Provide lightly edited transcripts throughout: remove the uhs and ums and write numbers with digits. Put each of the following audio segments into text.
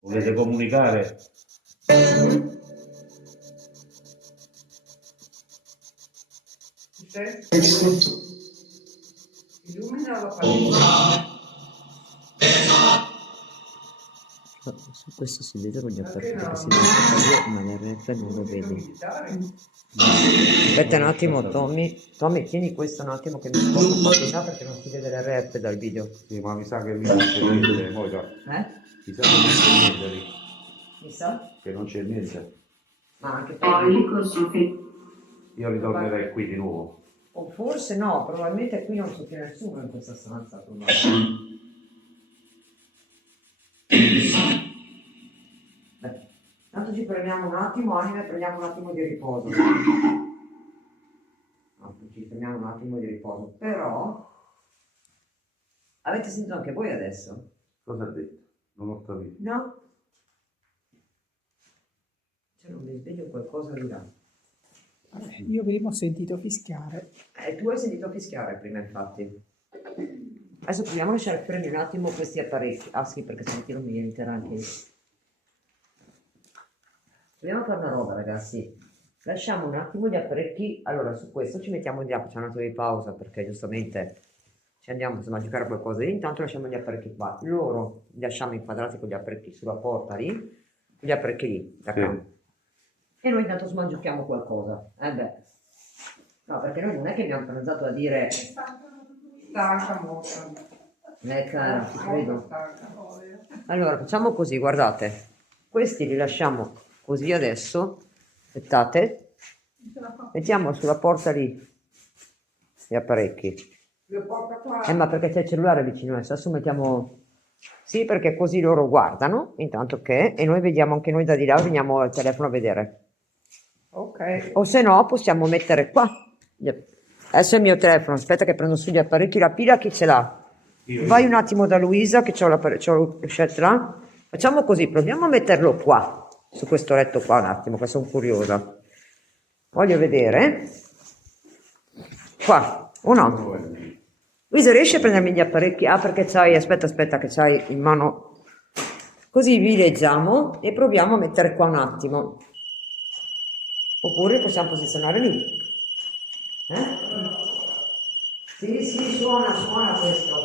Volete comunicare? Illumina la pagina. Su questo si vedono gli apparati che si vede, ma l'RF non lo vedi. Aspetta un attimo, Tommy, tieni questo un attimo che mi sposto un po' in là perché non si vede l'RF dal video. Sì, ma mi sa che lì non c'è niente, poi Eh? mi sa che non c'è niente lì, Mi sa? che non c'è niente. Ma anche Io ritornerei qui di nuovo. o forse no, probabilmente qui non c'è più nessuno in questa stanza. Beh, tanto ci prendiamo un attimo, anime, prendiamo un attimo di riposo. No, ci prendiamo un attimo di riposo. Però, avete sentito anche voi adesso? Cosa ha detto? Non ho capito. No? Cioè non mi sveglio qualcosa di là. Io prima ho sentito fischiare. Tu hai sentito fischiare prima, infatti. Adesso proviamo a lasciare prendere un attimo questi apparecchi. Ah sì, perché senti non mi diventerà anche io. Proviamo a fare una roba, ragazzi. Lasciamo un attimo gli apparecchi. Allora, su questo ci mettiamo di facciamo un attimo di pausa perché giustamente ci andiamo insomma, a giocare a qualcosa. Intanto lasciamo gli apparecchi qua. Loro li lasciamo inquadrati con gli apparecchi sulla porta lì, con gli apparecchi lì, da campo. E noi intanto insomma giochiamo qualcosa. Beh. No, perché noi non è che abbiamo pranzato a dire Stanca molto. cara, ci credo. Allora, facciamo così, guardate. Questi li lasciamo così adesso. Aspettate. Mettiamo sulla porta lì gli apparecchi. Ma perché c'è il cellulare vicino adesso mettiamo... Sì, perché così loro guardano, intanto che... E noi vediamo anche noi da di là, veniamo al telefono a vedere. Ok. O se no possiamo mettere qua. Adesso è il mio telefono, aspetta che prendo su gli apparecchi, la pila chi ce l'ha? Vai un attimo da Luisa che c'ho lo scelto là. Facciamo così, proviamo a metterlo qua, su questo letto qua un attimo, che sono curiosa. Voglio vedere. Qua, o no? Luisa, riesci a prendermi gli apparecchi? Ah, perché c'hai, aspetta che c'hai in mano. Così vi leggiamo e proviamo a mettere qua un attimo. Oppure possiamo posizionare lì. Sì, suona questo.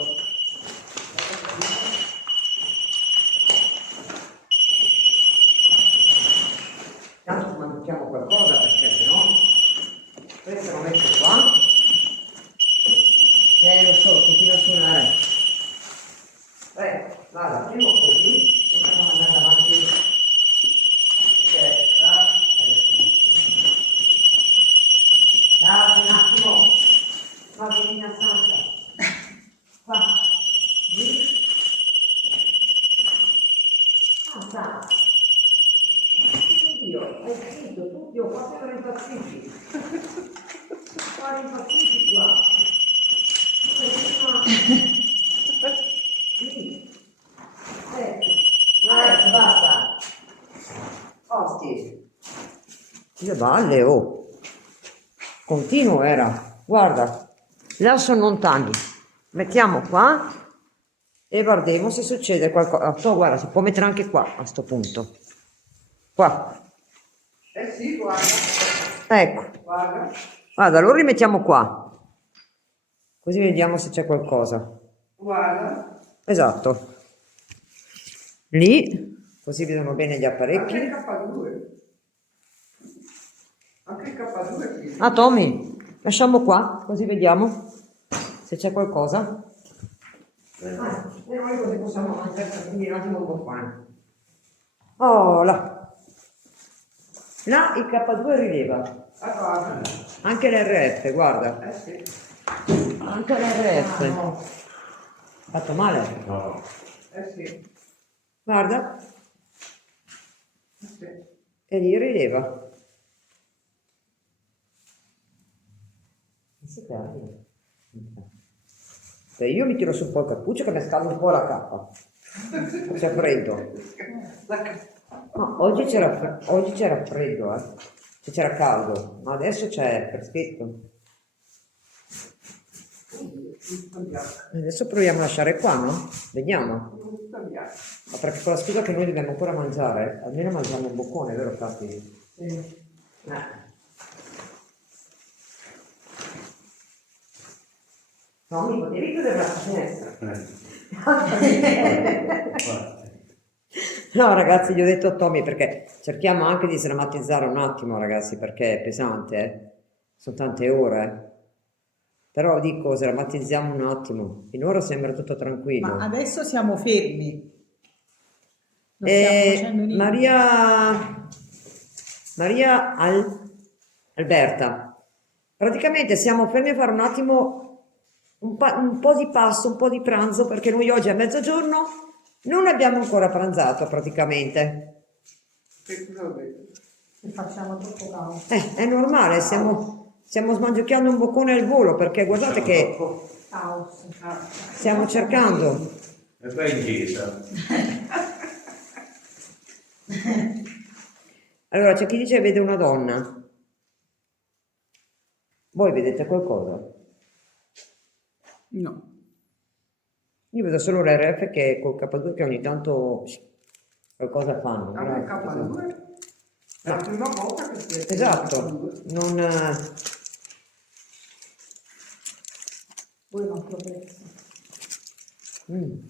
Tanto mangiamo qualcosa perché sennò questo lo metto qua. Lo so, continua a suonare. Guarda, prima così, possiamo andare avanti. Ciao, un attimo. Qua vieni a stanza. Qua. Lì. Sta. Oddio, hai scritto tutti, ho fatto per impazziti. Fare impazziti qua. Lì. Adesso basta. Osti. Che balle, oh. Continuo era, guarda, là sono lontani, mettiamo qua e guardiamo se succede qualcosa. Oh, guarda, si può mettere anche qua a sto punto, qua. Sì, guarda. Ecco, guarda, lo rimettiamo qua, così vediamo se c'è qualcosa. Guarda. Esatto, lì, così vedono bene gli apparecchi. Anche il K2. Anche il K2 qui. Ah, Tommy, lasciamo qua, così vediamo se c'è qualcosa. E noi così possiamo mangiare un attimo un po' qua. Oh, là. Là il K2 rileva. Guarda. Anche l'RF, guarda. Sì. Anche l'RF. No. Fatto male? No. Sì. Guarda. Sì. E lì rileva. Si perde. Io mi tiro su un po' il cappuccio che mi scalda un po' la cappa. C'è freddo. No, oggi c'era freddo, cioè c'era caldo, ma adesso c'è freschetto. Tutto bianco. Adesso proviamo a lasciare qua, no? Vediamo. Tutto bianco. Ma perché con la scusa che noi dobbiamo ancora mangiare, almeno mangiamo un boccone, vero Catti? Sì. No, mi potevi chiudere la finestra. No ragazzi, gli ho detto a Tommy perché cerchiamo anche di sdrammatizzare un attimo ragazzi perché è pesante, sono tante ore. Però dico, sdrammatizziamo un attimo, finora sembra tutto tranquillo. Ma adesso siamo fermi. Non stiamo facendo niente. Alberta, praticamente siamo fermi a fare un attimo un po' di pasto, un po' di pranzo perché noi oggi a mezzogiorno non abbiamo ancora pranzato praticamente. Che cosa avete? E facciamo troppo caos. È normale, stiamo smangiucchiando un boccone al volo perché guardate che Caos. stiamo cercando. E poi in chiesa. Allora c'è chi dice che vede una donna. Voi vedete qualcosa? No. Io vedo solo l'RF che col K2 che ogni tanto qualcosa fanno. A me Grazie. K2 è la prima volta che si è Esatto, non... Poi un altro pezzo. mm.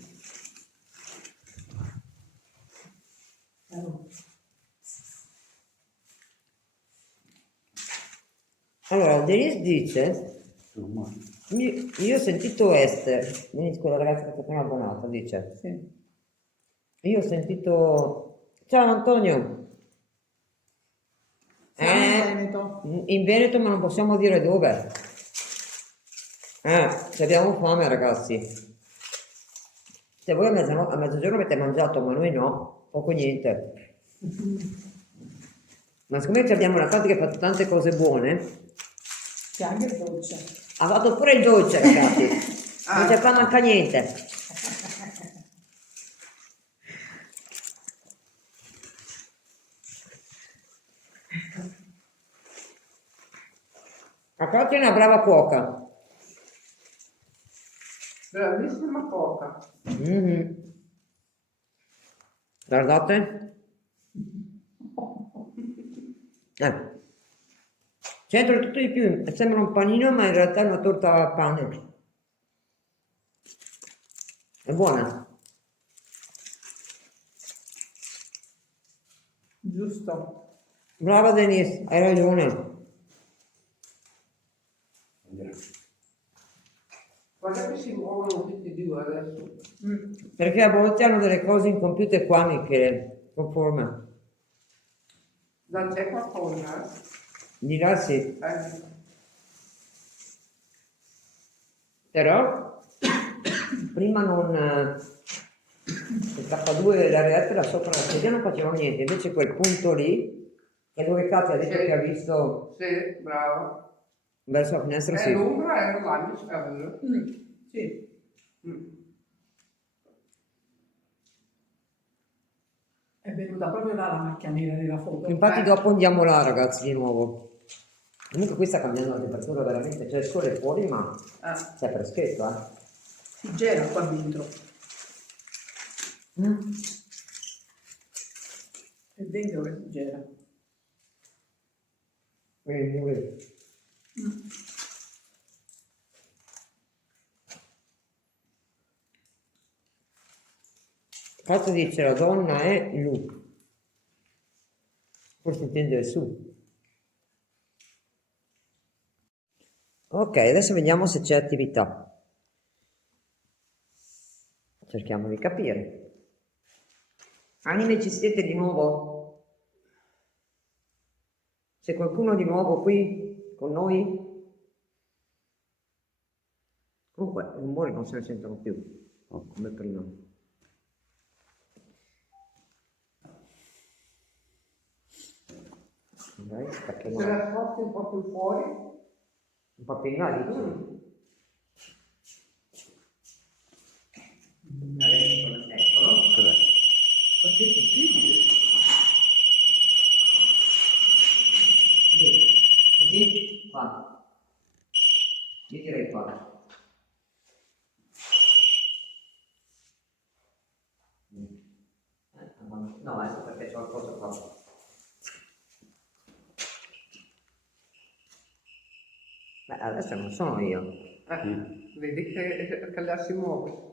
Allora, Denise dice, io ho sentito Esther, Denise, quella ragazza che si è appena abbonata, dice, Sì. io ho sentito, ciao Antonio, Siamo in Veneto. in Veneto ma non possiamo dire dove, se abbiamo fame ragazzi, se voi a mezzogiorno avete mangiato ma noi no, poco niente, ma siccome abbiamo una Catti che ha fatto tante cose buone, C'è anche il dolce. ha fatto pure il dolce ragazzi, non c'è fa manca niente. La Catti è una brava cuoca. bravissima cuoca. Guardate. C'entra tutto di più, sembra un panino ma in realtà è una torta a pane. È buona. Giusto. Brava Denise, hai ragione. Guarda che si muovono tutti e due adesso. Perché a volte hanno delle cose incompiute qua, Michele, conforme. Non c'è qualcosa? Di là sì. Però prima non il K2 e la RF là sopra la sedia non facevano niente, invece quel punto lì è dove Katia ha detto Sì. che ha visto Sì, brava. verso la finestra sì. L'ombra era là, mi sembra. Sì. È venuta proprio là la macchia nera della foto. Infatti dopo andiamo là ragazzi di nuovo. Comunque qui sta cambiando la temperatura veramente, c'è il sole fuori ma c'è freschetto Si gela qua dentro. È dentro che si gela. Vedi. Cazzo dice la donna è Lu. Forse intende il su. Ok, adesso vediamo se c'è attività. Cerchiamo di capire. Anime, ci siete di nuovo? C'è qualcuno di nuovo qui con noi? Comunque i rumori non se ne sentono più, come prima. Dai, perché Se la sposti un po' più fuori. un po' più in là, dici? Adesso eccolo. Perché è possibile? Così? Qua. Io direi qua. alzo perché c'ho qualcosa qua. Beh, adesso non sono io. Vedi che la si muove.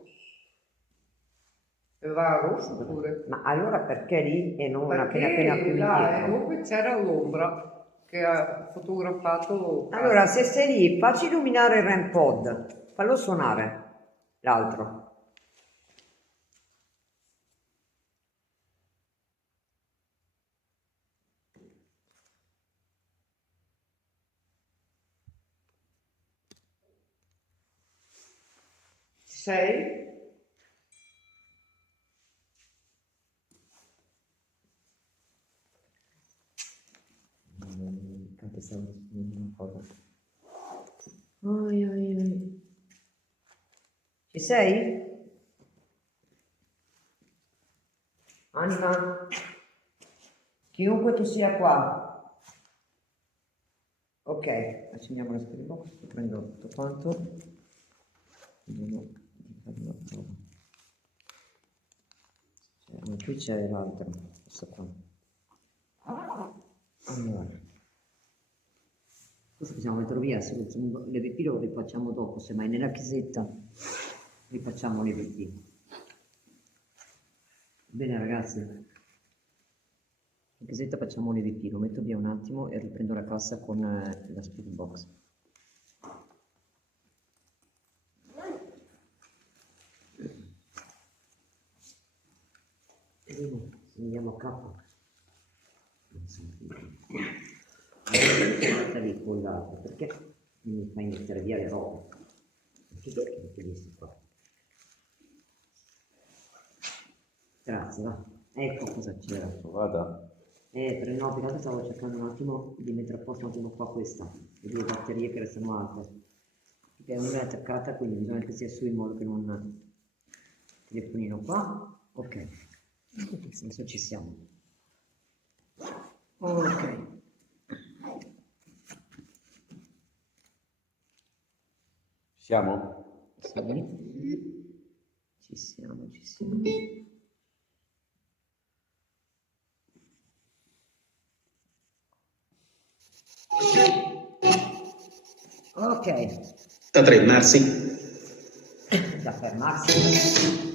Va rosso pure. Ma allora perché lì e non appena Perché più là è indietro? dove c'era l'ombra che ha fotografato. Allora, se sei lì, facci illuminare il REM pod. Fallo suonare. L'altro. Ci sei? Ai, ai, ai. Ci sei? Anima? Chiunque tu sia qua. Ok, accendiamo la spirit box, prendo tutto quanto. Vediamo di fare una prova. Qui c'è l'altro, questo qua. Allora, questo possiamo metterlo via, se l'EVP lo rifacciamo dopo, semmai nella chiesetta rifacciamo l'EVP. Bene ragazzi, in chiesetta facciamo l'EVP, lo metto via un attimo e riprendo la cassa con la spirit box. E vediamo, andiamo a capo. Sta lì con l'altro, perché mi fai mettere via le robe? Perché metti questi qua? Grazie, va. Ecco cosa c'era. Vada. Per no, perché stavo cercando un attimo di mettere a posto un attimo qua questa, le due batterie che restano alte. Perché una è attaccata, quindi bisogna che sia su in modo che non... Telefonino qua, ok. Adesso ci siamo. Ok. Siamo? Sì. Ci siamo, ci siamo. Ok, Da fermarsi. da fermarsi.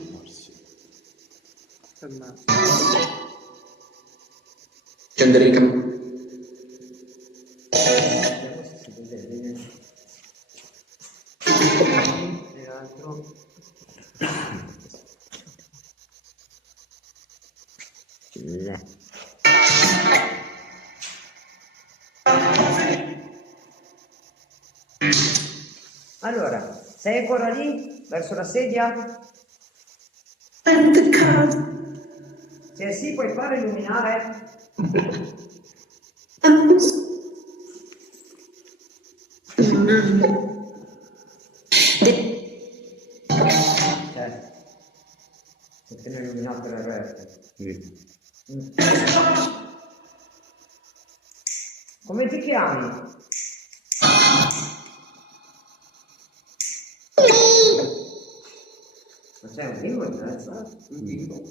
Scendere in campo. Vediamo se si vede bene. E l'altro. Le. Allora, sei ancora lì? Verso la sedia? Se sì, puoi fare illuminare? Certo. Perché non illuminato il resto. Sì. Come ti chiami? Ma c'è un bimbo in mezzo? Un bimbo.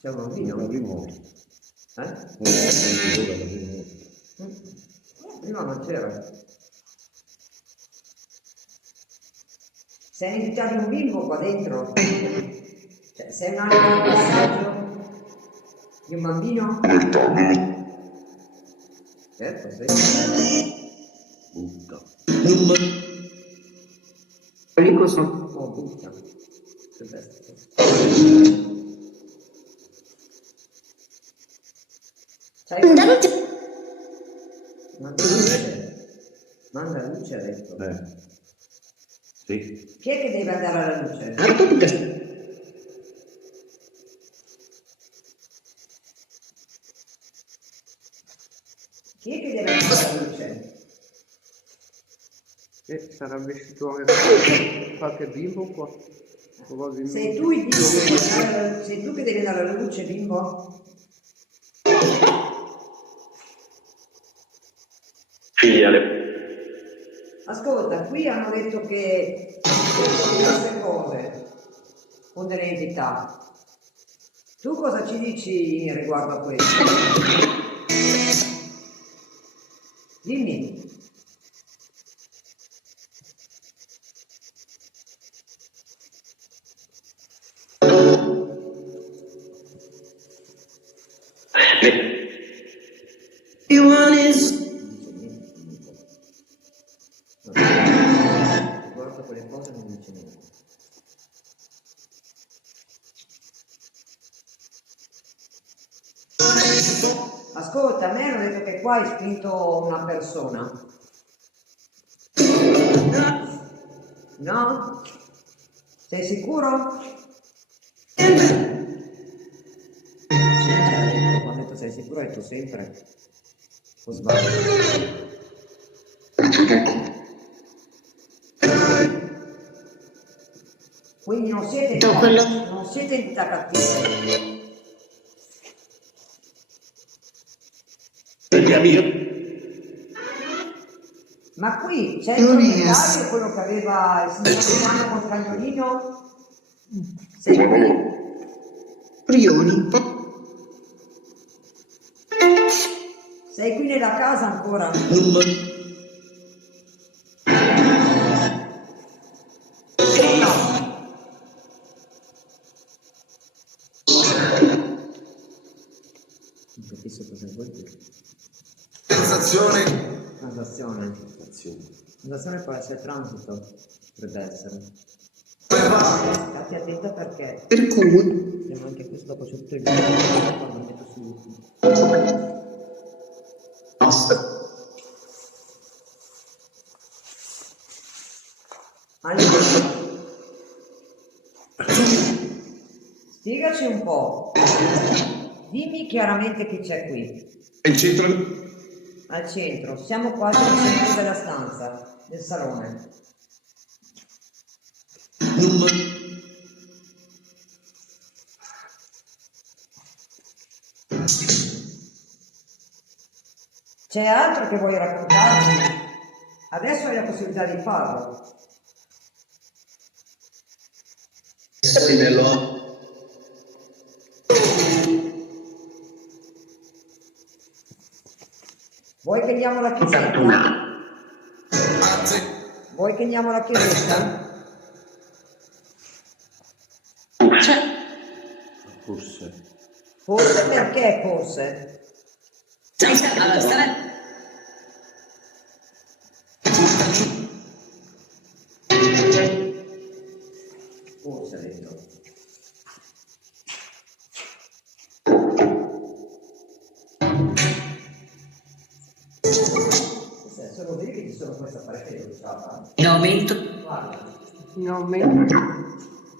C'è un bambino? Primo. Prima non c'era. Sei invitato un bimbo qua dentro? Cioè, sei un altro passaggio di un bambino? Certo, sì. Butta. Lì cosa? Oh, butta. Che bestia. Manda luce! Manda luce, ha detto. Sì. Chi è che deve andare alla luce? Chi è che deve andare alla luce? Sarà vestito anche qualche bimbo qua. Probabilmente. Sei tu il bimbo che devi andare alla luce? Sei tu che devi andare alla luce, bimbo? Filiale. Ascolta, qui hanno detto che diverse cose con delle entità. Tu cosa ci dici riguardo a questo? Dimmi. Guarda quelle cose non dice niente. Ascolta, a me hanno detto che qua hai spinto una persona. No? Sei sicuro? Quando ho detto sei sicuro hai detto sempre. O sbaglio? Quindi non siete non siete in vita cattiva. Ma qui c'è il proprietario, quello che aveva il signor Milano col cagnolino? Sei qui? Prioni. Sei qui nella casa ancora? Non capisco cosa vuol dire. Transazione. Transazione. Transazione può essere transito, potrebbe essere. State attenta perché Per cui abbiamo anche questo, dopo c'è tutto il video quando lo metto su YouTube. Allora, spiegaci un po', dimmi chiaramente chi c'è qui. il centro. Al centro, siamo quasi al centro della stanza, del salone. C'è altro che vuoi raccontarmi? Adesso hai la possibilità di farlo. Spinello. Vuoi che andiamo alla chiesetta? Vuoi che andiamo alla chiesetta? Forse. Forse perché forse? Forse dentro. Se lo vedi che ci sono queste pareti bruciate. In aumento. Guarda, No, mentre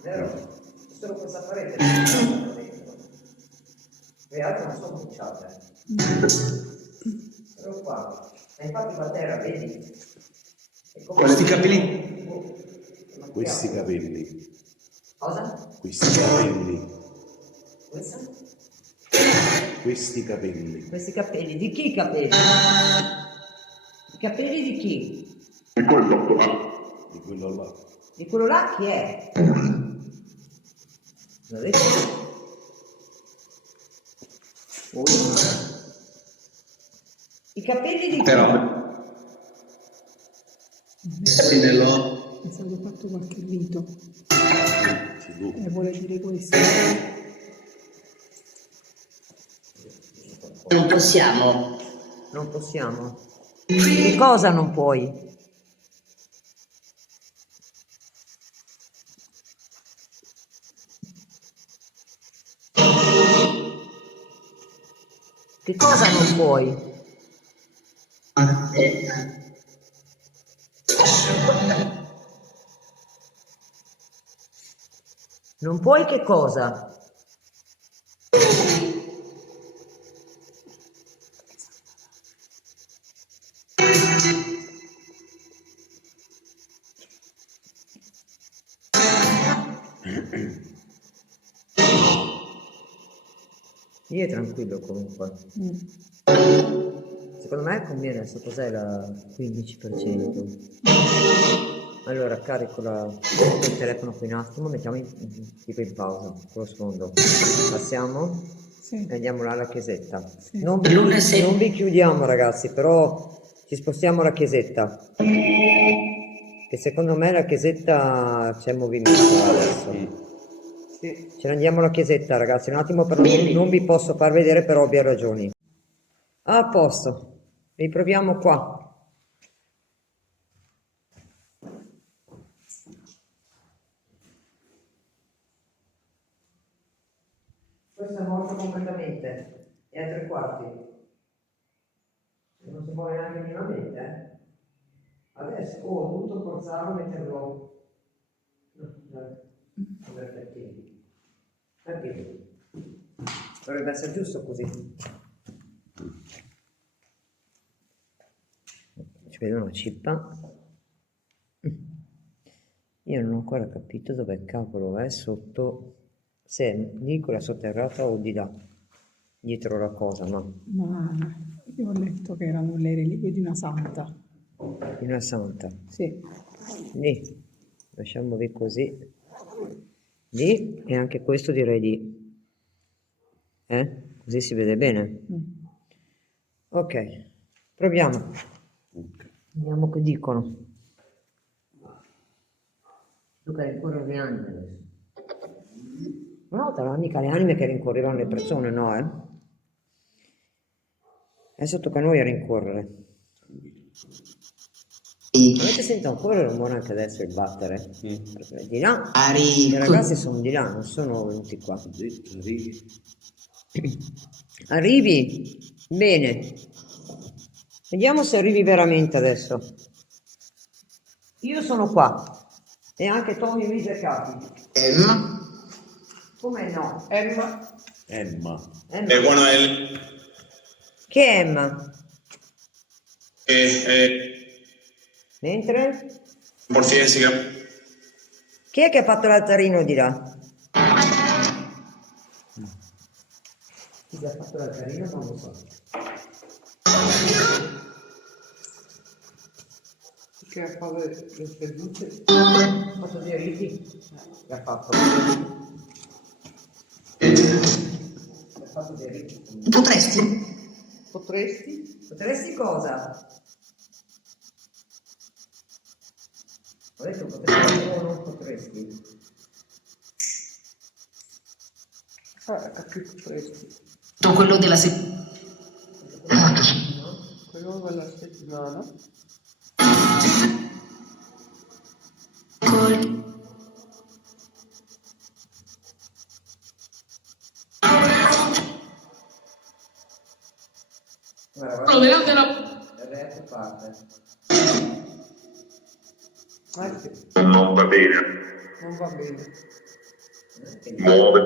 vero? Ci sono queste pareti bruciate dentro. Le altre non sono bruciate. Però qua. E infatti la terra, vedi? È come Questi capelli. Questi capelli. Cosa? Questi capelli. Questa? Questi capelli. Questi capelli. Di chi i capelli? I capelli di chi? Di quello là. Di quello là chi è? L'ho detto? I capelli di chi? Però. Spinello. È stato fatto qualche rito Sì, tu. e vuole dire questo. Non possiamo. Non possiamo. Che cosa non puoi? Che cosa non puoi? Non puoi che cosa? Io è tranquillo comunque. Secondo me conviene, adesso cos'è la 15%? Allora carico il telefono qui un attimo, mettiamo tipo in pausa con lo sfondo. Passiamo Sì. e andiamo là alla chiesetta. Sì. Non Luna se- non vi chiudiamo ragazzi, però ci spostiamo alla chiesetta. Che secondo me la chiesetta c'è movimento adesso. Sì. Ce ne andiamo alla chiesetta ragazzi, un attimo però non vi posso far vedere per ovvie ragioni. A posto, riproviamo qua. Questo è morto completamente, è a 3/4. Non si muove neanche minimamente, eh? Adesso ho dovuto forzarlo e metterlo. No, dai, perché? Dovrebbe essere giusto così. Ci vedo una cippa. Io non ho ancora capito dove cavolo è sotto, se è Nicola sotterrata o di là, dietro la cosa, ma Ma io ho letto che erano le reliquie di una santa. di una santa. Sì. Lì, lasciamoli così. Lì, e anche questo direi di... Così si vede bene. Ok, proviamo. Vediamo che dicono. Tocca rincorrere le anime adesso. Una volta erano mica le anime che rincorrevano le persone, no? Adesso tocca a noi a rincorrere. Avete sentito ancora il rumore anche adesso, il battere? Perché di là, i ragazzi sono di là, non sono venuti qua. Arrivi? Bene. Vediamo se arrivi veramente adesso. Io sono qua. E anche Tommy Luisa Capi. Emma, Come no? Emma. Emma. Emma. Buono è Che è Emma? Mentre? Portiesica. Chi è che ha fatto l'altarino di là? Chi ha fatto l'altarino non lo so. Che ha fatto le sedute. Ha fatto dei riti? Che ha fatto? Ha fatto dei riti. potresti? Potresti? Potresti cosa? Ho detto potresti o non potresti? A che potresti? Quello della settimana. Quello della settimana. Guarda, Quello della... il resto parte. Sì. Non va bene, Non va bene. muove,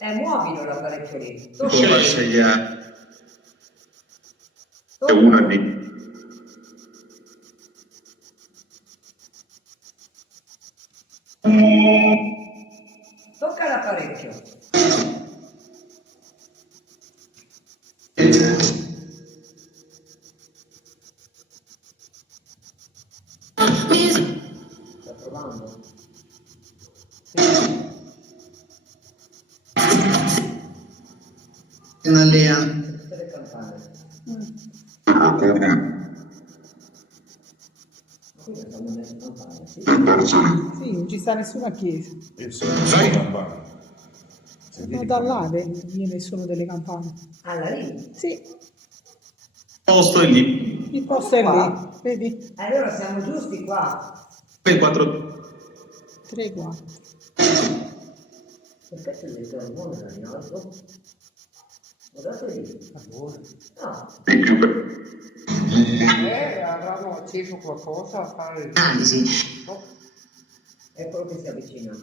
Muovilo l'apparecchio lì. Come scegliere? è una di Tocca l'apparecchio. Sta provando. Una lea. Tutte le campane. Qui non stanno nelle campane, sì. Sì, non ci sta nessuna chiesa. Io sono una campana. No, da là viene il suono delle campane. Alla lì. Sì, Posto è lì. il posto è lì, vedi? Allora siamo giusti qua. Poi 4. 3, 4. Perché c'è il rumore da in alto? Guardate lì. No. di più per Avranno acceso qualcosa a fare... Analisi. Eccolo che si avvicina.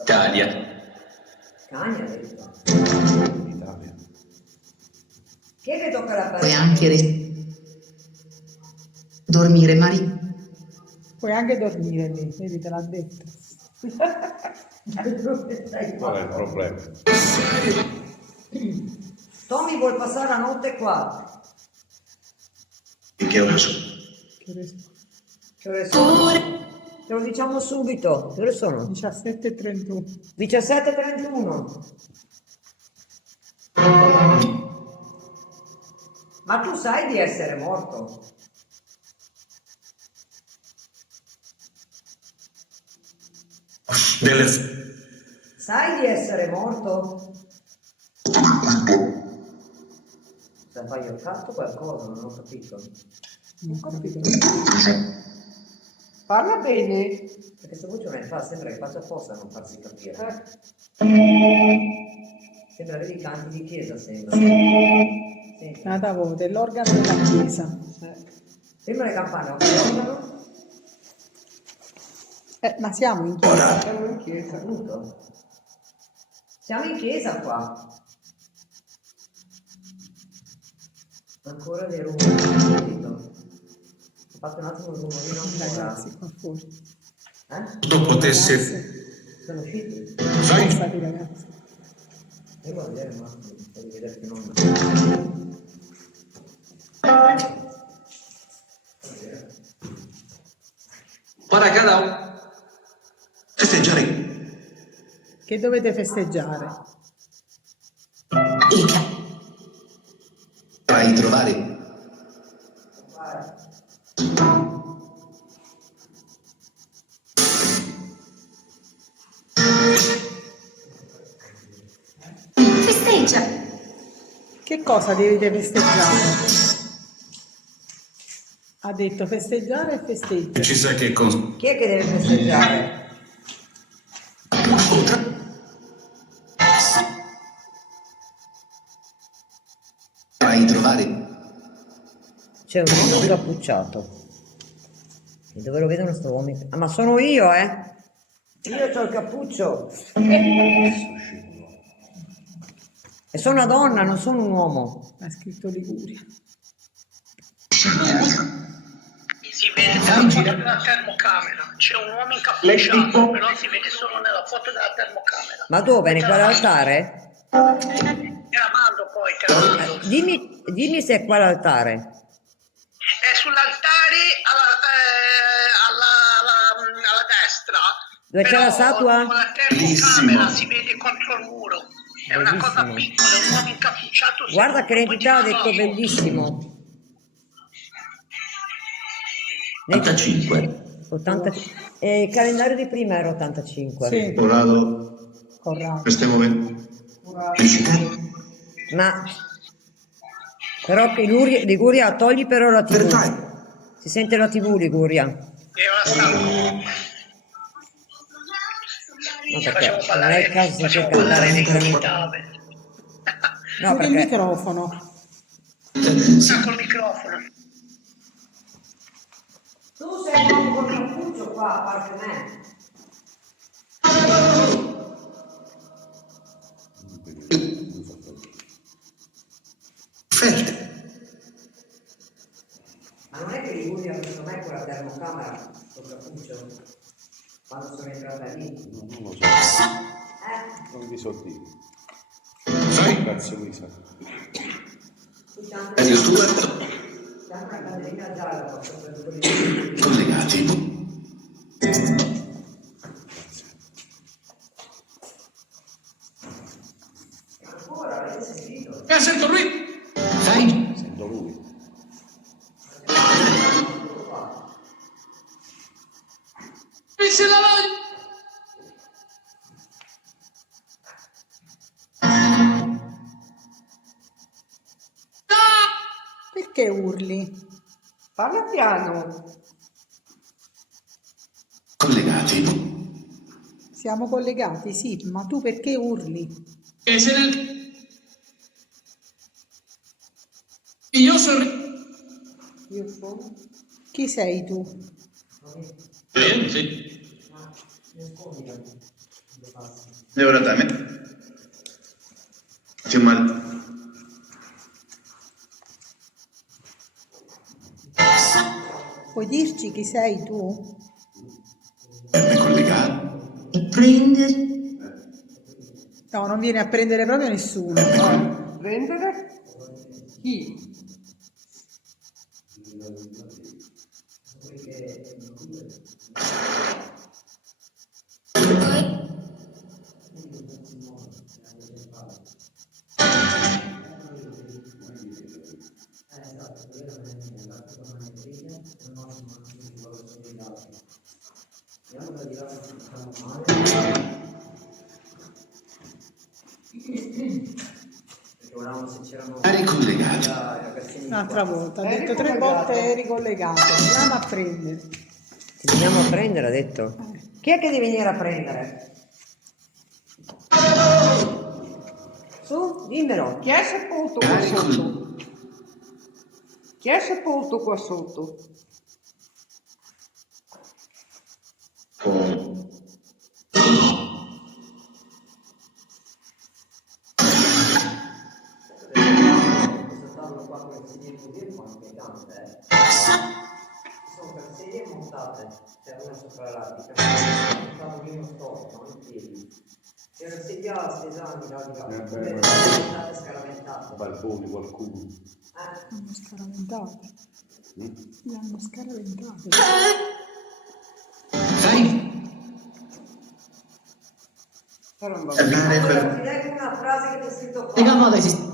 Italia. Cagna, ha detto. Italia. Chi è che tocca Puoi l'apparecchio? anche dormire, Mari. Puoi anche dormire lì, vedi, te l'ha detto. Dove stai Qual è il qua? problema? Tommy vuol passare la notte qua. Che ore sono? Che ore sono? Che ore sono? Te lo diciamo subito. Che ore sono? 17:31. 17:31. Ma tu sai di essere morto? Delle... Sai di essere morto? Se fai ho fatto qualcosa, non ho capito. Non ho capito. Parla bene. Perché questa voce non è fa, sembra che faccia apposta a non farsi capire. Sembra che canti di chiesa, sembra. Sì. Nata voce, l'organo della chiesa. Sembra le campane, no? L'organo? Ma siamo in chiesa. Siamo in chiesa. Appunto. Siamo in chiesa qua. Ancora dei rumori. Ho fatto un attimo il rumorino ancora. Ragazzi, qua fuori. Tu potessi... Sono usciti? Sono stati ragazzi. Io voglio vedere un attimo, voglio vedere che non... Guarda, cara, festeggiare. Che dovete festeggiare? E che vai trovare festeggia. Che cosa dovete festeggiare? Ha detto festeggiare e festeggia. Ci sa che cosa? Chi è che deve festeggiare? Vai trovare C'è un uomo incappucciato. E dove lo vedono sto uomo? Ah, ma sono io, eh? Io ho il cappuccio. E sono una donna, non sono un uomo. Ha scritto Liguria. Si vede nella foto della termocamera, c'è un uomo incappucciato, però si vede solo nella foto della termocamera. Ma dove? In quell'altare? Te la mando poi, te la mando. Dimmi se è quell'altare. È sull'altare alla destra. Dove c'è però la statua? con la termocamera si vede contro il muro. È una cosa Bellissimo. piccola, è un uomo incappucciato. Guarda che l'entità ha seduto, detto poi di bellissimo. 85 80... il calendario di prima era 85. Sì, Corrado, Corrado. questo momento. Ma però che Liguria togli però la TV. Si sente la TV Liguria. E ora sta. No, perché Facciamo non è parlare, il caso di facciamo cantare parlare di ancora. comunità. No, Chiudi il perché microfono. Sta col microfono. tu sei un uomo con il cappuccio qua, a parte me. Fred Ma non è che Liguria ha preso me con la termocamera col cappuccio quando sono entrata lì? Non lo so, non vi so dire. Grazie Luisa. e il tuo C'è una caderina gialla sopra il collegati ancora, avete sentito? Sento lui. vai Sento lui. E se la voglio. Perché urli? Parla piano. collegati Siamo collegati, sì, ma tu perché urli? E se nel... Io sono... Io sono. Chi sei tu? Sì. E ora da me. C'è male. Puoi dirci chi sei tu? collegati prendere No, non viene a prendere proprio nessuno. Prendere chi? Ricollegati. Un'altra volta, ha detto 3 volte è ricollegato. Andiamo a prendere. Ti veniamo a prendere, ha detto. Chi è che devi venire a prendere? Su, dimmelo. Chi è sepolto qua sotto? Chi è sepolto qua sotto? Questo tavolo qua con le sedie così è un po' inquietante, sono per sedie montate, c'è una sopra l'altra, un tavolino storico, in piedi. C'è una sedia stesa di là di là, le state scaraventate. Barboni, qualcuno. Hanno scaraventate. Li hanno scaraventate. Vai. Era un bambino. Allora, ti leggo una frase che c'è scritto qua.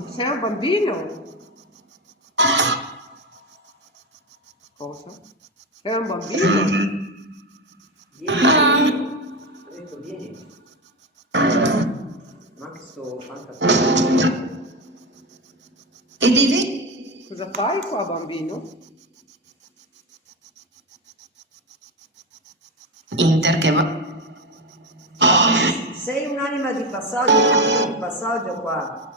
Sei un bambino? Cosa? È un bambino? Vieni. Ho detto vieni. Ma anche sto fantastico. E devi? Cosa fai qua, bambino? Inter che va. Sei un'anima di passaggio, un bambino di passaggio qua.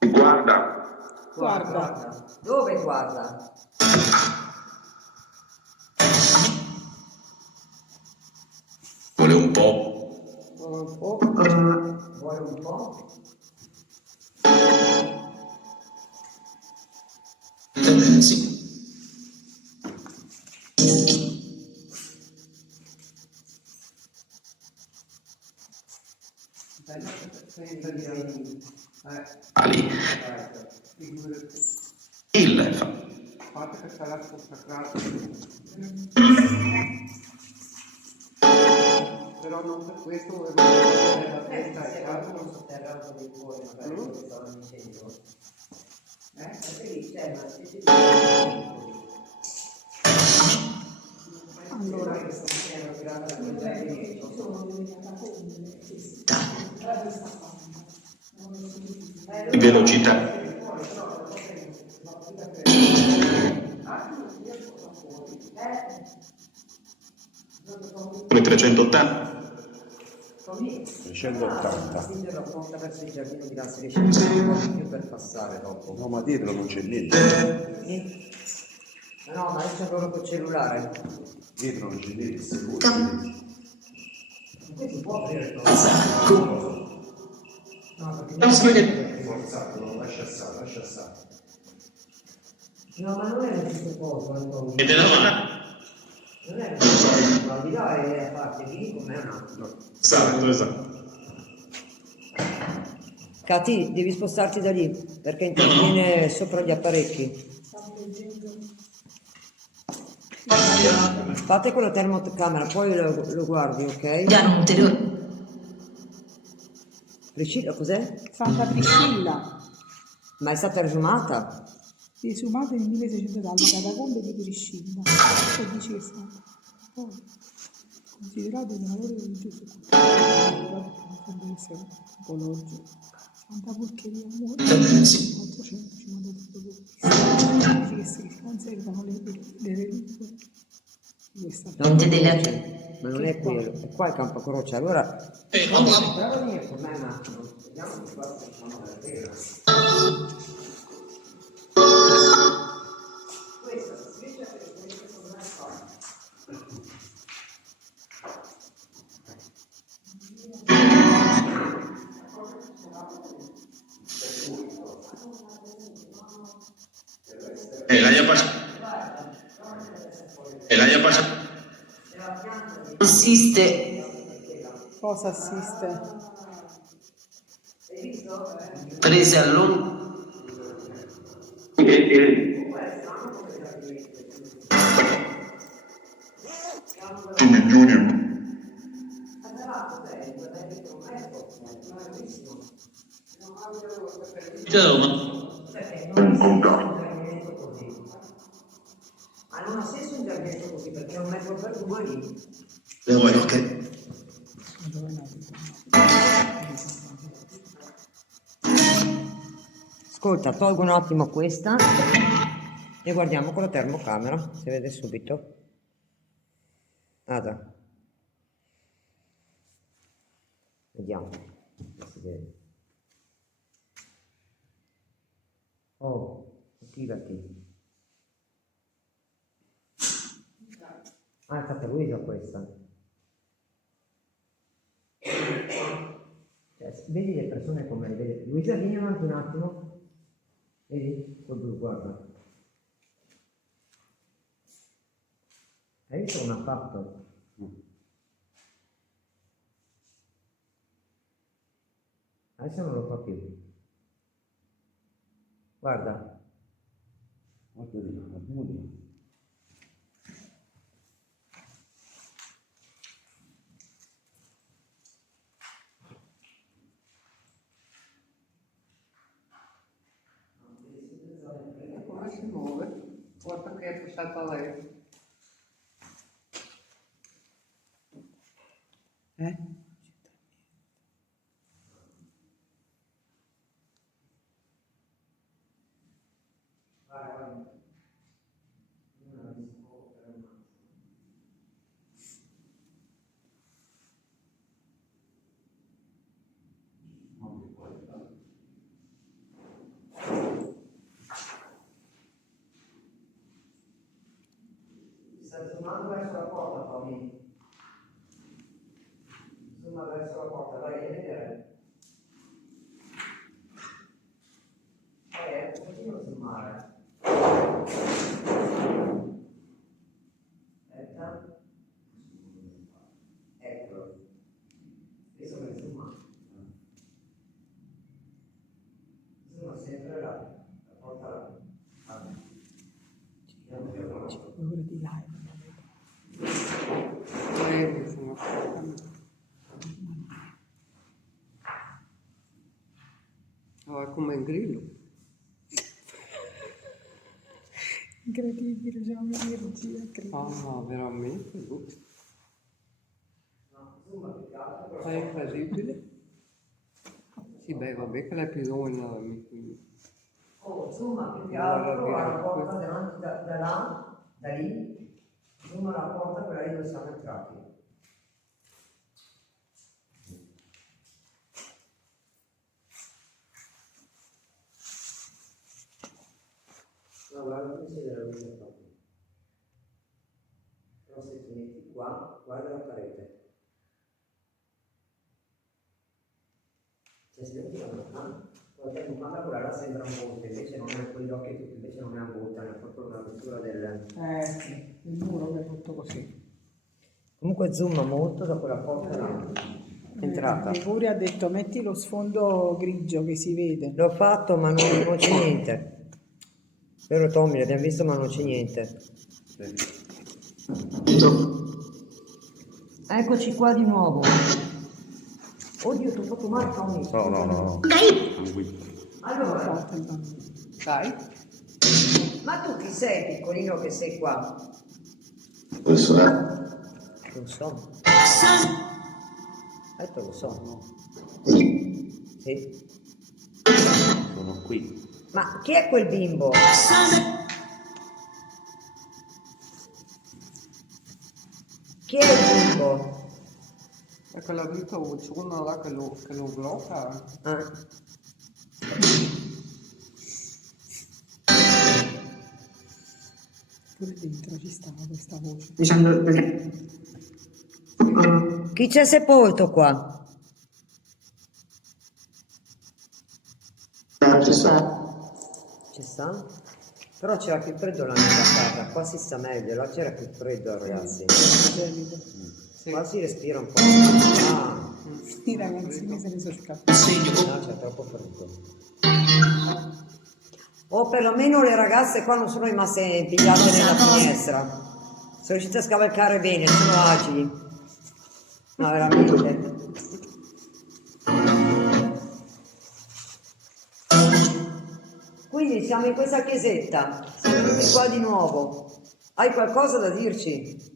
Guarda, Guarda. Dove guarda? Vuole un po'. Un po'. Vuole un po'? Sì. Ali. Il fa. Fate che sarà consacrato. Però non per questo volevo vedere la testa e qualcuno sotterrato dei cuori, magari quello che stavano dicendo. Perché lì c'è una specie di... Allora, questo piano tirato da quel velocità. Come 380. 380. Spingere la porta verso il giardino di là, si riesce a fare un po' di più per passare dopo. No, ma dietro non c'è niente. No, ma io c'è loro col cellulare. Dietro non c'è niente, sicuro. Questo può aprire no, perché Non si vede. Forzato, lascia stare. no, ma non è lo stesso posto, Antonio. E te la fa? Non è lo stesso posto, al di là è a parte lì com'è un altro. Esatto. Cati, devi spostarti da lì perché interviene sopra gli apparecchi. Fate con la termocamera, poi lo guardi, ok? Piano ulteriore. Priscilla, cos'è? Santa Priscilla, Ma è stata resumata? esumata nel 1600 dalle catacombe di Priscilla, e dice che è stata poi considerato un valore religioso culturale, potrebbe essere tipologico. Santa Porcheria muore nel 853 d.C. Dice che si conservano le reliquie di questa Non ma non è quello, è qua il Campo Croce, allora... Però venire con me un attimo, vediamo che qua facciamo la vera. Questa si sveglia per questo non è fatto. E l'hai passato. Assiste. cosa assiste. Prese all'onde. Jimmy Junior. Ciao, ma Ma non ha senso un giardinetto così perché è 1 metro per 2 lì. vuoi che... Ascolta, tolgo un attimo questa e guardiamo con la termocamera, si vede subito. Guarda. Vediamo se si vede. Oh, attivati. Ah, è fatta Luisa questa. Cioè, vedi le persone come le vedi. Luisa, vieni avanti un attimo. Vedi? Quel blu, guarda. Hai visto come ha fatto? Adesso non lo fa più. Guarda. Guarda lì, guardiamo lì. Come si muove? Guarda che è passata lei. Sta zoomando verso la porta, Tommy. Zooma verso la porta, vai a vedere. Continua a zoomare. Aspetta. Eccolo. Adesso che zooma. Zooma sempre là. La porta là. Ore di live. Sono è come il grillo. Incredibile, c'è un'energia incredibile. Ah, veramente? È incredibile. Sì, beh, vabbè che l'hai più donna, quindi. Oh, zooma più che altro alla porta davanti da là, da lì, zooma alla porta quella lì dove siamo entrati. No, guarda come si vede la luce qua. Però se ti metti qua, guarda la parete. Cioè, se metti la mano, la termocamera quella là sembra un volto, invece non è quegli occhi tutti, invece non è un volto, è proprio una lettura del... Sì, il muro che è tutto così. Comunque zooma molto da quella porta là. Entrata. Liguri ha detto metti lo sfondo grigio che si vede. L'ho fatto ma non c'è niente. Vero Tommy, l'abbiamo visto ma non c'è niente. Eccoci qua di nuovo. Oddio, ti ho fatto male Tommy. No. Allora, Dai. ma tu chi sei piccolino che sei qua? Questo è... Non so. Lo so. Sì. Sono qui. Ma chi è quel bimbo? Chi è il bimbo? È quella vita uccuna là che lo blocca. Ah. Pure dentro ci stava questa voce. Chi c'è sepolto qua? Ci sta. Ci sta? Però c'era più freddo là nella casa, qua si sta meglio, là c'era più freddo ragazzi. Qua si respira un po'. Ah, I ragazzini se ne sono scappati. no, c'è troppo freddo. O perlomeno le ragazze qua non sono rimaste pigliate nella finestra. Sono Sono riusciti a scavalcare bene, sono agili. No, veramente. Quindi siamo in questa chiesetta, siamo tutti qua di nuovo. Hai qualcosa da dirci?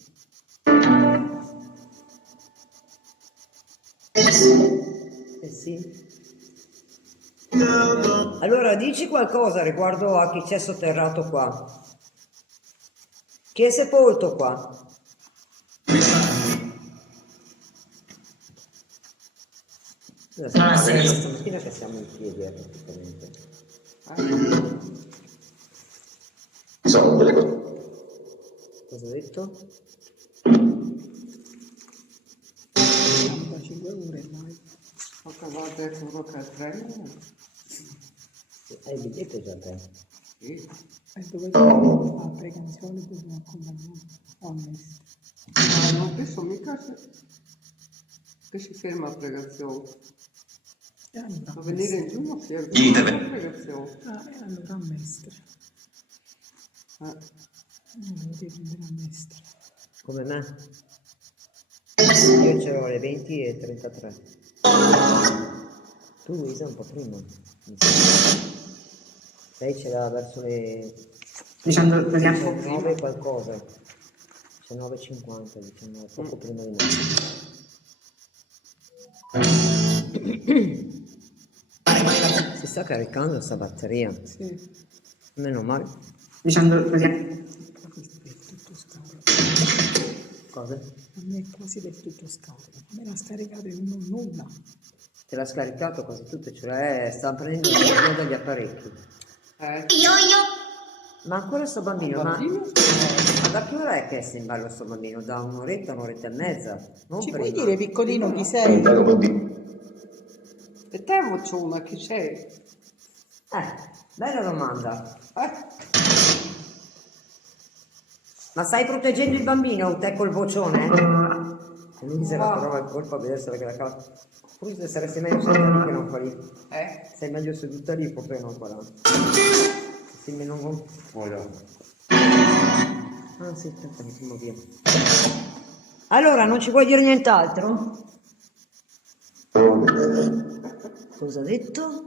Eh sì. Allora dici qualcosa riguardo a chi c'è sotterrato qua. Chi è sepolto qua? Stamattina che siamo in piedi, praticamente. Ci sono delle cose. Cosa ho detto? 5 ore ormai. Ho cavato il furo che è 3 Hai il biglietto già te? Sì. E dove fa precanzione per una compagnia onest. Ma non penso mica che si ferma a pregazione. E allora, A venire in giugno si è Dite. a pregazione. e allora a Mestre. Eh. Non devi prendere a Mestre. Come me? Io ce l'ho alle 20:33. Tu Luisa un po' prima. Lei ce l'ha verso le 19 e qualcosa. 19:50, diciamo, poco prima di me. Si sta caricando sta batteria. Sì. Meno male. Questo è tutto scarico. Cosa? A me è quasi del tutto scarico. Me l'ha scaricato e non ho nulla. Te l'ha scaricato quasi tutto, cioè sta prendendo il video dagli apparecchi. Ma ancora sto bambino, ma da che ora è che è in ballo sto bambino? Da un'oretta e mezza? Non Ci prima. puoi dire, piccolino, chi sei? Prego, può dire. E te vociona chi sei? Bella domanda. Ma stai proteggendo il bambino, te col vocione? Lui se la prova il colpo a vedersela che la cava. Forse saresti meglio seduta lì che non qua lì. Sei meglio seduta lì, forse non qua là. Sì, meno con... Voilà. Ah sì, aspetta, mi sono via. Allora, non ci vuoi dire nient'altro? Cosa ha detto?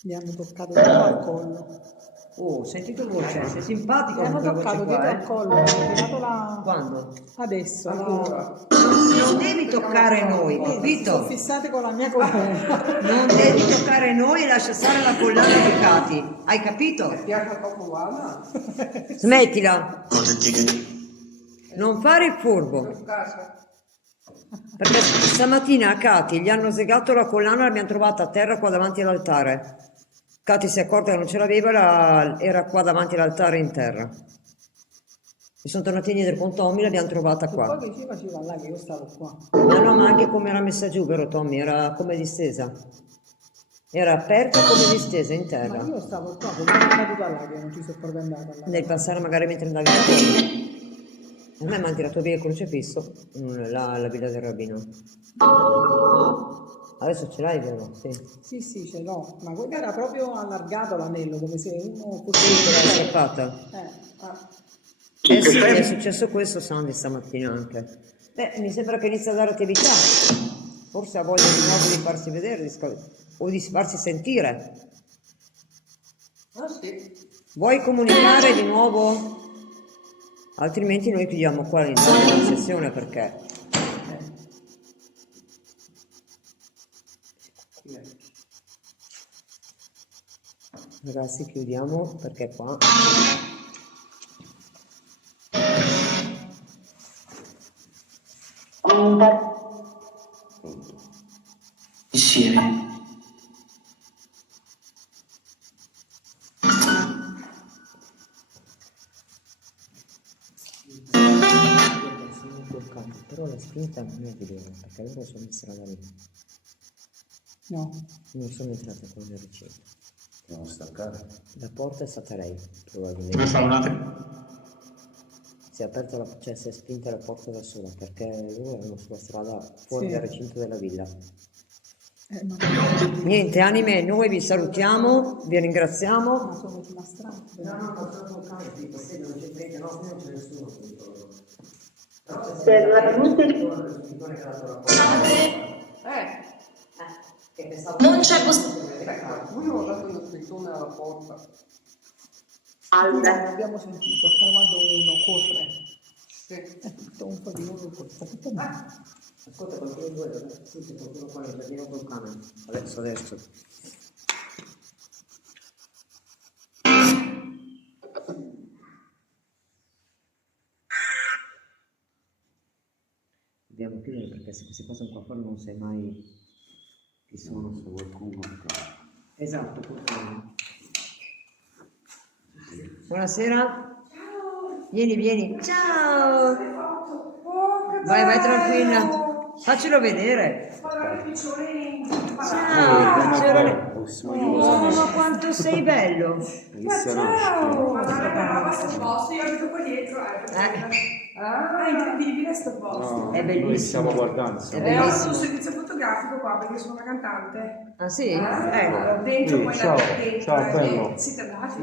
Gli hanno toccato dietro al collo. Oh, ho sentito voce, sei simpatico Gli con hanno quella voce toccato qua, dietro al collo. Hanno tirato la... Quando? Adesso. Non devi toccare noi, Sono capito? fissate con la mia collana. Non devi toccare noi e lascia stare la collana di Cati. Hai capito? Piace troppo guarda. Smettila. Cosa ti che... Non fare il furbo. Perché stamattina a Cati gli hanno segato la collana e l'abbiamo trovata a terra qua davanti all'altare. Cati si è accorta che non ce l'aveva, era qua davanti all'altare in terra. Mi sono tornati indietro con Tommy, l'abbiamo trovata qua. Poi si faceva là che io stavo qua. No, ma anche come era messa giù, vero Tommy? Era come distesa. Era aperta come distesa in Ma terra. io stavo qua, come sono caduta là che non ci sono proprio andata là. Nel passare magari mentre andavi fuori. A me mi hanno tirato via il crocifisso, la villa del rabbino. Adesso ce l'hai, vero? Sì. Sì, ce l'ho, ma quello era proprio allargato l'anello, come se uno fosse... Sì, te l'hai scappata. Eh sì, è successo questo Sandy stamattina anche. Beh, mi sembra che inizia a dare attività. Forse ha voglia di nuovo di farsi vedere o di farsi sentire. Ah sì. Vuoi comunicare di nuovo? Altrimenti noi chiudiamo qua la sessione perché... Ragazzi, chiudiamo perché qua... Insieme. Però la spinta non è evidente perché loro sono strada lì. No. Non sono entrate con le ricette. Devo staccare. La porta è stata lei, probabilmente. Come fa un attimo? Si è aperta cioè si è spinta la porta da sola perché loro erano sulla strada fuori Sì. dal recinto della villa. Ma Niente, anime, noi vi salutiamo, vi ringraziamo. sono sulla strada. Per la Non c'è possibilità. Io ho dato uno spettone alla porta. Non abbiamo sentito, sai quando uno corre? Sì. È tutto un po' di uno corre. Ascolta, qualcuno di voi, sì, c'è qualcuno qua nel giardino col cane. Adesso. Dobbiamo chiudere perché se queste cose qua fuori non sai mai chi sono. Se qualcuno Esatto, purtroppo. Buonasera. Vieni. Ciao. Vai tranquilla. Faccelo vedere. Ciao, Piccione. Oh, ma quanto sei bello. Io abito qua dietro, Ah, è incredibile sto posto. È Noi bellissimo. stiamo guardando. È Ho bellissimo. fatto un servizio fotografico qua perché sono una cantante. Ah sì? Ecco. Dentro poi ciao, la dentro. ciao, bello. Siete andati?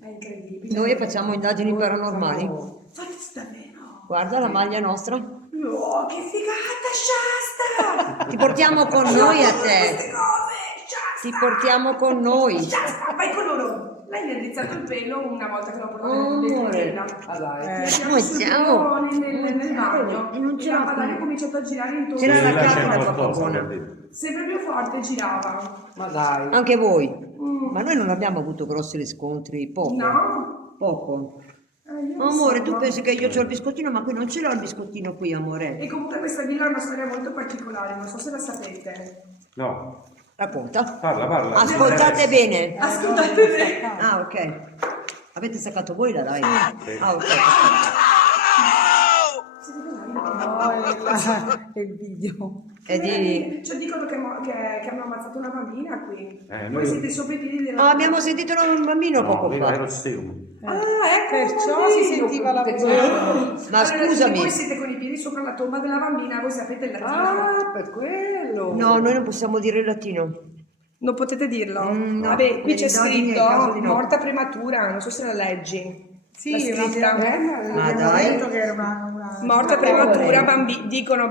È incredibile. Noi facciamo indagini paranormali. Fate davvero? Guarda la maglia nostra. Oh, che figata, Shasta! Ti portiamo con noi a Queste te. cose, Shasta! Ti portiamo con noi. Shasta, vai con loro! Lei mi ha rizzato il pelo una volta che l'ho portato dentro Amore. tenda. Ah, dai. Ciao. Nel bagno. E non E c'era la padana qui. ha cominciato a girare intorno. C'era Sì, la là c'è capra troppo qualcosa, buona. capito? Sempre più forte girava. Ma dai. Anche voi. Ma noi non abbiamo avuto grossi riscontri, poco. No? Poco. Io Amore, tu insomma. pensi che io ho il biscottino, ma qui non ce l'ho il biscottino qui, amore. E comunque questa villa ha una storia molto particolare, non so se la sapete. No, Racconta. parla. Ascoltate bene. Ascoltate bene. Ah, ok. Avete staccato voi la live? Ah, ok. È il video. E di... Cioè dicono che hanno ammazzato una bambina qui. Noi- Voi siete sopra i piedi della... Ah, abbiamo sentito un bambino No, poco era fa. lo stiamo. Ah, ecco, Perciò un si bambino. sentiva la voce. Ma Allora, scusami. voi siete con i piedi sopra la tomba della bambina, voi sapete il latino. Ah, per quello. No, noi non possiamo dire il latino. Non potete dirlo? No, Vabbè, qui per c'è indagini è il caso scritto di no. morta prematura, non so se la leggi. Sì, La scritta. Ma dai. che era una morta prematura, dicono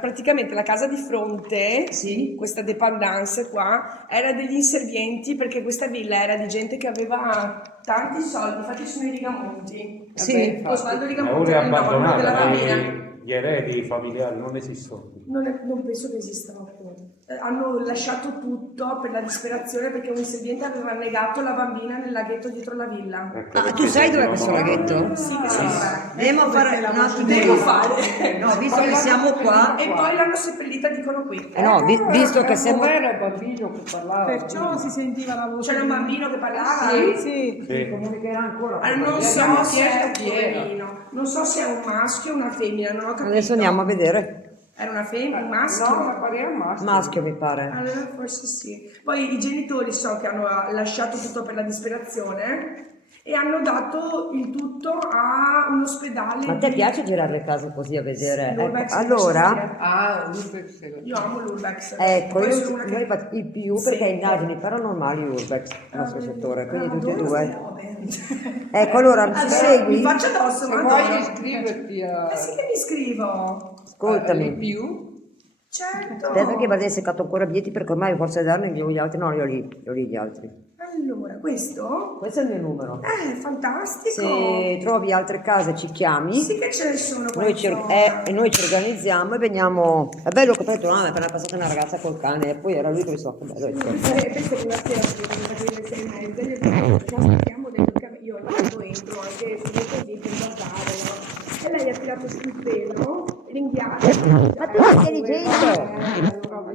praticamente la casa di fronte, Sì. questa dépendance qua, era degli inservienti perché questa villa era di gente che aveva tanti soldi, infatti ci sono i Rigamonti. Sì. Osvaldo Ma Rigamonti ora è era il nonno abbandonata, della bambina. gli eredi familiari non esistono. Non penso che esistano più. Hanno lasciato tutto per la disperazione perché un inserviente aveva negato la bambina nel laghetto dietro la villa. Ecco Ah, perché tu sai dov'è sentivamo- questo laghetto? Sì, che sono tre. Andiamo a fare un attimo. Devo fare. No, visto che siamo qua. E poi l'hanno seppellita, dicono qui. No, visto che siamo. Com'era il bambino che parlava? Perciò si sentiva la voce. C'era un bambino che parlava? Sì. Sì. Comunicherà ancora. Non so Abbiamo se è chiesto chi era. poverino. Non so se è un maschio o una femmina, non ho capito. Adesso andiamo a vedere. Era una femmina, un maschio? No, ma pareva maschio. Maschio, mi pare. Allora forse sì. Poi i genitori so che hanno lasciato tutto per la disperazione e hanno dato il tutto a un ospedale. Ma a te di- piace girare le case così a vedere? L'Urbex Ecco, mi piace allora, dire. Ah, l'Urbex. Io amo l'Urbex. ecco, Poi io, sono una noi facciamo il più Sì. perché indagini paranormali Urbex, il nostro settore, quindi tutti e Adoro due. queste robe. Ecco, allora, ci Allora, segui? Mi faccio addosso, Se ma vuoi adoro. iscriverti a... Sì che mi iscrivo. Ascoltami. più, Certo. Aspetta che vada seccato ancora biglietti perché ormai forse danno gli altri, no, li ho lì gli altri. Allora, questo? Questo è il mio numero. Fantastico. Se trovi altre case ci chiami. Sì che ce ne sono qua Noi in e noi ci organizziamo e veniamo. È bello che poi tu no, è appena passata una ragazza col cane e poi era lui che mi so che bello. Penso che la sera alle 6:30 gli ho detto, "Già stiamo dentro che io quando entro anche se così per guardare, no?" E lei ha tirato sul pelo, ringhiato. Ma tu sei intelligente!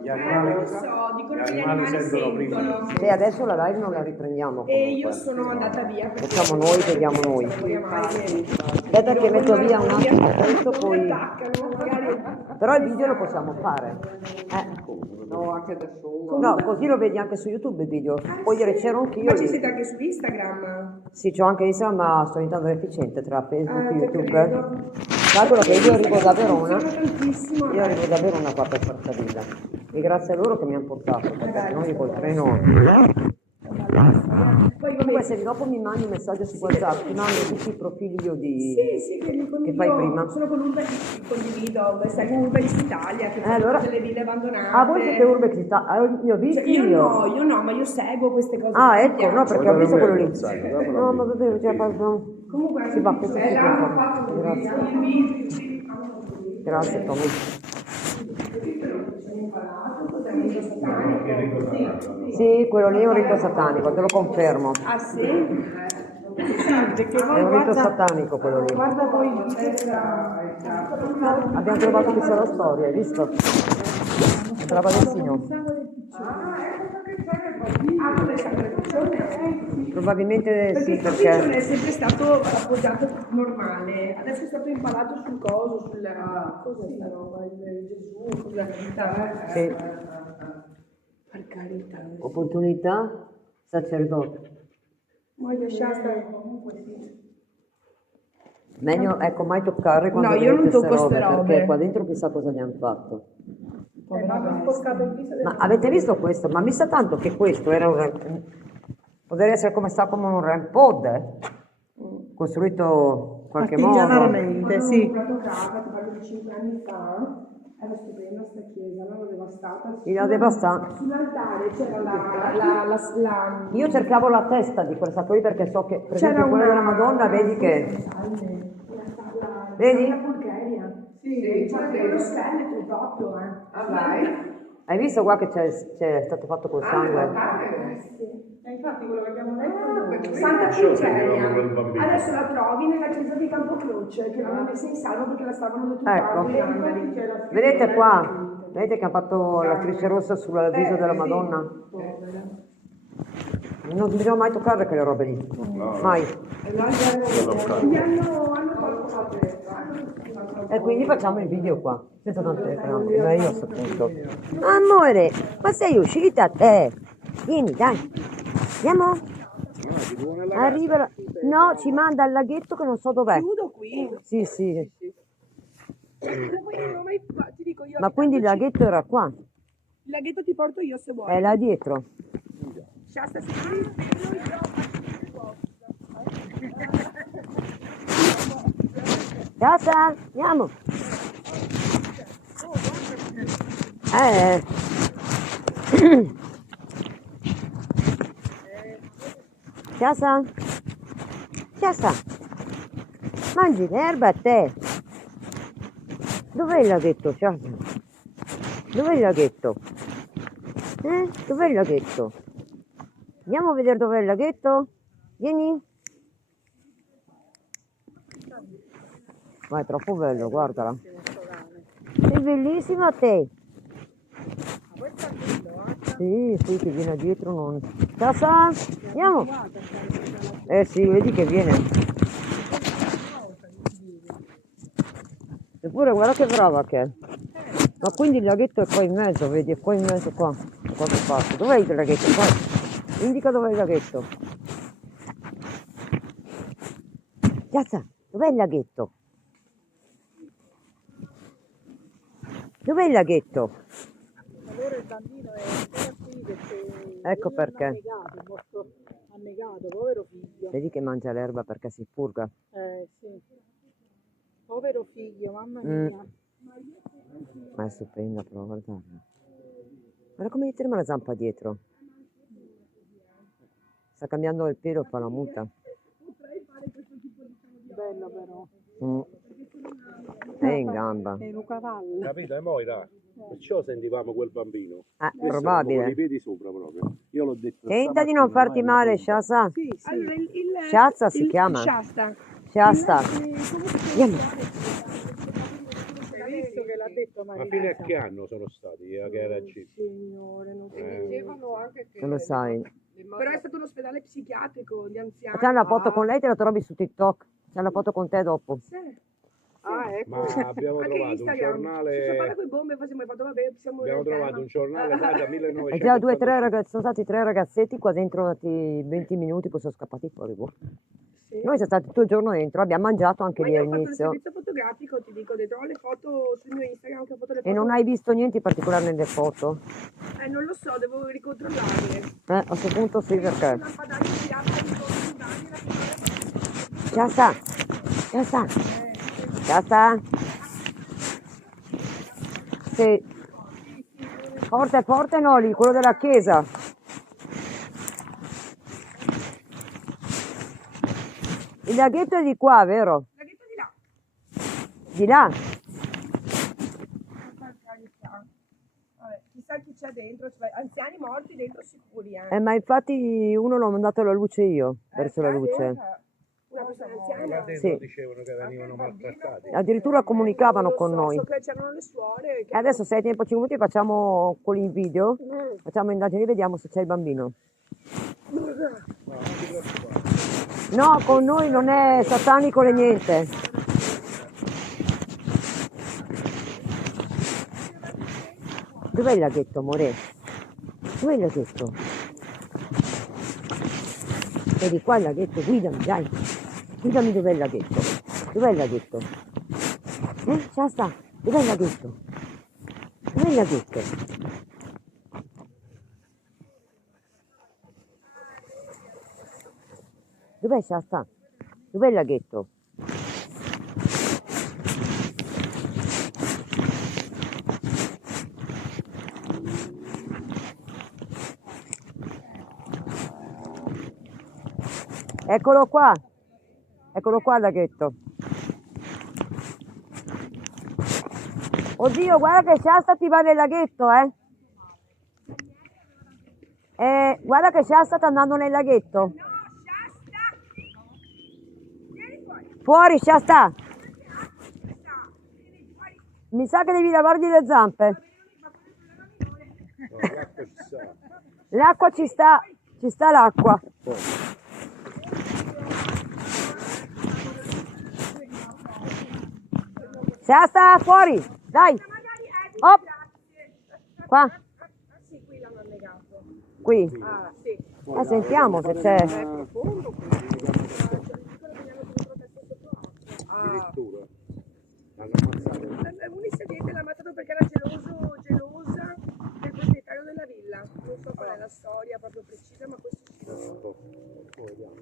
Gli animali, Lo so, dicono gli che gli animali animali sentono prima. sentono. E adesso la live non la riprendiamo. E io comunque. sono andata via perché Facciamo noi, vediamo noi. Aspetta Aspetta che metto via un attimo questo, poi. magari. Però il video lo possiamo fare. no, anche da solo. No, così lo vedi anche su YouTube il video. Puoi dire c'ero anch'io Ma ci lì. siete anche su Instagram? Sì, c'ho anche Instagram, ma sto diventando deficiente tra Facebook e Te YouTube. credo. Calcola che io arrivo da Verona. Funziona tantissimo. Io arrivo da Verona qua per Forza Villa. E grazie a loro che mi hanno portato, perché sennò io col treno... Comunque se dopo mi mandi un messaggio su WhatsApp, ti mando tutti i profili io di... Sì, che fai prima. Sono con Urbex, condivido, sai, con Urbex Italia, che fanno allora... delle ville abbandonate. Ah, voi siete Urbex Italia? Io ho visto io no, ma io seguo queste cose. Ah, ecco, no, perché ho visto quello lì. No, ma Comunque, si va, questo si fatto Grazie. Grazie, Tommy. Sì, quello lì è un rito satanico, te lo confermo. Ah sì? Perché È un rito satanico quello lì. Guarda poi Abbiamo trovato questa la storia, hai visto? Brava del signore. Probabilmente sì, perché non è sempre stato appoggiato normale, adesso è stato impalato sul coso, sulla cosa sta roba, il Gesù, sulla vita. sì. Per carità. Opportunità, sacerdote. Voglio Shasta comunque sì. Meglio, ecco, mai toccare quando No, io non vedete tocco ste ste robe. perché qua dentro chissà cosa gli hanno fatto. Hanno sporcato il viso. Ma avete visto questo? Ma mi sa tanto che questo era potrebbe essere come un REM pod, costruito in qualche modo. Artigianalmente, sì. Ho comprato casa, ti parlo di 5 anni fa, era stupenda sta chiesa, l'hanno devastata. La devastata. Sull'altare c'era la Io cercavo la testa di quella statua lì perché so che, per esempio, quella della Madonna, vedi che... Vedi? La Pulcheria. Sì, c'è lo scheletro proprio, Hai visto qua che c'è stato fatto col sangue? Infatti quello che abbiamo detto Santa Pulcheria. Adesso la trovi nella chiesa di Campocroce, che l'hanno messa in salvo perché la stavano deturpando gli angeli. Vedete qua? Vedete che ha fatto la striscia rossa sul viso della Madonna? Non bisogna mai toccare quelle robe lì. Mai. E quindi facciamo il video qua, senza tante telecamere. Io so tutto. Amore, ma sei uscita te? Vieni, dai. Andiamo? Arriva No, ci manda al laghetto che non so dov'è. Chiudo qui. Sì, sì. Ti dico io. Ma quindi il laghetto era qua? Il laghetto ti porto io se vuoi. È là dietro. Shasta, Casa, andiamo. Casa? Casa? Mangi l'erba a te? Dov'è il laghetto, Casa? Dov'è il laghetto? Dov'è il laghetto? Andiamo a vedere dov'è il laghetto? Vieni. Ma è troppo bello, guardala. È bellissima te. Sì, sì, che viene dietro. Non... Casa, andiamo. Sì, vedi che viene. Eppure guarda che brava che è. Ma quindi il laghetto è qua in mezzo, vedi? È qua in mezzo qua. Da qualche parte. Dov'è il laghetto? Qua. Indica dov'è il laghetto. Piazza, dov'è il laghetto? Dov'è il laghetto? Allora il bambino è ancora qui perché ecco perché. Annegato, è morto annegato, povero figlio. Vedi che mangia l'erba perché si purga. Sì. Povero figlio, mamma mia. Ma è stupenda, però guardate. Guarda come gli trema la zampa dietro. Sta cambiando il pelo, fa la muta. Bello però. È in gamba. È un cavallo. Capito? E Moira? Perciò sentivamo quel bambino. Probabile. Con i piedi sopra proprio. Io l'ho detto. Tenta di non farti male, Shasta. Sì. Allora, Shasta si chiama. Shasta. Shasta. Andiamo. Hai visto che l'ha detto Maria? Ma fino a che anno sono stati? Che era G? Signore, non Dicevano anche che Non lo sai. Però è stato un ospedale psichiatrico, gli anziani. C'è una foto con lei, te la trovi su TikTok. C'è una foto con te dopo. Sì. ecco. Ma abbiamo Anche trovato un Instagram. giornale. Se parla con le bombe, poi siamo fatto, vabbè, siamo Abbiamo trovato un giornale da 1900. E già due o tre ragazzi, sono stati 3 ragazzetti qua dentro, 20 minuti, poi sono scappati fuori. Boh. Sì. Noi siamo stati tutto il giorno dentro, abbiamo mangiato anche Ma lì io ho fatto il all'inizio. servizio fotografico, ti dico, dentro ho le foto sul mio Instagram che ho fatto le foto. E non hai visto niente di particolare nelle foto? Non lo so, devo ricontrollarle. A questo punto sì, perché... Una padaglia di acqua di Giovanni, la signora- Ya sta, ya sta, ya sta. Sì. Forte, forte no, lì, quello della chiesa. Il laghetto è di qua, vero? Il laghetto di là. Di là? Vabbè, chissà chi c'è dentro, cioè, anziani morti dentro sicuri, eh. Ma infatti uno l'ho mandato alla luce io, verso la luce. Una persona anziana. Sì. Dicevano che venivano maltrattati. Addirittura comunicavano Non lo con so, noi. so che c'erano le suore. Che E adesso se hai tempo 5 minuti facciamo con il video, facciamo indagini e vediamo se c'è il bambino. No, con noi non è satanico né niente. Dov'è il laghetto, amore? Dov'è il laghetto? Vedi qua il laghetto, guidami, dai. Guidami dov'è il laghetto. Dov'è il laghetto? Già sta. Dov'è il laghetto? Dov'è il laghetto? Dov'è Shasta? Dov'è il laghetto? Eccolo qua il laghetto. Oddio, guarda che Shasta ti va nel laghetto, guarda che Shasta sta andando nel laghetto. Fuori, Shasta! Mi sa che devi lavargli le zampe. L'acqua ci sta l'acqua. Shasta, fuori, dai. Hop. Qua. Qui. Sentiamo se c'è. Addirittura. L'hanno ammazzato. Un inserviente l'ha ammazzato perché era gelosa del proprietario della villa. Non so qual è la storia proprio precisa, ma questo sì lo so.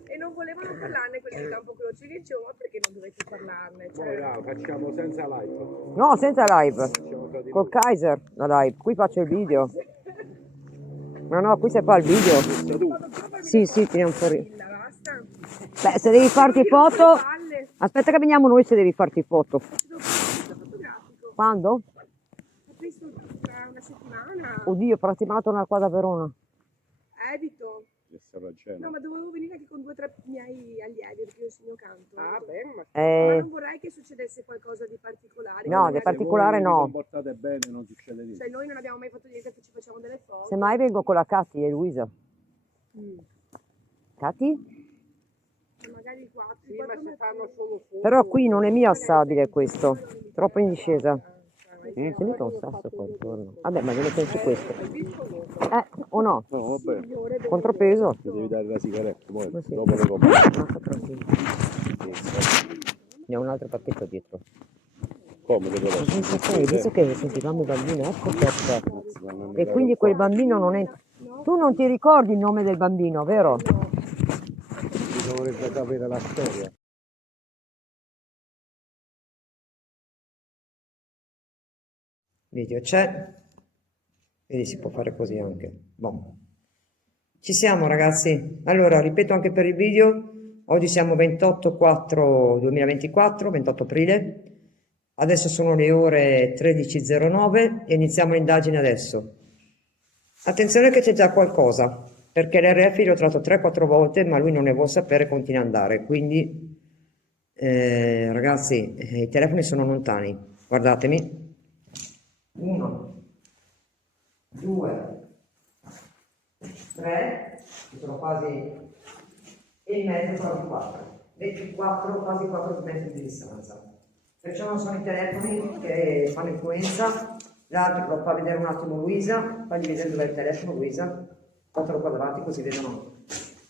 E non volevano parlarne quelli del campo croce, che dicevo, ma perché non dovete parlarne? Poi là, facciamo senza live. No, senza live. Col Kaiser la live. Qui faccio il video. No, qui si fa il video. Sì, tiriamo fuori. Beh, se devi farti foto... Aspetta che veniamo noi se devi farti foto. Quando? Tra una settimana. Oddio, fra settimana tornare qua da Verona. Edito. No, No, ma dovevo venire anche con 2 o 3 miei allievi perché io insegno canto. Ma Eh, non vorrei che succedesse qualcosa di particolare. No, che di magari- particolare Se voi no. vi comportate bene, non succede niente. Cioè noi non abbiamo mai fatto niente che ci facciamo delle foto. Semmai vengo con la Cati e Luisa. Cati? Magari 4. Sì, ma se fanno solo foto. Però qui non è mio assabile questo. Troppo in discesa. C'è mica un sasso qua intorno. Vabbè, ma dove pensi questo? O no? No, vabbè, Contropeso? ti devi dare la sigaretta, poi Ma sì. dopo le compri. No, sta tranquillo. Ne ho un altro pacchetto dietro. Come che Ma pensa te, visto che sentivamo il bambino, ecco perché. E quindi quel bambino non è... Tu non ti ricordi il nome del bambino, vero? Si dovrebbe sapere la storia. Video c'è. Vedi, si può fare così anche. Boh. Ci siamo ragazzi. Allora, ripeto anche per il video. Oggi siamo 28/4/2024, 28 aprile. Adesso sono le ore 13:09 e iniziamo l'indagine adesso. Attenzione che c'è già qualcosa, perché l'RF l'ho trovato 3-4 volte, ma lui non ne vuole sapere e continua ad andare. Quindi, ragazzi, i telefoni sono lontani. Guardatemi. 1, 2, 3, che sono quasi in mezzo, quasi 4. 24, quasi 4 metri di distanza. Perciò non sono i telefoni che fanno influenza. L'altro lo fa vedere un attimo Luisa, fagli vedere dove è il telefono Luisa, portalo qua davanti così vedono.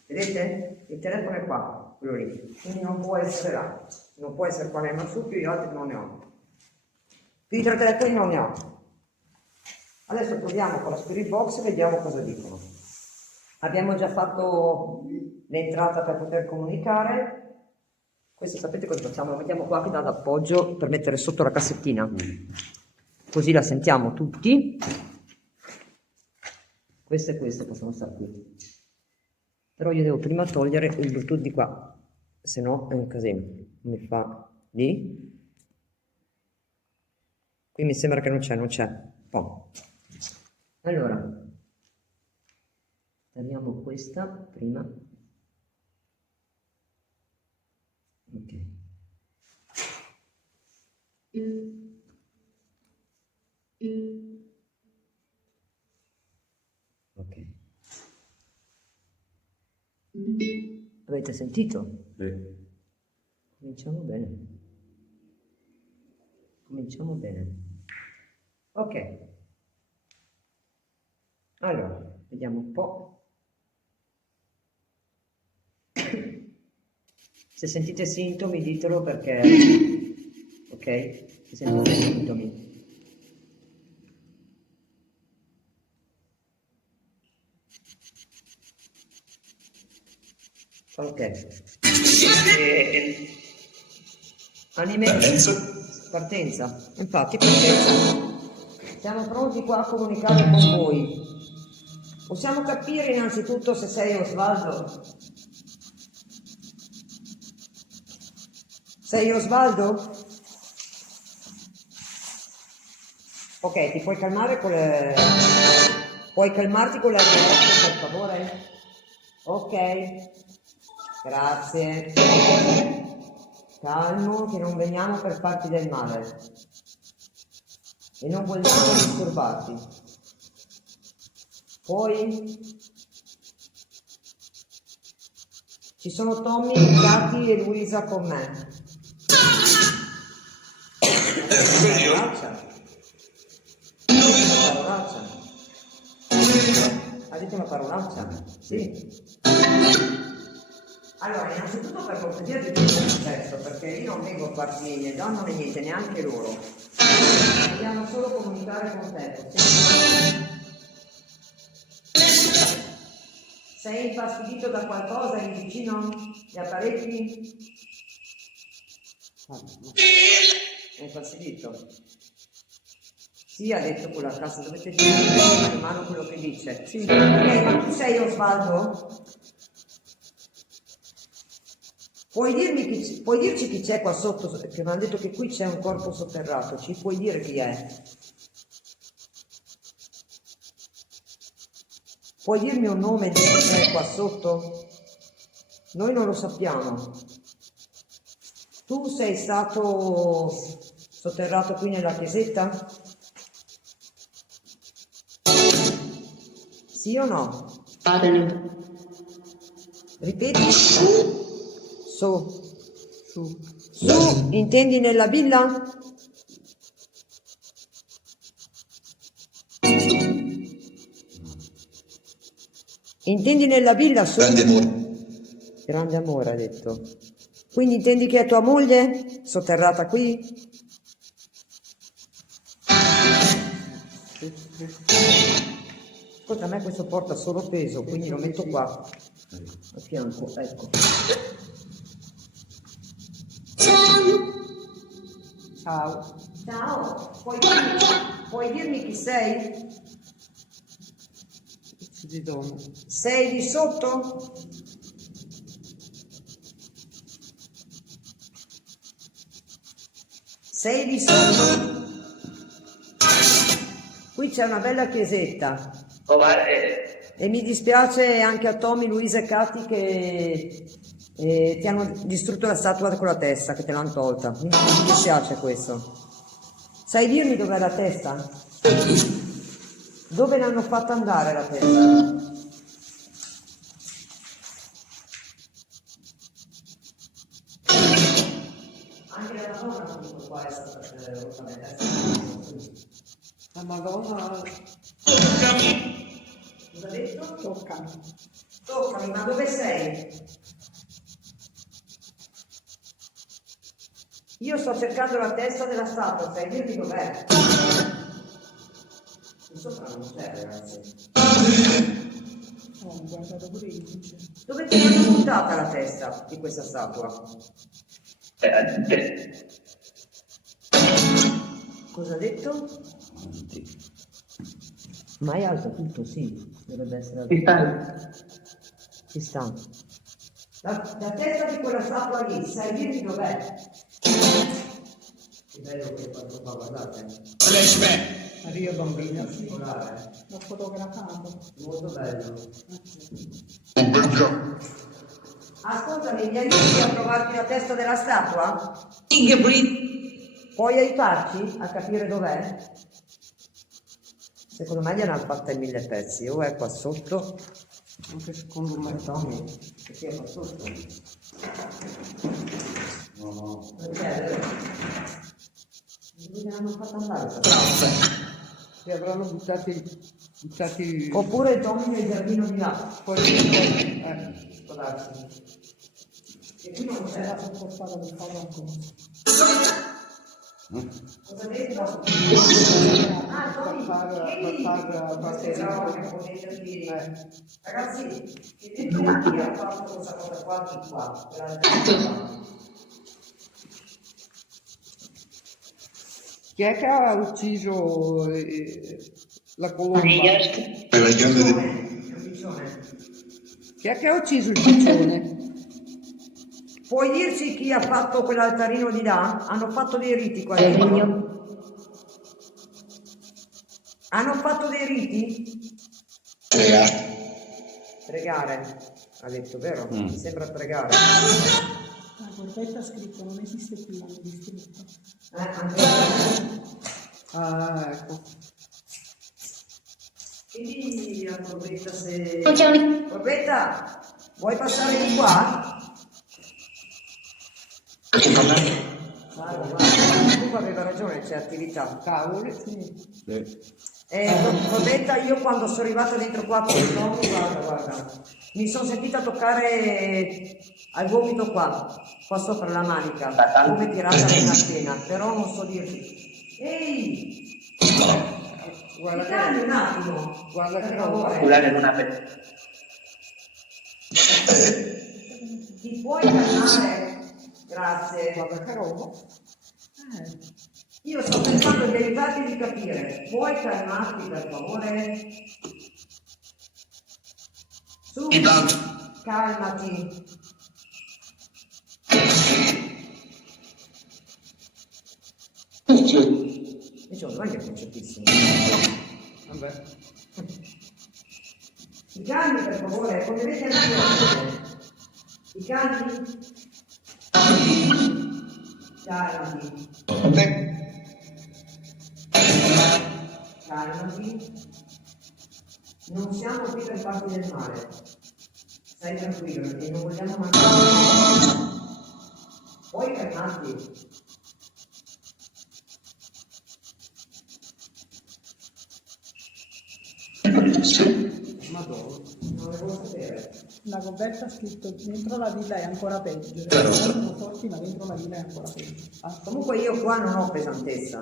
Vedete? Il telefono è qua. quello lì. Quindi non può essere là, non può essere qua nel marsupio, io altri non ne ho. Più di 3 telefoni non ne ho. Adesso proviamo con la Spirit Box e vediamo cosa dicono. Abbiamo già fatto l'entrata per poter comunicare. Questo sapete cosa facciamo? Lo mettiamo qua che dà l'appoggio per mettere sotto la cassettina. Così la sentiamo tutti. Queste e queste possono stare qui. Però io devo prima togliere il Bluetooth di qua, se no è un casino. Mi fa lì. Qui mi sembra che non c'è. Oh. Allora, tagliamo questa prima. Ok. Ok. Avete sentito? Sì. Cominciamo bene. Cominciamo bene. Ok. Allora, vediamo un po'. Se sentite sintomi ditelo perché... Ok? Se sentite sintomi. Ok. Anime. Partenza. Infatti, partenza. Siamo pronti qua a comunicare con voi. Possiamo capire innanzitutto se sei Osvaldo? Sei Osvaldo? Ok, ti puoi calmare con le... Puoi calmarti con l'RF per favore? Ok. Grazie. Calmo, che non veniamo per farti del male. E non vogliamo disturbarti. Poi ci sono Tommy, Katy e Luisa con me. Parolaccia. Ha detto una parolaccia? Sì. Allora, innanzitutto per cortesia di tutto il successo, perché io non vengo a farti né danno né niente, neanche loro. Vogliamo solo comunicare con te. Sei infastidito da qualcosa lì vicino? Gli apparecchi? È infastidito? Sì, ha detto quella cassa, dovete dire in mano quello che dice. Sì. Ok, ma tu sei Osvaldo? Puoi dirci chi c'è qua sotto? Che mi hanno detto che qui c'è un corpo sotterrato, ci puoi dire chi è? Puoi dirmi un nome di chi c'è qua sotto? Noi non lo sappiamo. Tu sei stato sotterrato qui nella chiesetta? Sì o no? Ripeti? Su, intendi nella villa? Intendi nella villa su? Grande amore. Grande amore, ha detto. Quindi intendi che è tua moglie? Sotterrata qui? Ascolta, a me questo porta solo peso, quindi lo metto qua, a fianco, ecco. Ciao. Ciao, puoi dirmi chi sei? Di dove? Sei di sotto? Sei di sotto? Qui c'è una bella chiesetta. E mi dispiace anche a Tommy, Luisa e Katy che ti hanno distrutto la statua con la testa, che te l'hanno tolta. Mi dispiace questo. Sai dirmi dov'è la testa? Dove l'hanno fatta andare la testa? Anche la Madonna comunque qua è stata La Madonna Cosa ha detto? Toccami. Toccami, ma dove sei? Io sto cercando la testa della statua, sai dirmi dov'è? Qui sopra non c'è, ragazzi. Oh, ho guardato pure io, non c'è. Dove ti hanno buttata la testa di questa statua? Cosa ha detto? Ma è alto tutto, sì, dovrebbe essere alto. Ci sta. La testa di quella statua lì, sai dirmi dov'è? Che bello che fatto qua, guardate. Maria bambina, sì. Particolare. L'ho fotografato. Molto bello. Ascoltami, mi aiuti a trovarti la testa della statua? Puoi aiutarci a capire dov'è? Secondo me gliel'hanno fatta in 1000 pezzi, o è qua sotto, Anche secondo me. Tommy, perché è qua sotto? No. Perché? Dove l'hanno fatta andare? Li avranno buttati Oppure il Tommy nel giardino di là, fuori. può darsi. E qui non Era c'è. supportata per fare qualcosa. Cosa hai detto? Ah, Tommy, ragazzi, che dentro ha fatto questa cosa qua di qua, per la terra. Chi è che ha ucciso la colomba? Il piccione. Chi è che ha ucciso il piccione? Puoi dirci chi ha fatto quell'altarino di là? Hanno fatto dei riti qua dentro. Hanno fatto dei riti? Pregare, ha detto, vero? Mi sembra pregare. La Corbetta ha scritto non esiste più, l'hanno distrutta. Anche Ah, ecco. quindi la Corbetta se... Corbetta, vuoi passare di qua? Guarda, tu aveva ragione, c'è attività. Cavoli. Sì. Corbetta, io quando sono arrivata dentro qua con il nome, guarda, mi sono sentita toccare al gomito qua sopra la manica, come tirata nella schiena, però non so dirti. Ehi! Guarda Ti calmi un attimo, Guarda per che favore. Ti puoi calmare? Grazie. Guarda che roba. Io sto pensando di aiutarti di capire. Puoi calmarti per favore? Su, calmati. Invece non è concetissimo. Vabbè. Ti calmi per favore, come vedi anche io. Ti calmi? Calmati. Calmati. Non siamo qui per farti del male. Stai tranquillo e non vogliamo mangiare. Puoi calmarti. Madonna. Non lo devo sapere. La Corbetta ha scritto dentro la villa è ancora peggio. Le persone sono forti, ma dentro la villa è ancora peggio. Comunque io qua non ho pesantezza.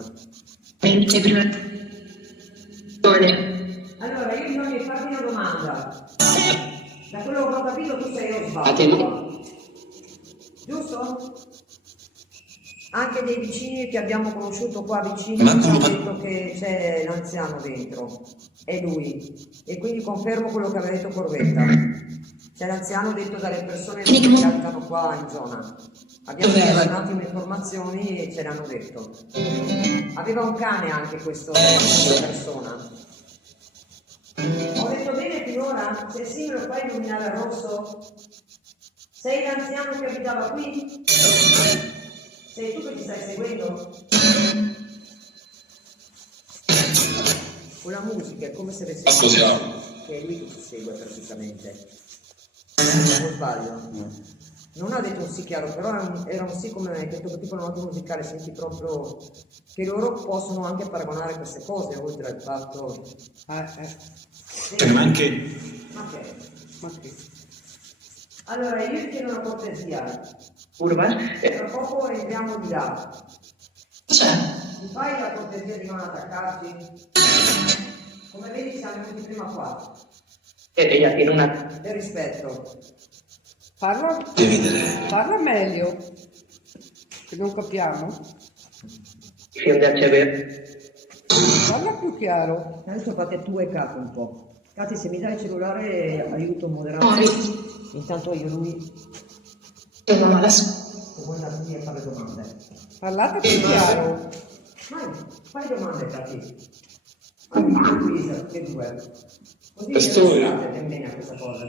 Allora io bisogna farti una domanda. Da quello che ho capito tu sei Osvaldo. Giusto? Anche dei vicini che abbiamo conosciuto qua vicini ci hanno detto che c'è l'anziano dentro. È lui. E quindi confermo quello che aveva detto Corbetta. C'è l'anziano detto dalle persone che abitano qua in zona. Abbiamo chiesto un attimo informazioni e ce l'hanno detto. Aveva un cane anche questa persona. Ho detto bene finora? Se sì me lo fai illuminare a rosso? Sei l'anziano che abitava qui? Sei tu che ti stai seguendo? Con la musica è come se avessi che è lui che ti segue praticamente. Non sbaglio. Non ha detto un sì chiaro, però era un sì come detto tipo una nota musicale, senti proprio che loro possono anche paragonare queste cose, oltre al fatto. Ma anche Ma che? Ma che? Allora, io ti chiedo una cortesia. Curvas. Tra poco entriamo di là. C'è. Mi fai la cortesia di non attaccarci? Come vedi siamo venuti prima qua. Ella tiene una... Per rispetto. Parla meglio, che non capiamo. Tiende a ceder. Parla più chiaro. Adesso fate tu e Katy un po'. Katy, se mi dai il cellulare aiuto a moderare. Intanto io lui. Sono mala Vuoi andare lì a fare domande? Parlate più chiaro. Vai, fai domande, Katy. Improvvisa, che due. Così pensate bene a questa cosa.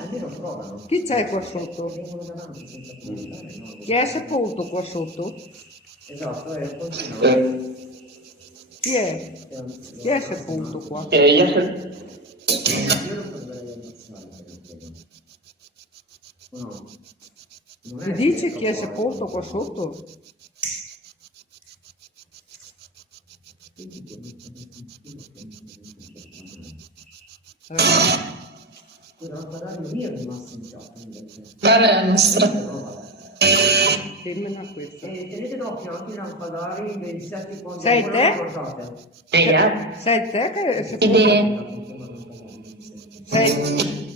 Almeno provano. Chi c'è qua sotto? Vengono davanti senza comunicare, no? Chi è sepolto qua sotto? Esatto, è un continuo. Chi è? Chi è sepolto qua? Ella se... Io lo prenderei ammazzare per il tema. No. Non Mi è dici che chi è troppo- sepolto qua sotto? Scusa, la guadagno io è rimasto in gioco invece. Femmina questa. E tenete d'occhio anche i lampadari dei sette quando Sei voi te? lo guardate. Ella... Sei te che è sepolta?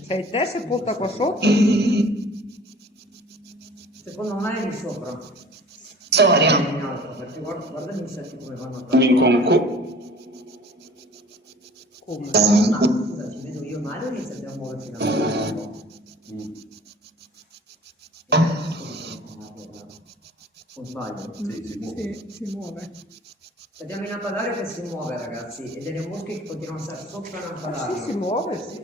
Sei te sepolta qua sotto? Secondo me è lì sopra. Storia. Non in alto, perché guarda gli insetti come vanno a In conco. Come? Ma scusa, ci vedo io male o iniziate a muoversi da un po'? O sbaglio? Sì, si muove. Sì, si muove. Abbiamo il lampadario che si muove, ragazzi, e delle mosche che continuano a stare sopra il lampadario. Sì, si muove, sì.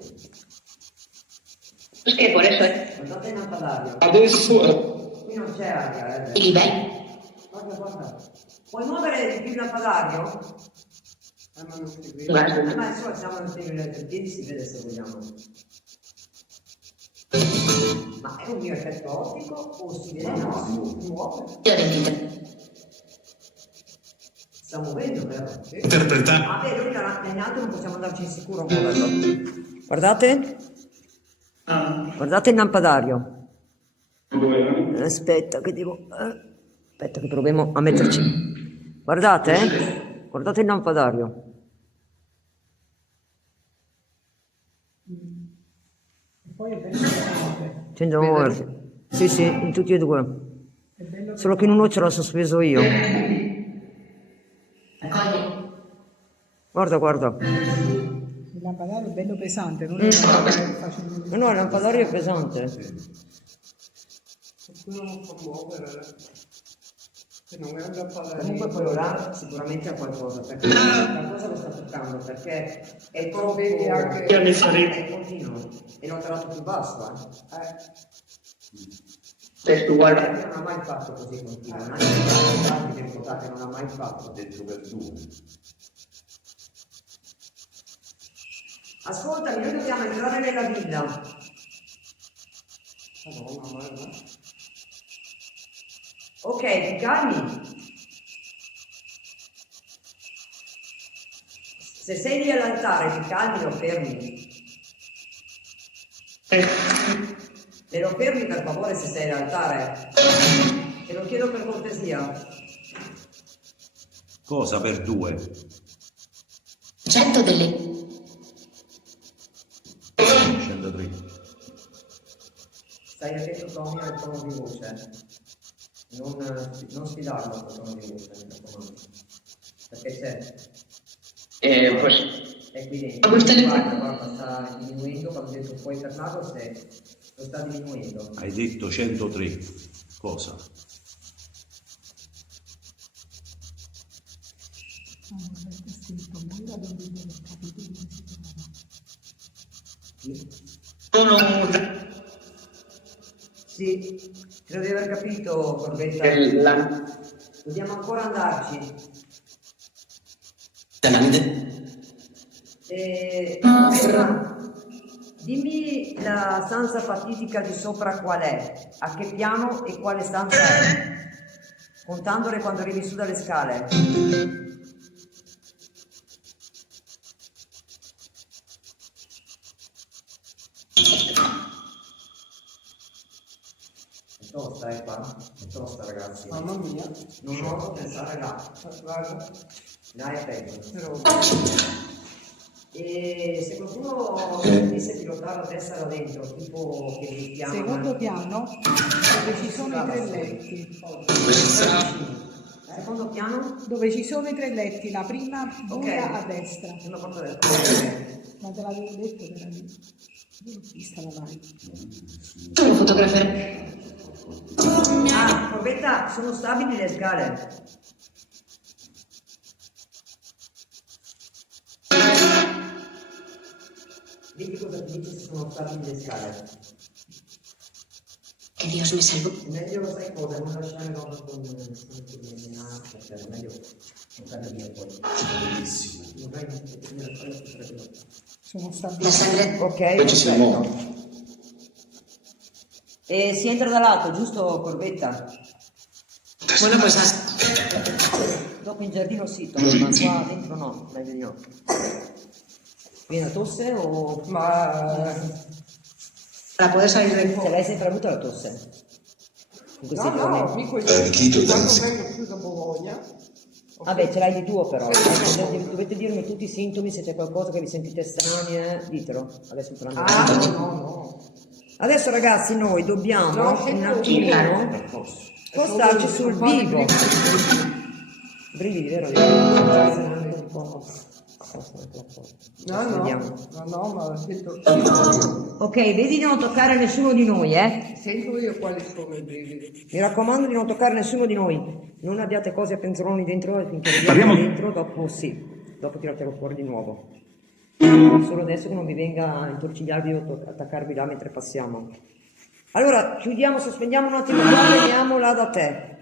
Perché por eso è... Guardate il lampadario. Adesso Qui non c'è aria, Il livello. Guarda, guarda. Puoi muovere di più il lampadario? Ma non si vede. Guarda. Ma insomma siamo in piedi, si vede se vogliamo. Ma è un mio effetto ottico o si vede? No, si muove. Sta muovendo, vero? Sì. interpretare. Ah, beh, noi in alto non possiamo andarci in sicuro a muoverlo. Guardate. Guardate il lampadario. Aspetta che devo... Aspetta che proviamo a metterci. Guardate, guardate il lampadario. Poi è bello pesante. Tendono a muoversi. Sì, sì, in tutti e due. È bello Solo che in uno ce l'ho sospeso io. Guarda, guarda. il lampadario è bello pesante, non è una cosa che facile. No, il lampadario è pesante. Qualcuno non fa muovere. Che non è un lampadario. Comunque quello là sicuramente ha qualcosa, perché qualcosa lo sta toccando, perché è troppo... Vedi anche- è continuo. E l'ho tirato più basso, Testo uguale. Non ha mai fatto così continuo, anche i che votate non ha mai fatto. Dentro per due. Ascoltami, noi dobbiamo entrare nella villa. Madonna, guarda. Ok, ti calmi. Se sei lì all'altare, ti calmi, lo fermi. E lo fermi per favore se sei all'altare. Te lo chiedo per cortesia. Cosa per due? 100 delle 103. Stai attento Tommy al tono di voce. Non sfidarlo al tono di voce, mi raccomando. Perché c'è. Pues... È qui dentro. Guarda, sta diminuendo, quando ho detto puoi fermarlo, se lo sta diminuendo. Hai detto 103. Cosa? Sono un... Sì, credo di aver capito, Corbetta. La... Dobbiamo ancora andarci. Corbetta, dimmi la stanza fatidica di sopra qual è, a che piano e quale stanza è, contandole quando arrivi su dalle scale. tosta, qua. È tosta, ragazzi. Mamma mia. Non oso pensare là. Guarda. Là è peggio. Però E se qualcuno dovesse pilotare la testa da dentro, tipo che mi chiama... Secondo piano, dove ci sono i 3 letti. Secondo piano? Dove ci sono i 3 letti, la prima buia Ok. a destra. Prima porta del Ma te l'avevo detto che era lì. Io l'ho vista la live. Sono fotografare. Ah, Corbetta, sono stabili le scale. Vedi cosa ti dice se sono stabili le scale. Che Dios me salvo. Meglio sai cosa, non lasciare roba con perché è meglio non fare via poi. Bellissimo. Non vai a finire la storia. Sono stabili. La sangre. Ok, Poi ci siamo. perfetto. E si entra dall'alto, giusto Corbetta? Bueno, pues Dopo in giardino sì, ma qua dentro no, meglio di no. Viene la tosse o... Ma para poder salir del Se l'hai sempre avuta la tosse? In questi no, giorni? no, qui Chito, quando danzi. vengo più da Bologna. Vabbè, ce l'hai di tuo però. Dovete dirmi tutti i sintomi, se c'è qualcosa che vi sentite strani, ditelo. Adesso prendo. Ah, no. Adesso ragazzi noi dobbiamo No, un attimino spostarci sul vivo. Brividi, vero? Vediamo. No, ma ho detto, Ok, vedi di non toccare nessuno di noi, sento io quali sono i brividi. Mi raccomando di non toccare nessuno di noi. Non abbiate cose a penzoloni dentro finché arriviamo dentro, dopo sì. Dopo tiratelo fuori di nuovo. Solo adesso che non vi venga a intorcigliarvi o attaccarvi là mentre passiamo. Allora, chiudiamo, sospendiamo un attimo qua, veniamo là da te.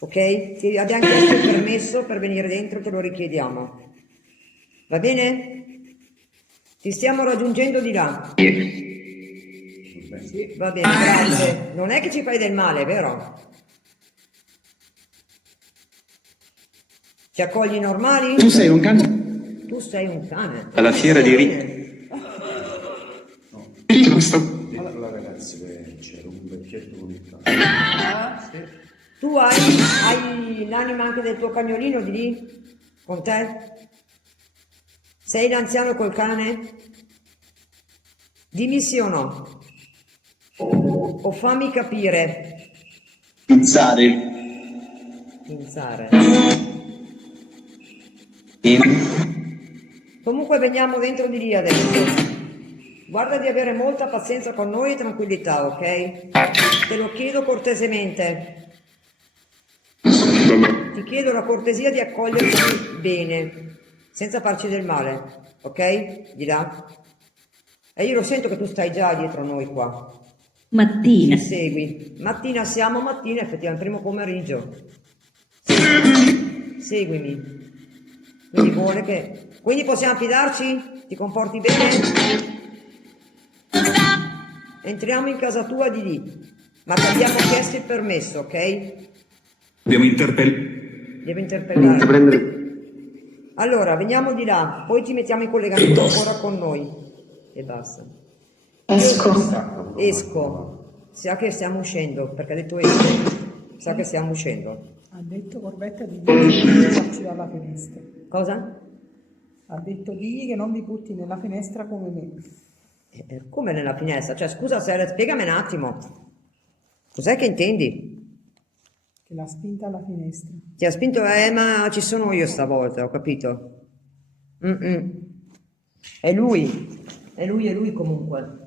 Ok? Ti abbiamo chiesto il permesso per venire dentro, te lo richiediamo. Va bene? Ti stiamo raggiungendo di là. Sì, va bene, grazie. Non è che ci fai del male, vero? Ci accogli normali? Tu sei un cane? Tu sei un cane. Alla fiera di Dentro la ragazza che c'era un vecchietto con il cane. Ah, sì. Tu hai l'anima anche del tuo cagnolino di lì? Con te? Sei l'anziano col cane? Dimmi sì o no. O fammi capire. Pizzare. Pinzare. Comunque veniamo dentro di lì adesso. Guarda di avere molta pazienza con noi e tranquillità, ok? Te lo chiedo cortesemente. Ti chiedo la cortesia di accoglierci bene, senza farci del male, ok? Di là. E io lo sento che tu stai già dietro noi qua. Mattina. Ci segui. Mattina siamo, mattina effettivamente, primo pomeriggio. Seguimi. Quindi vuole che... Quindi possiamo fidarci? Ti comporti bene? Entriamo in casa tua di lì, ma ti abbiamo chiesto il permesso, ok? Devo Interpellare. Allora, veniamo di là, poi ti mettiamo in collegamento ancora con noi. E basta. Esco. Sa che stiamo uscendo, perché ha detto esco. Sa che stiamo uscendo. Ha detto Corbetta di buttarci dalla finestra. Cosa? Ha detto digli che non mi butti nella finestra come me. Come nella finestra? Cioè, scusa, spiegami un attimo. Cos'è che intendi? Che l'ha spinta alla finestra. Ti ha spinto, ma ci sono io stavolta, ho capito. È lui comunque.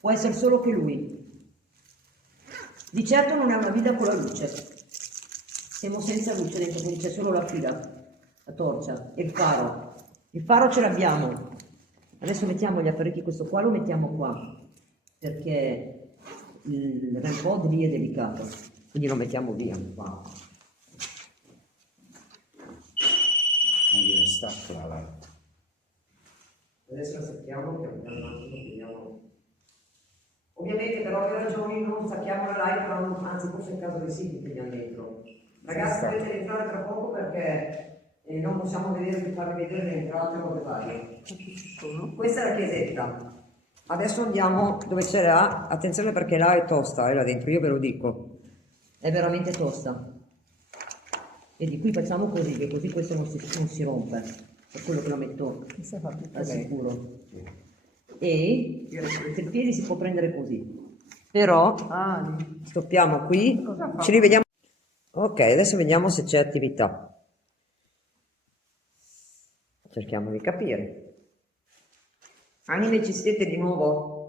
Può essere solo che lui. Di certo non è una guida con la luce. Siamo senza luce dentro, quindi c'è solo la fila, la torcia e il faro. Il faro ce l'abbiamo. Adesso mettiamo gli apparecchi, questo qua lo mettiamo qua, perché il REM-pod lì è delicato, quindi lo mettiamo via. Qua. Non viene stacca la... Adesso la stacchiamo, vediamo. Ovviamente per ovvie ragioni non stacchiamo la live, però anzi forse è il caso che sì, che teniamo dentro. Ragazzi dovete rientrare tra poco perché non possiamo farvi vedere le entrate o robe varie. Questa è la chiesetta. Adesso andiamo dove c'è là, attenzione perché là è tosta, là dentro, io ve lo dico. È veramente tosta. E di qui facciamo così, che così questo non si rompe. Per quello che lo metto Questa fa tutto al lei. sicuro. E il piede si può prendere così. Però stoppiamo qui. Ci rivediamo. Ok, adesso vediamo se c'è attività. Cerchiamo di capire. Anime, ci siete di nuovo?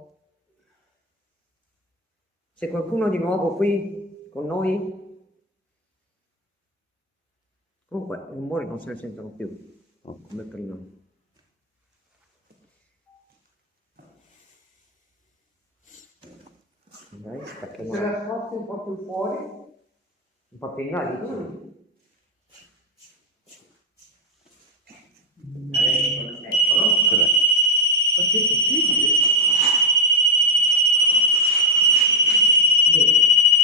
C'è qualcuno di nuovo qui con noi? Comunque i rumori non se ne sentono più, come prima. Dai, stacchiamo Se la sposti un po' più fuori. un po' più in là, dici? Adesso eccolo. Perché è possibile?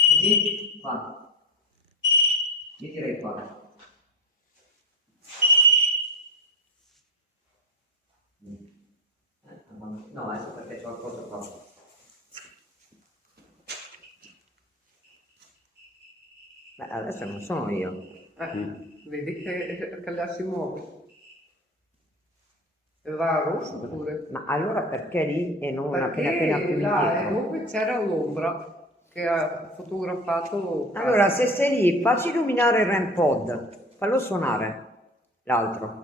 Così, qua. Io direi qua. No, adesso perché c'è qualcosa qua. Beh, adesso non sono io. Vedi che la si muove. E va a rosso pure. Ma allora perché lì e non appena Perché più là indietro? dove c'era l'ombra che ha fotografato. Allora, se sei lì, facci illuminare il REM pod. Fallo suonare. L'altro.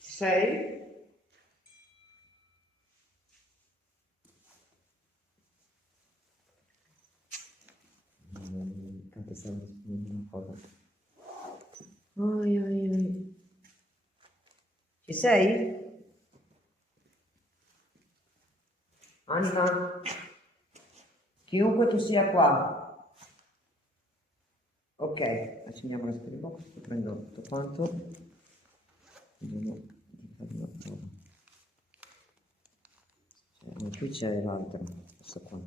Ci sei? Intanto stavo scrivendo una cosa. Ai, ai, ai. Ci sei? Anima? Chiunque tu sia qua. Ok, accendiamo la spirit box, prendo tutto quanto. Vediamo di fare una prova. Qui c'è l'altro, questo qua.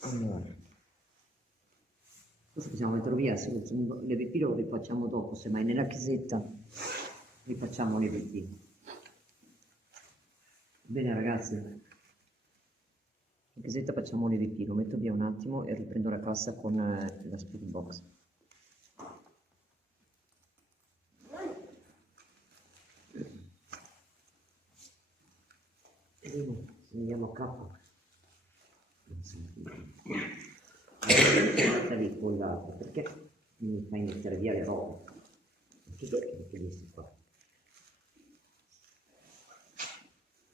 Allora, questo possiamo metterlo via, se l'EVP lo rifacciamo dopo, semmai nella chiesetta rifacciamo l'EVP. Bene ragazzi, in chiesetta facciamo l'EVP, lo metto via un attimo e riprendo la cassa con la spirit box. Vediamo se andiamo a capo. Lì collato, perché mi fai mettere via le robe? Perché questi qua?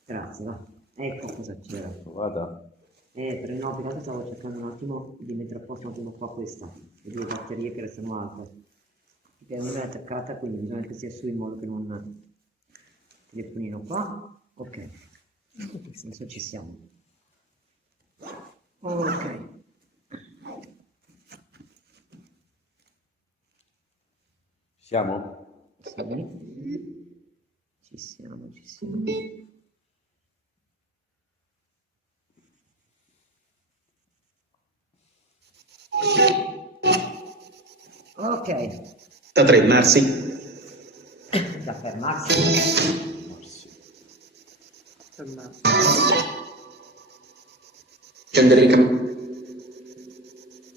Grazie, va. Ecco cosa c'era. Vada. Per no, perché stavo cercando un attimo di mettere a posto un attimo qua questa, le due batterie che restano alte. Perché una è attaccata, quindi bisogna che sia su in modo che non... Telefonino qua. Ok. Adesso ci siamo. Ok. Siamo? Sì. Ci siamo, ci siamo. Ok. Da fermarsi. Da fermarsi. Scendere in campo.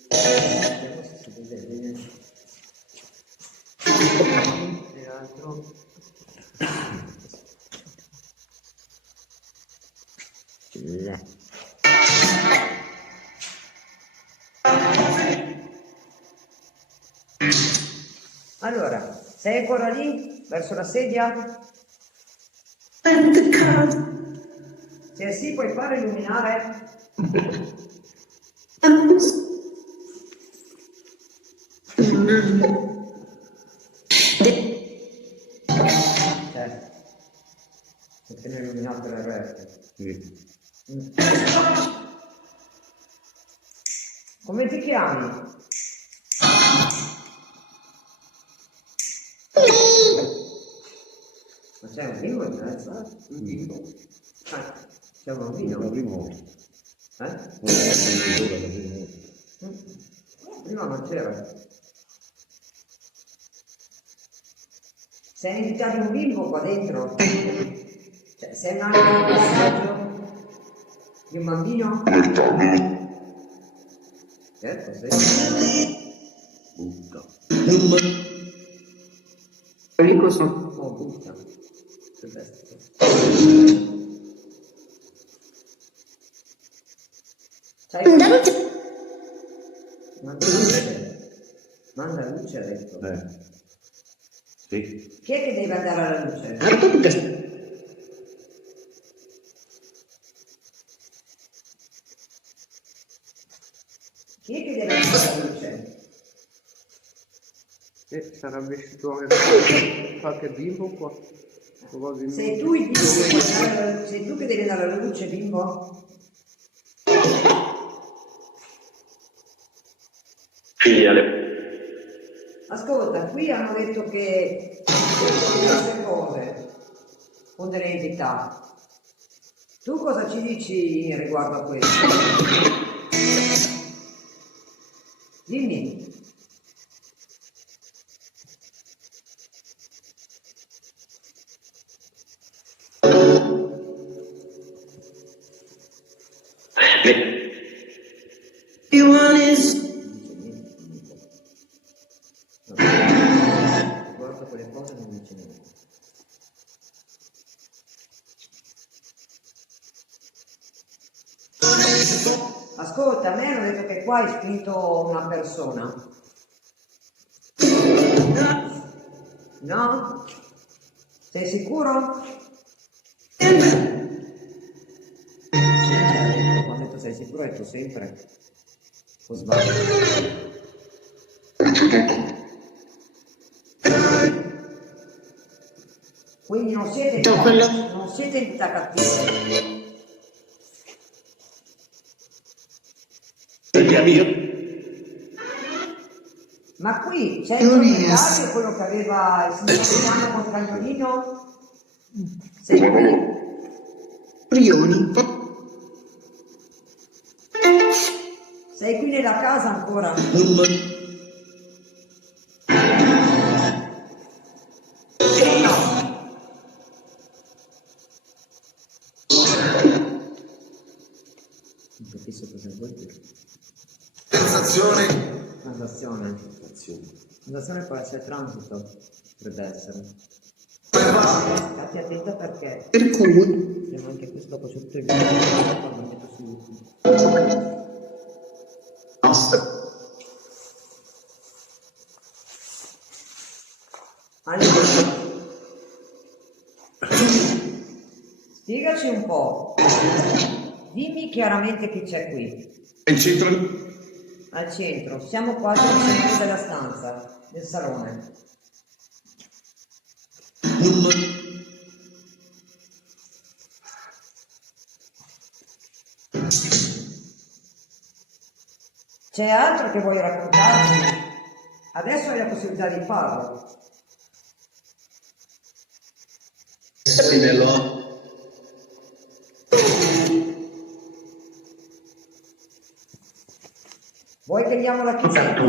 Vediamo se si vede bene. E l'altro. Allora, sei ancora lì? Verso la sedia? Se sì, puoi fare illuminare? Perché non illuminato le rete? Sì. Come ti chiami? Ma c'è un vino in mezzo? Un vino. C'è un vino? La prima volta. La prima volta. Prima non c'era. Sei invitato un bimbo qua dentro? Cioè, sei un altro passaggio di un bambino? Certo, sì. Butta. Oh, butta. Che bestia. Manda luce. Manda luce, ha detto. Sì. Chi è che deve andare alla luce? Chi è che deve andare alla luce? Sarà vestito anche qualche bimbo qua. Probabilmente. Sei tu il bimbo che vuoi andare alla luce? Sei tu che devi andare alla luce, bimbo? Filiale. Ascolta, qui hanno detto che diverse cose con delle entità. Tu cosa ci dici riguardo a questo? Dimmi. Guarda quelle cose non dice niente. Ascolta, a me hanno detto che qua è scritto una persona. No? Sei sicuro? Quando ho detto sei sicuro, hai detto sempre. O sbaglio? Quindi non siete entità cattive. Ma qui c'è il proprietario, quello che aveva il signor Milano col cagnolino? Sei qui? Sei qui nella casa ancora? Non capisco cosa vuol dire. Transazione. Transazione può essere transito, potrebbe essere. State attenta perché. Vediamo anche questo, dopo c'è tutto il video, quando lo metto su YouTube. Allora, spiegaci un po'. Dimmi chiaramente chi c'è qui. Il centro Al centro, siamo quasi al centro della stanza, del salone. C'è altro che vuoi raccontarmi? Adesso hai la possibilità di farlo. Vuoi che andiamo alla chiesetta?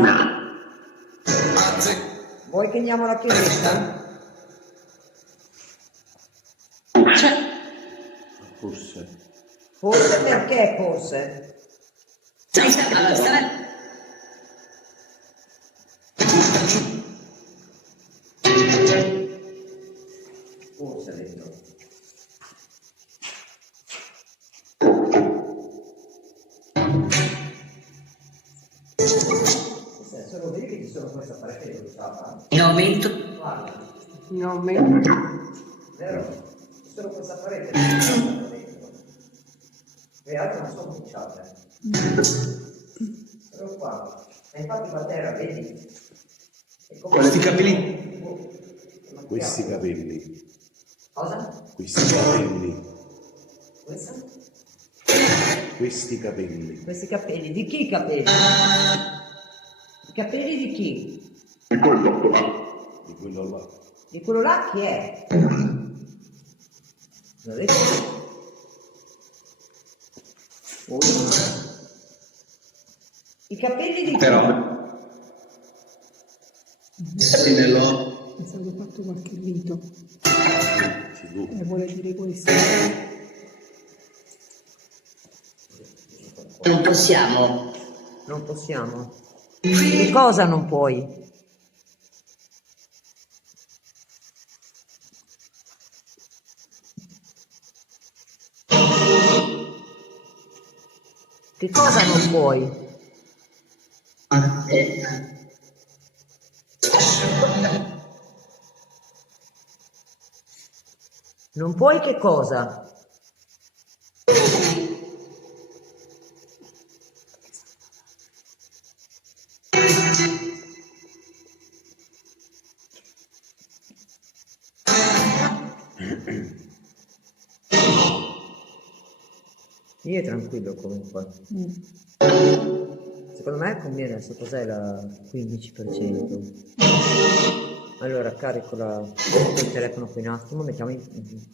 Vuoi che andiamo alla chiesetta? Forse. Forse perché forse? Forse dentro. Solo vedi che ci sono queste apparecchie di usata? In aumento. Guarda, In aumento. vero? Ci sono queste apparecchie di usata dentro. Le altre non sono bucciate. Però qua, e infatti Matera, vedi? Questi capelli? Questi capelli. Cosa? Questi capelli. Questa? Questi capelli. Questi capelli, di chi i capelli? I capelli di chi? Di quello là. Di quello là chi è? L'ho detto? I capelli di chi? Però Asinello. è stato fatto qualche rito. Ci E vuole dire questo. Non possiamo. Non possiamo. Che cosa non puoi? Che cosa non puoi? Non puoi che cosa? Io è tranquillo comunque. Secondo me conviene, adesso cos'è la 15%? Allora carico il telefono qui un attimo, mettiamo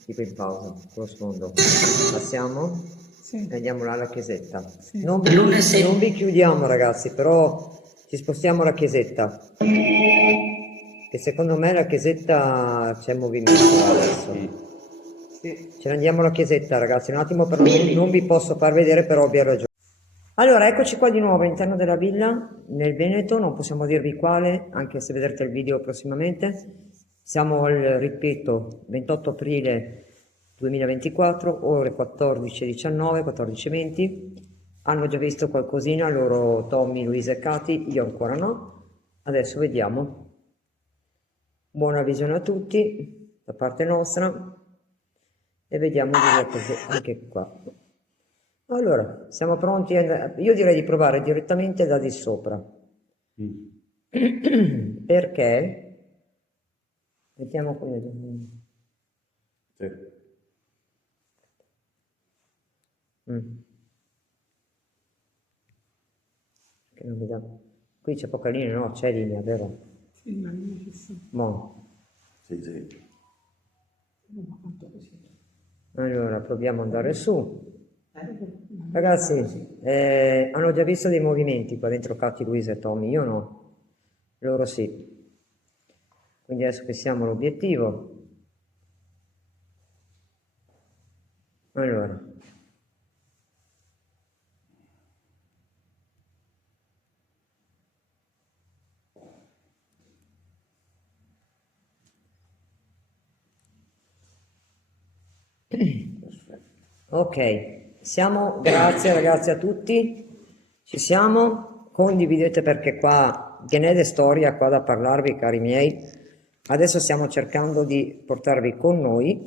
tipo in pausa, con lo sfondo. Passiamo Sì. e andiamo là alla chiesetta. Sì. Non vi chiudiamo ragazzi, però ci spostiamo alla chiesetta. Che secondo me la chiesetta c'è movimento adesso. Sì. Ce ne andiamo alla chiesetta ragazzi, un attimo però non vi posso far vedere, però vi ho ragione. Allora, eccoci qua di nuovo all'interno della villa, nel Veneto, non possiamo dirvi quale, anche se vedrete il video prossimamente. Siamo al, ripeto, 28 aprile 2024, ore 14:19, 14:20. Hanno già visto qualcosina, loro Tommy, Luisa e Cati, io ancora no. Adesso vediamo. Buona visione a tutti, da parte nostra. E vediamo anche qua. Allora, siamo pronti? Io direi di provare direttamente da di sopra. Perché? Mettiamo come... Sì. Che non vediamo. Qui c'è poca linea, no? C'è linea, vero? Sì, la linea ci sta. Mo. Sì, sì. Non ho fatto così. Allora, proviamo ad andare su. Ragazzi, hanno già visto dei movimenti qua dentro Katy, Luisa e Tommy, io no. Loro sì. Quindi adesso fissiamo l'obiettivo. Allora. Ok, siamo, grazie ragazzi a tutti, ci siamo, condividete perché qua che ne è di storia qua da parlarvi cari miei, adesso stiamo cercando di portarvi con noi,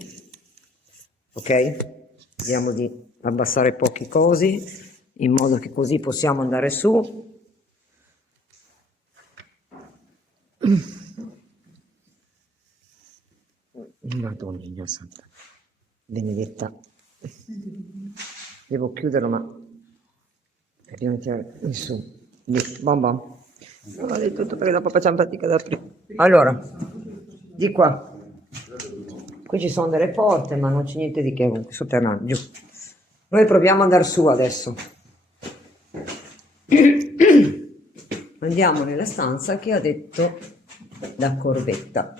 ok? Vediamo di abbassare pochi cosi in modo che così possiamo andare su. Madonna santa, benedetta. Devo chiuderlo, ma dobbiamo tirare in su. Lì, bam bam. Non ho detto tutto perché dopo facciamo fatica da aprire. Allora, di qua. Qui ci sono delle porte, ma non c'è niente di che, comunque sotterraneo, giù. Noi proviamo ad andare su adesso. Andiamo nella stanza che ha detto la corbetta.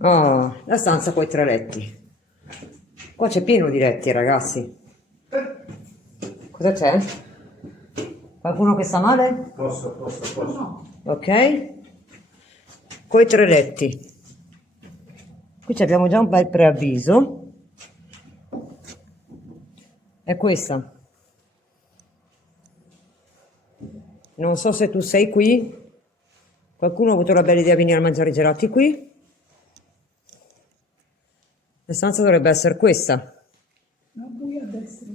Oh, la stanza con i 3 letti. Qua c'è pieno di letti, ragazzi. Cosa c'è? Qualcuno che sta male? Posso. Ok. Con i 3 letti. Qui abbiamo già un bel preavviso. È questa. Non so se tu sei qui. Qualcuno ha avuto la bella idea di venire a mangiare i gelati qui? La stanza dovrebbe essere questa. No, qui a destra.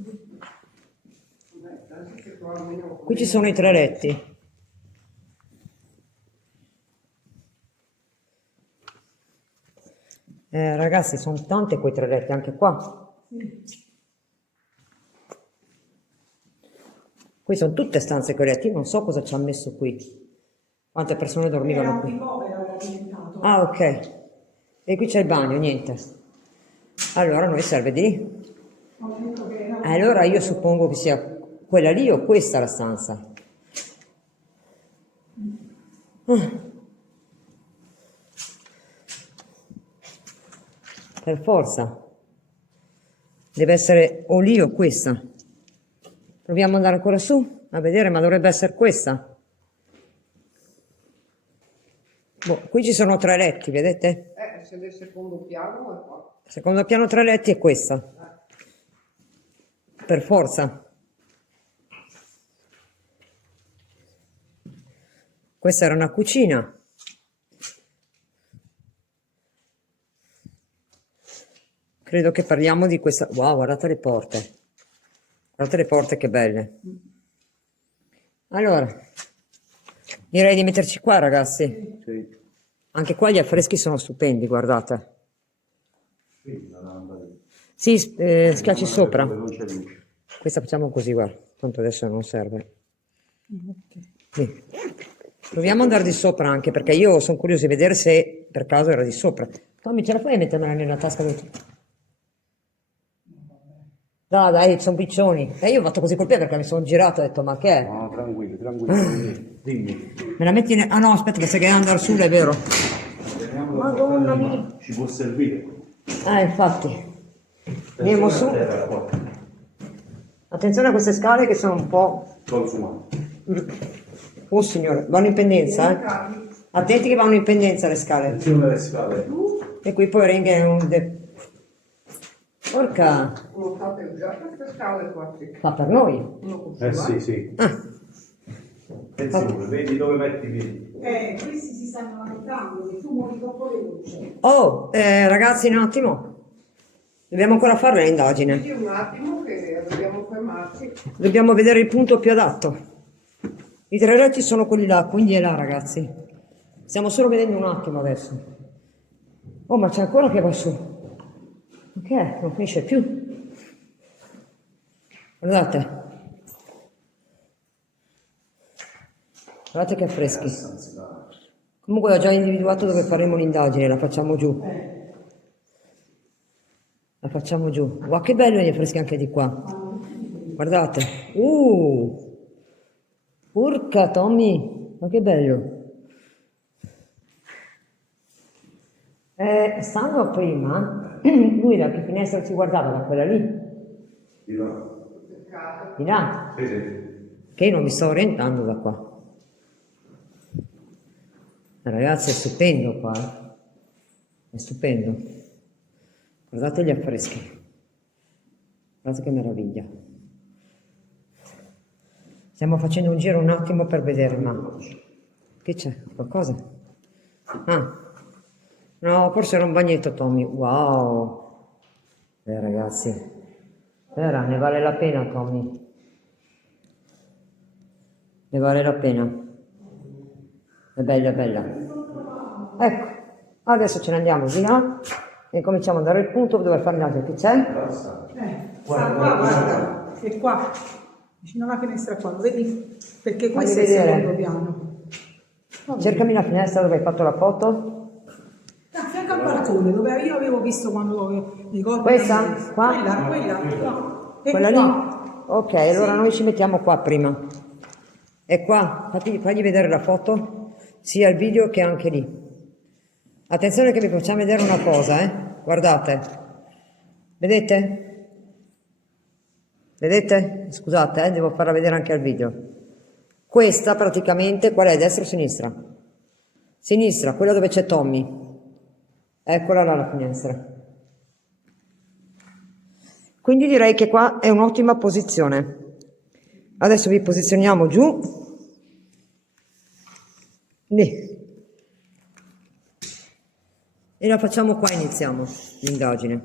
Qui ci sono i 3 letti. Ragazzi, sono tante quei 3 letti anche qua. Qui sono tutte stanze con i letti. Io non so cosa ci ha messo qui. Quante persone dormivano qui. Ah, ok. E qui c'è il bagno, niente. Allora a noi serve di lì. Allora io suppongo che sia quella lì o questa la stanza. per forza. Deve essere o lì o questa. Proviamo ad andare ancora su a vedere, ma dovrebbe essere questa. Boh, qui ci sono 3 letti, vedete? Se del secondo piano è qua. Secondo piano 3 letti è questa. Per forza. Questa era una cucina. Credo che parliamo di questa. Wow, guardate le porte. Guardate le porte che belle. Allora, direi di metterci qua, ragazzi. Sì. Anche qua gli affreschi sono stupendi, guardate. Sì, la lampada. Sì, schiacci sopra. Non c'è luce. Questa facciamo così, guarda. Tanto adesso non serve. Sì. Proviamo ad andare di sopra anche, perché io sono curioso di vedere se per caso era di sopra. Tommy, ce la fai a mettermela nella tasca del... No, dai, sono piccioni. E io ho fatto così col piede perché mi sono girato e ho detto, ma che è? No, tranquillo, tranquillo. Dimmi. Me la metti ah no, aspetta, che se che andare su, è vero. Madonna mia. Ci può servire. Ah, infatti. Andiamo su. Attenzione a queste scale che sono un po'... Consumate. Oh signore, vanno in pendenza, eh? Attenti che vanno in pendenza le scale. Attenzione alle scale. E qui poi ringhe un... Porca... Uno fate già queste scale qua. Sì. Fa per noi. Uno così, Sì, sì. Ah, Attenzione, vedi dove metti i piedi. Questi si stanno lamentando che tu muovi troppo veloce. oh, ragazzi, un attimo. Dobbiamo ancora fare l'indagine. Quindi un attimo che dobbiamo fermarci. Dobbiamo vedere il punto più adatto. I 3 letti sono quelli là, quindi è là, ragazzi. Stiamo solo vedendo un attimo adesso. Oh, ma c'è ancora che va su. Ma che è? Non finisce più. Guardate. Guardate che affreschi. Comunque ho già individuato dove faremo l'indagine, la facciamo giù. La facciamo giù. Guarda che bello gli affreschi anche di qua. Guardate. Urca Tommy, ma che bello. Stando prima, lui da che finestra si guardava? Da quella lì? Di là. Di là? Sì, sì. Che io non mi sto orientando da qua. Ragazzi, è stupendo qua. È stupendo. Guardate gli affreschi. Guardate che meraviglia. Stiamo facendo un giro un attimo per vedere, ma... Che c'è? Qualcosa? Ah. No, forse era un bagnetto, Tommy. Wow. Ragazzi. Vera, ne vale la pena, Tommy. Ne vale la pena. È bella, è bella. Ecco. Adesso ce ne andiamo di là e cominciamo ad andare al punto dove fare l'altro. Che c'è? Guarda, è qua, vicino alla finestra qua, lo vedi? Perché questo è il vedere. secondo piano. Cercami la finestra dove hai fatto la foto. A fianco al balcone, dove io avevo visto quando ricordo. Questa? Qua? Quella, no. E Quella lì? qua. Ok, allora noi ci mettiamo qua prima. E qua, fagli vedere la foto, sia il video che anche lì. Attenzione che vi facciamo vedere una cosa, Guardate. Vedete? Vedete? Scusate, devo farla vedere anche al video. Questa praticamente, qual è? Destra o sinistra? Sinistra, quella dove c'è Tommy. Eccola là la finestra. Quindi direi che qua è un'ottima posizione. Adesso vi posizioniamo giù. Lì. E la facciamo qua, iniziamo l'indagine.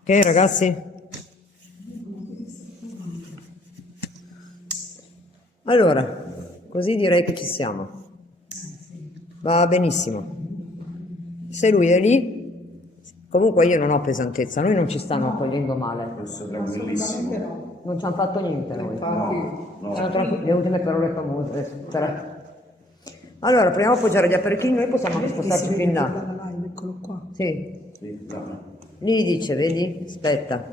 Ok ragazzi? Allora, così direi che ci siamo. Va benissimo. Se lui è lì, comunque io non ho pesantezza, noi non ci stanno accogliendo male. Questo è tranquillissimo. Non ci hanno fatto niente noi. No. Sono le ultime parole famose. Allora, proviamo a appoggiare gli apparecchini, noi possiamo anche spostarci più in là. Eccolo qua. Sì. Sì, là. Lì dice, vedi? Aspetta.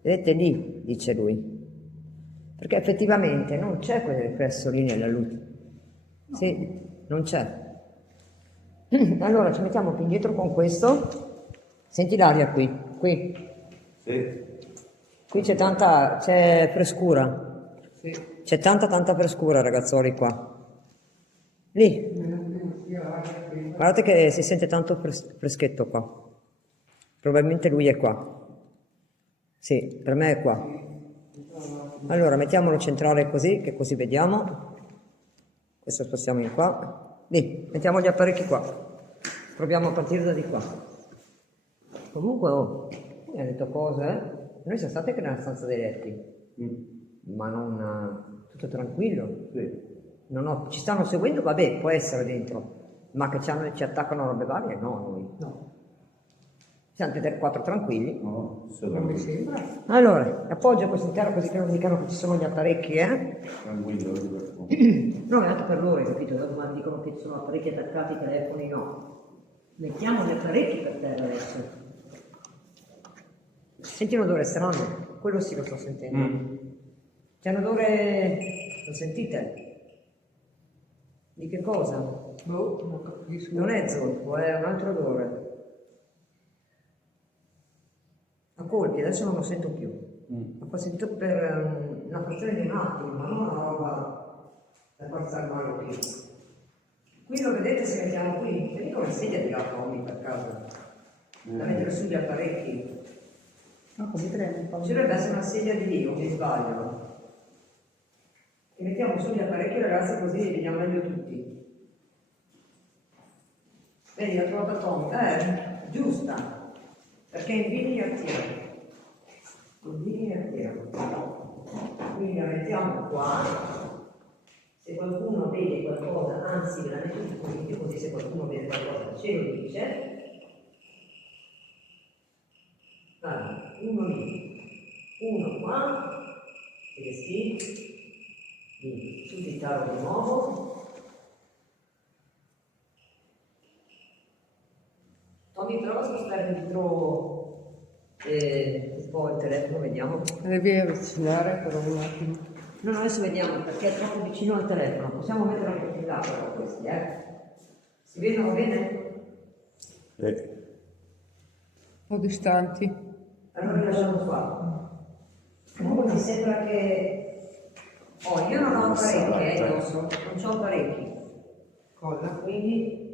Vedete lì, dice lui. Perché effettivamente non c'è quel riflesso lì nella luce. Sì, non c'è. Allora ci mettiamo più indietro con questo. Senti l'aria qui. Sì. Qui c'è frescura. Sì. C'è tanta frescura, ragazzoli, qua. Lì. Guardate che si sente tanto freschetto qua. Probabilmente lui è qua. Sì, per me è qua. Allora, mettiamolo centrale così, che così vediamo. Questo spostiamo in qua. Lì, mettiamo gli apparecchi qua. Proviamo a partire da di qua. Comunque, mi ha detto cose, Noi siamo stati anche nella stanza dei letti, ma non... tutto tranquillo. Sì. Ci stanno seguendo, vabbè, può essere dentro, ma che ci attaccano robe varie, no, noi. No, Siamo tutti e quattro tranquilli. No, non mi sembra. Allora, appoggio questo intero così che non dicano che ci sono gli apparecchi, tranquillo. No, è anche per loro, hai capito? Dopo quando dicono che ci sono apparecchi attaccati, i telefoni, no. Mettiamo gli apparecchi per terra adesso. Senti un odore strano? Quello sì lo sto sentendo. C'è un odore... Lo sentite? Di che cosa? Boh, non capisco. Non è zolfo, è un altro odore. A colpi, adesso non lo sento più. L'ho sentito per una frazione di un attimo, ma non una roba da forza al mano più. Qui lo vedete se mettiamo qui? Vedete una sedia di Tommy per caso? Da mettere sugli apparecchi. No, come trema. Ci dovrebbe essere una sedia di lì, o mi sbaglio? E mettiamo sugli apparecchi ragazzi così li vediamo meglio tutti. Vedi, l'ho trovata Tommy. Giusta. Perché in vini attira. In vini attira. Quindi la mettiamo qua. Se qualcuno vede qualcosa, anzi ve la metto in positivo, così se qualcuno vede qualcosa ce lo dice. Allora, uno lì, uno qua, sì, sul tavolo di nuovo. Tommy, prova a spostare dietro un po' il telefono, vediamo. Devi avvicinare però un attimo. No, adesso vediamo perché è troppo vicino al telefono. Possiamo mettere un po' più in là però questi, Si vedono bene? Un po' distanti. Allora li lasciamo qua. Comunque mi sembra che... io non ho apparecchi, addosso, non ho apparecchi. Cosa? Quindi,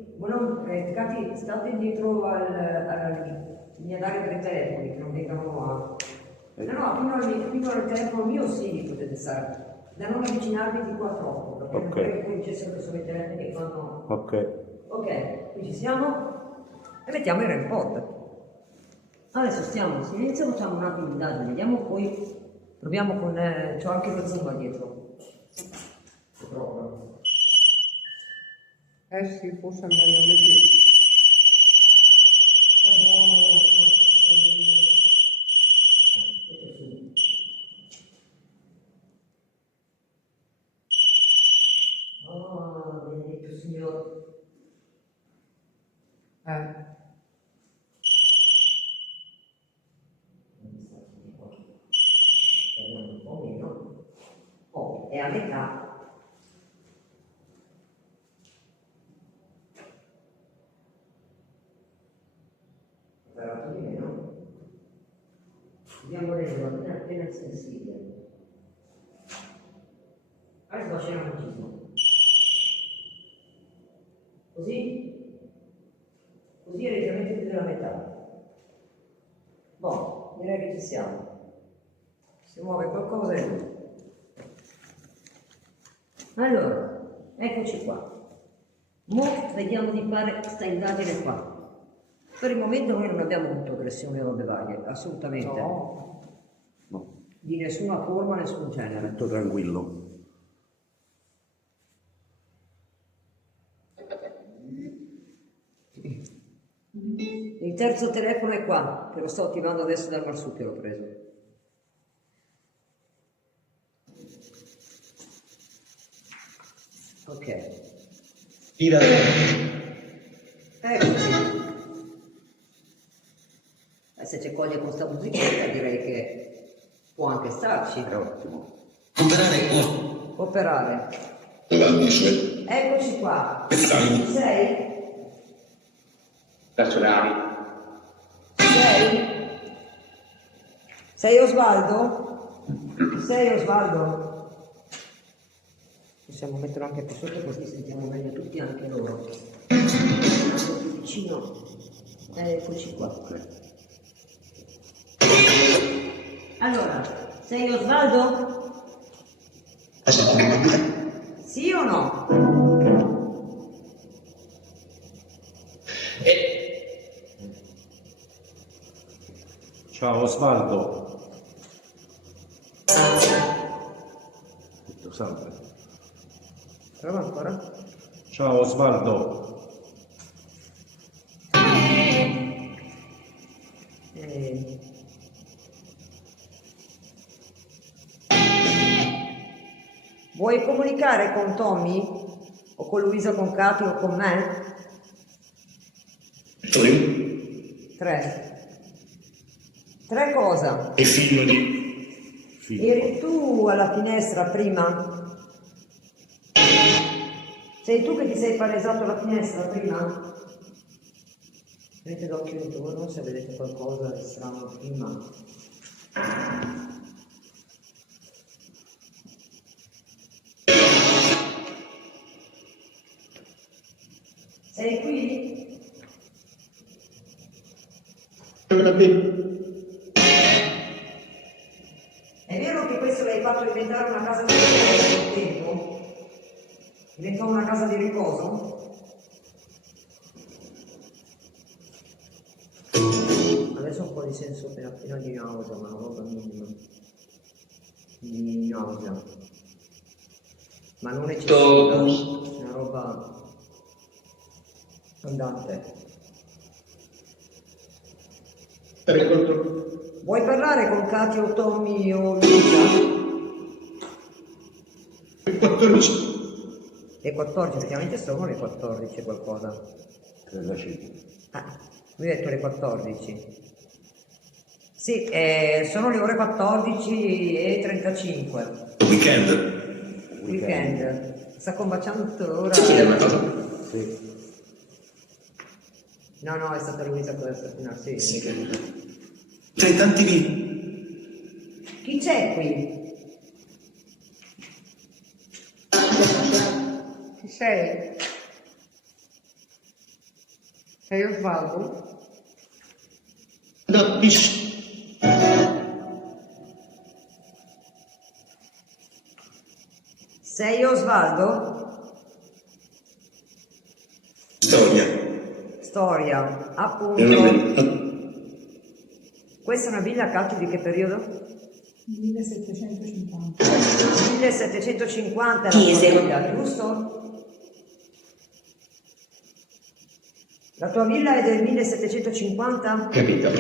Cati, state dietro al segnalario per i telefoni, che non vengano a... No, fino al telefono mio sì, potete stare. Da non avvicinarvi di qua troppo, perché non vorrei che poi c'è sempre solo i telefoni che fanno... Ok, qui ci siamo e mettiamo il report. Adesso stiamo in silenzio, facciamo un attimo di indagine, vediamo poi, proviamo con... c'ho anche lo zoom dietro. Sì, forse è meglio mettere. Oh, benedetto Signore. Un po' meno. È a metà. Operato di meno. Dobbiamo renderlo appena sensibile. Adesso lasciamo un mutismo. Così è leggermente più della metà. Boh, direi che ci siamo. Si muove qualcosa e no. Allora, eccoci qua. Mo vediamo di fare questa indagine qua. Per il momento noi non abbiamo avuto aggressioni o robe varie, assolutamente. No. Di nessuna forma, nessun genere. Tutto tranquillo. Il terzo telefono è qua, che lo sto attivando adesso dal marsupio, l'ho preso. Ok. Tira. Eccoci. Se c'è coglie con sta musichetta direi che può anche starci. È ottimo. Operare. Eccoci qua. Ci sei? Verso le ali. Ci Sei Osvaldo? Sei Osvaldo? Possiamo metterlo anche più sotto così sentiamo meglio tutti, anche loro. Più vicino. Eccoci qua. Allora, sei Osvaldo? Sì o no? Ciao Osvaldo. Tutto salve. Prova ancora. Ciao Osvaldo. Vuoi comunicare con Tommy? O con Luisa, con Katy o con me? Tre. Tre cosa? E figlio di... Eri tu alla finestra prima? Sei tu che ti sei palesato alla finestra prima? Avete l'occhio intorno se vedete qualcosa di strano prima. Sei qui? È vero che questo l'hai fatto diventare una casa di riposo col tempo? Diventò una casa di riposo? Adesso un po' di senso appena di nausea, ma una roba minima. Di nausea. Ma non eccessiva, una roba andante. Vuoi parlare con Katy o Tommy o Luisa? 14. Le 14, effettivamente sono le 14 e qualcosa. 35. Lui ha detto le 14. Sì, sono le ore 14 e 35. Weekend. Sta combaciando tutte le ore. Sì. No, è stata Luisa quella stamattina, sì. Tra i tanti lì. Chi c'è qui? Chi sei? Sei Osvaldo? No, Sei Osvaldo? Storia, appunto. Questa è una villa a Katy di che periodo? 1750. 1750 è la tua villa, giusto? La tua villa è del 1750? Capito.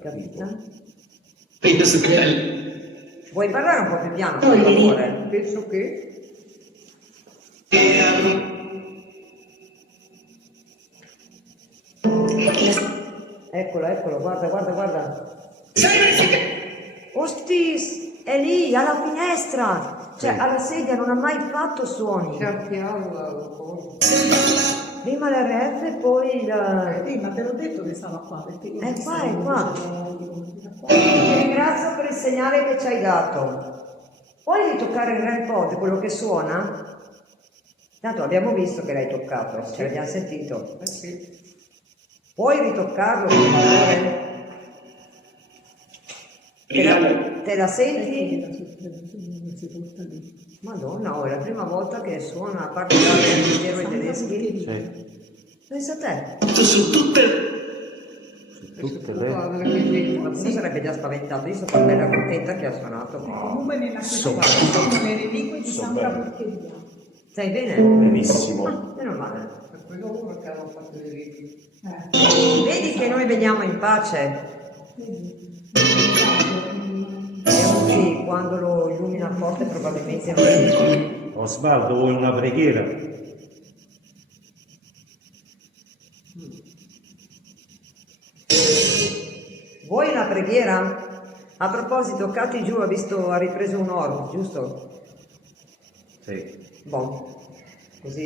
Capita? Penso che... Vuoi parlare un po' più piano, per favore? Penso che... Eccolo, guarda. Ostis, è lì, alla finestra! Cioè, alla sedia non ha mai fatto suoni. Cerchiamo la cosa. Prima l'RF e poi la... Ma te l'ho detto che stava qua, perché io È qua. Ti ringrazio per il segnale che ci hai dato. Puoi ritoccare il REM pod, quello che suona? Tanto abbiamo visto che l'hai toccato, ce l'abbiamo sentito. Sì. Puoi ritoccarlo, per favore? Te la senti? Madonna, è la prima volta che suona, a parte l'altro i tedeschi. Sì. Pensa a te. Su tutte... Tutte Ma questo sarebbe già spaventato, io sono bella contenta che ha suonato. Comunque nella città sono le reliquie di Santa Porcheria. Stai bene? Benissimo. Meno male. Per quello ora che hanno fatto le reti. Vedi che noi veniamo in pace. Vediamo qui, quando lo illumina forte probabilmente non è. Osvaldo, vuoi una preghiera? Vuoi una preghiera? A proposito, Katy giù ha ripreso un oro, giusto? Sì. Così.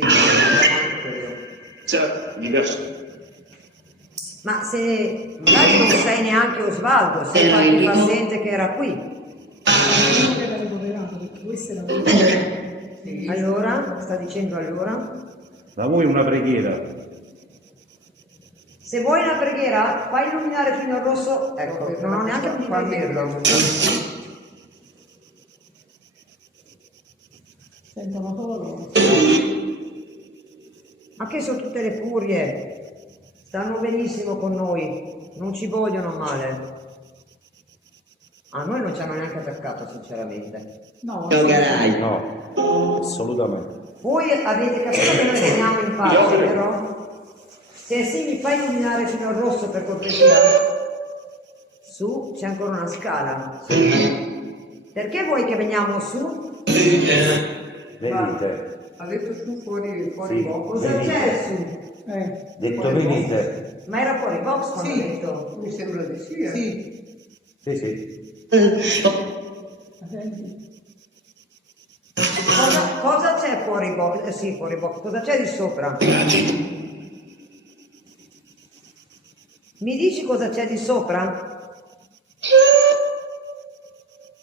Ciao, diverso. Ma se magari non sei neanche Osvaldo, sei qualche paziente che era qui. Non era ricoverato perché questa era la Allora, sta dicendo allora? Da voi una preghiera. Se vuoi una preghiera, fai illuminare fino al rosso. Ecco, non ho neanche finito di dirlo. sentono solo loro. Ma che sono tutte le furie? Stanno benissimo con noi, non ci vogliono male. A noi non ci hanno neanche attaccato, sinceramente. No, No, assolutamente. Voi avete capito che noi veniamo in pace, vero? Se sì, mi fai illuminare fino al rosso per cortesia. Su, c'è ancora una scala. Perché vuoi che veniamo su? Venite. Ha detto su fuori Sì. box. Cosa c'è su? Detto venite. Ma era fuori box quando Sì. ho detto? Mi sembra di sì. sì. Sì, sì. Cosa c'è fuori box? Sì, fuori box. Cosa c'è di sopra? Mi dici cosa c'è di sopra?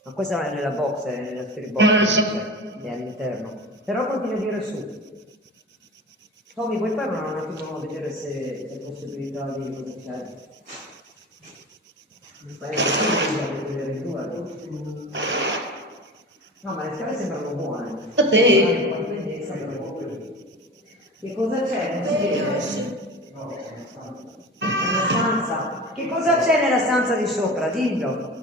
Ma questa non è nella box, è nella spirit box, è all'interno. Però continua a dire su. Tommy, vuoi fare un attimo a vedere se c'è possibilità di cosa c'è? Mi pare che vedere tu, no, ma le scale sembrano buone. A te. Che cosa c'è? Non si vede? Nella stanza. Che cosa c'è nella stanza di sopra? Dillo.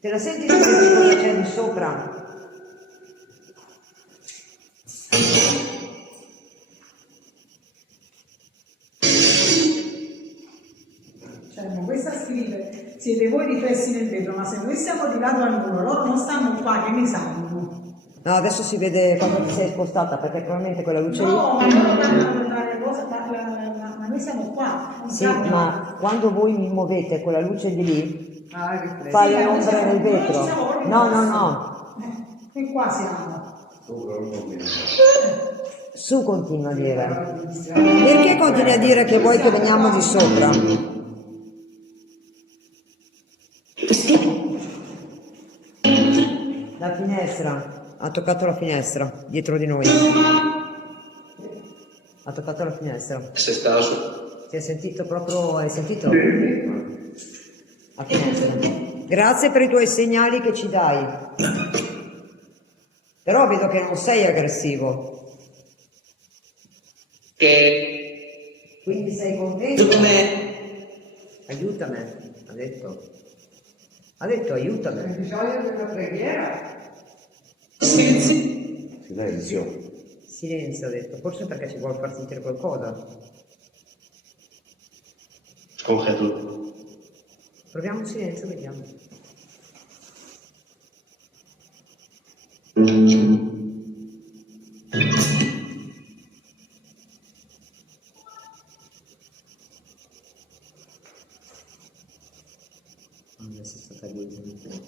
Te la senti dire che cosa c'è di sopra? Cioè, ma questa scrive, siete voi riflessi nel vetro, ma se noi siamo di lato al muro, loro non stanno qua, che ne sanno? No, adesso si vede quando ti sei spostata, perché probabilmente quella luce lì... No, ma loro vanno a guardare cosa, ma noi siamo qua. non Sì, siamo- ma quando voi mi muovete quella luce di lì, Ah, rifletti. fa Sì, le noi ombre siamo- nel noi ci vetro. siamo proprio No, no, messi. no. E qua siamo. Su continua a dire. Perché continui a dire che vuoi che veniamo di sopra? La finestra. Ha toccato la finestra, dietro di noi. Ha toccato la finestra. Se stava su. Si è sentito proprio, hai sentito? La finestra. Grazie per i tuoi segnali che ci dai. Però vedo che non sei aggressivo. Che Quindi sei contento? come Aiutami, ha detto. Ha detto aiutami. Hai bisogno di una preghiera? Silenzio. Silenzio, ha detto. Forse perché ci vuole far sentire qualcosa. comunque tu. Proviamo il silenzio, vediamo. Adesso è stata l'ultima.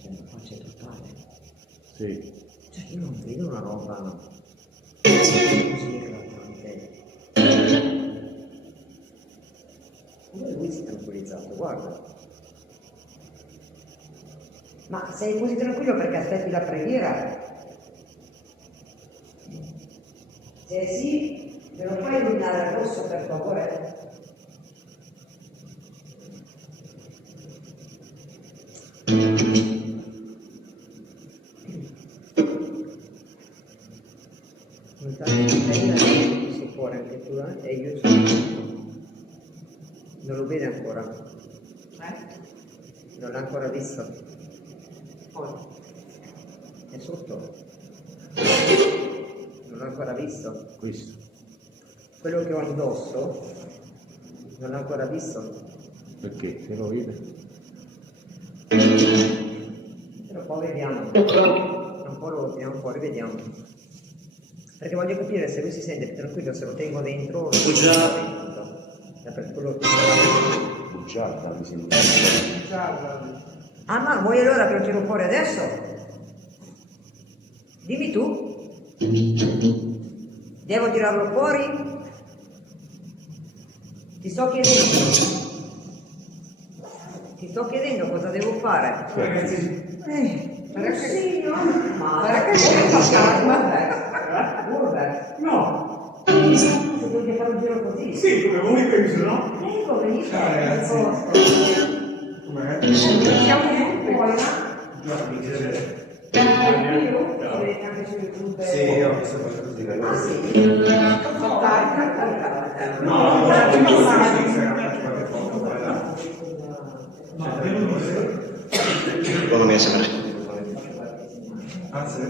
C'è una pace totale. Sì. Cioè io non vedo una roba così eclatante. Come lui si è tranquillizzato, guarda. Ma sei così tranquillo perché aspetti la preghiera? Se sì, me lo fai illuminare al rosso per favore? Si fuori anche tu, e io non lo vede ancora. Non l'ha ancora visto. Oh. È sotto. Non l'ho ancora visto. Questo. Quello che ho indosso non l'ho ancora visto. Perché? Che lo vede? Però poi vediamo. Un po' lo tiriamo fuori, vediamo. Perché voglio capire se lui si sente più tranquillo, se lo tengo dentro o se lo tengo dentro. Per quello che bugiarda, mi sembra. Ah, ma vuoi allora che lo tiro fuori adesso? Dimmi tu. Devo tirarlo fuori? Ti sto chiedendo cosa devo fare. Sì, no? Ma che no. Se devi fare un giro così. Sì, come vuoi penso, no? Ecco, benissimo. Com'è? Siamo tutti qua là. Vedete anche su YouTube. Sì, ho visto così. Ah sì? Secondo me sembra. Ah, sì?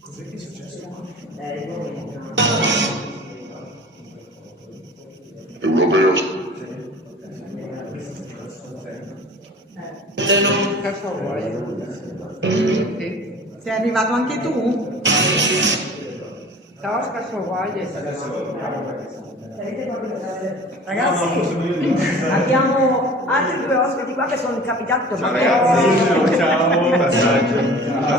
Cos'è che è successo? Europeo. Cazzo vuoi? Sì. Sei arrivato anche tu? Ciao, cazzo vuoi? Ragazzi, abbiamo altri due ospiti qua che sono capitati domani. Ciao, passaggio.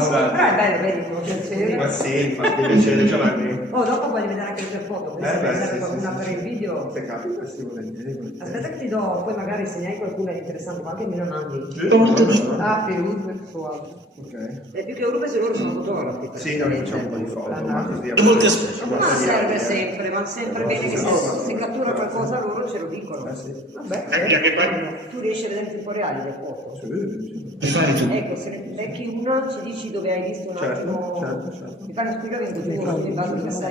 Però è bello, vedi, come piacere. Ma sì, fa piacere, Giovanni. Oh, dopo voglio vedere anche le tue foto, quindi se beh, vedere sì, qualcuna sì, per sì. il video. Se capita, sì, volentieri. Aspetta che ti do, poi magari se ne hai qualcuna interessante, ma anche me la mandi. Ah, Perù, sexuale. Ok. E più che Urupe se loro sono fotografi. Sì, noi facciamo un po' di foto, ma così Ma serve sempre, ma sempre bene che se cattura qualcosa loro ce lo dicono. Vabbè, tu riesci a vedere in tempo reale le foto. Ecco, se ne becchi una ci dici dove hai visto un attimo. certo. Mi fai una spiegamento tu, mi basta che sei.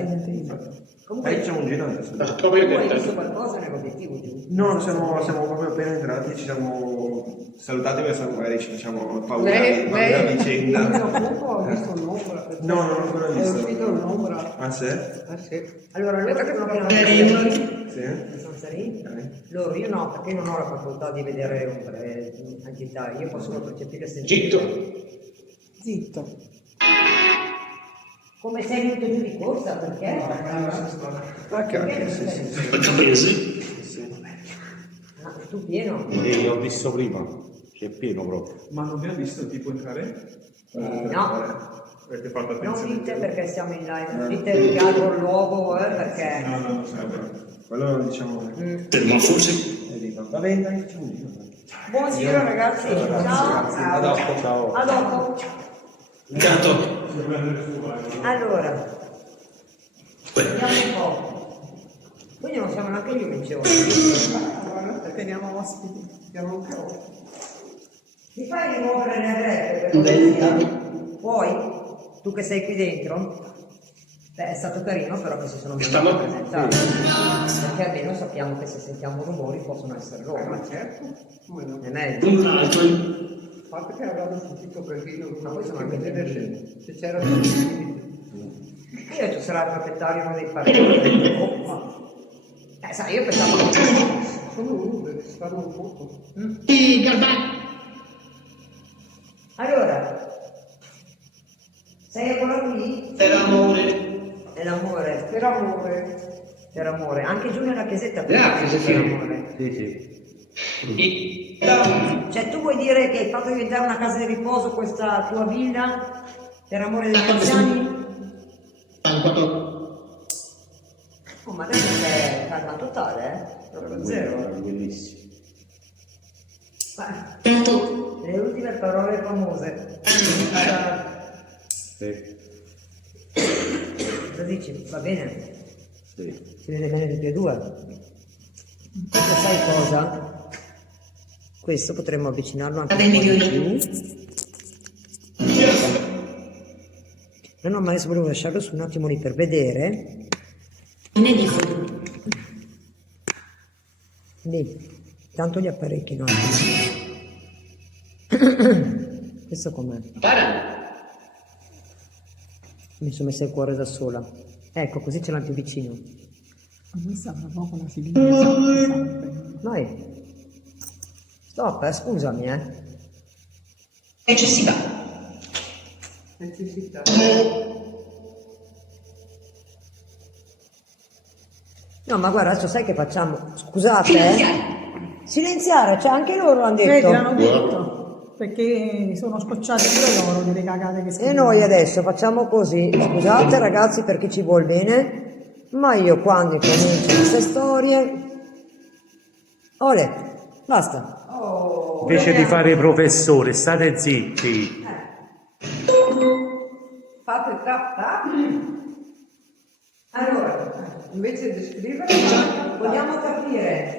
Comunque, Facciamo un giro adesso. tu hai visto qualcosa nell'obiettivo giù? No, siamo proprio appena entrati, ci siamo salutati perché magari ci facciamo paura Lei, a vicenda. ho visto un'ombra. No, non l'ho ancora È visto. uscito un'ombra. Ah, sì? Ah sì. Allora, loro Aspetta che sono sono pieni Sì? abbastanza lì. Ok. Loro, io no, perché io non ho la facoltà di vedere ombre, entità, io posso solo percepire e sentire. Zitto. Come sei venuto giù di corsa? Perché? Ah, cacchio, sì. Faccio paese? Ah, tu pieno? Sì, l'ho visto prima, che è pieno proprio. Ma non abbiamo visto tipo entrare? No, Avete fatto non attenzione? dite perché siamo in live, non dite il luogo, il luogo, perché... No, non serve. Quello lo diciamo. Ma forse. Va bene, dai, facciamo un giro. Buon giro ragazzi, ciao! A dopo, ciao. A dopo! Gatto. Allora, vediamo un po'. Quindi non siamo neanche gli unici oggi. Teniamo ospiti. Siamo un po'. Mi fai rimuovere le rete per cortesia? Puoi? Tu che sei qui dentro? Beh, è stato carino però che si sono messi a presentare. Perché almeno sappiamo che se sentiamo rumori possono essere loro. Ma certo, come no? È meglio. Un altro. A parte che avevamo sentito casino, ma poi sono anche vedere se c'era Io ho detto sarà il proprietario uno dei parenti. Sai, io pensavo... sono uno che stanno un po'. Allora, sei ancora qui? Per amore. È l'amore. Per amore. Per amore. Anche giù nella chiesetta per Sì, amore. sì. Cioè tu vuoi dire che hai fatto diventare una casa di riposo questa tua villa per amore degli anziani? Oh, ma adesso c'è calma totale, proprio zero. Bellissimo. Le ultime parole famose. Sì. Cosa dici? Va bene? Sì. Si vede bene tutti e due. Ma sai cosa? Questo potremmo avvicinarlo anche un po' di più. No, ma adesso volevo lasciarlo su un attimo lì per vedere. Lì, tanto gli apparecchi no. Questo com'è? Mi sono messa il cuore da sola. Ecco, così ce l'ho più vicino. A me sembra proprio la figlia. Vai. Stop, scusami, Necessità. Necessità. No, ma guarda, adesso sai che facciamo? Scusate, Silenziare, cioè anche loro hanno detto. Vedi, l'hanno detto, perché sono scocciati pure loro delle cagate che E scrivono. noi adesso facciamo così. Scusate ragazzi per chi ci vuol bene, ma io quando comincio queste storie... Ole, basta. Invece di fare i professori, state zitti. Fate tap tap. Allora, invece di scrivere, vogliamo capire.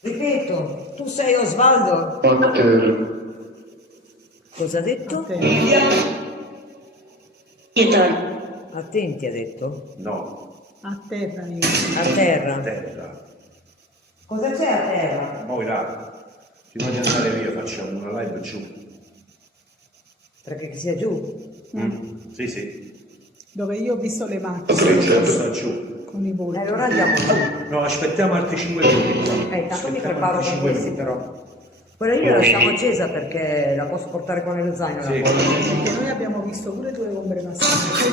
Ripeto, tu sei Osvaldo. Cosa ha detto? Attenti ha detto. No, A terra, A terra. terra. Cosa c'è a terra? Moira, prima di andare via facciamo una live giù. Perché sia giù. Sì, sì. dove io ho visto le macchine Sta giù. con i volti. Allora andiamo giù. No, aspettiamo altri 5 minuti. Intanto mi preparo con questi però. Quella lì la lasciamo accesa perché la posso portare qua nello zaino. Sì. La porto. Perché noi abbiamo visto pure 2 ombre passate.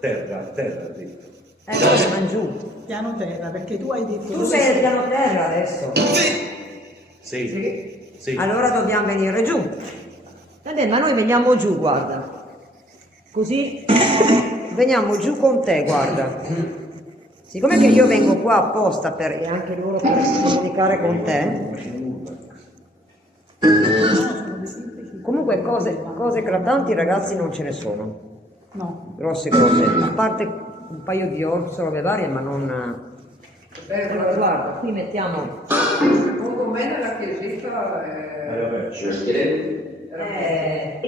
Terra, terra, ha detto. Noi siamo giù. Piano terra, perché tu hai detto... Tu sei al piano terra adesso. Sì. Sì. Allora dobbiamo venire giù. Vabbè, ma noi veniamo giù, guarda. Così veniamo giù con te, guarda. Siccome che io vengo qua apposta per e anche loro per comunicare con te. Comunque cose eclatanti ragazzi non ce ne sono. No. Grosse cose. A parte un paio di robe varie, ma non. Allora, guarda, qui mettiamo. Secondo me nella chiesetta Vabbè,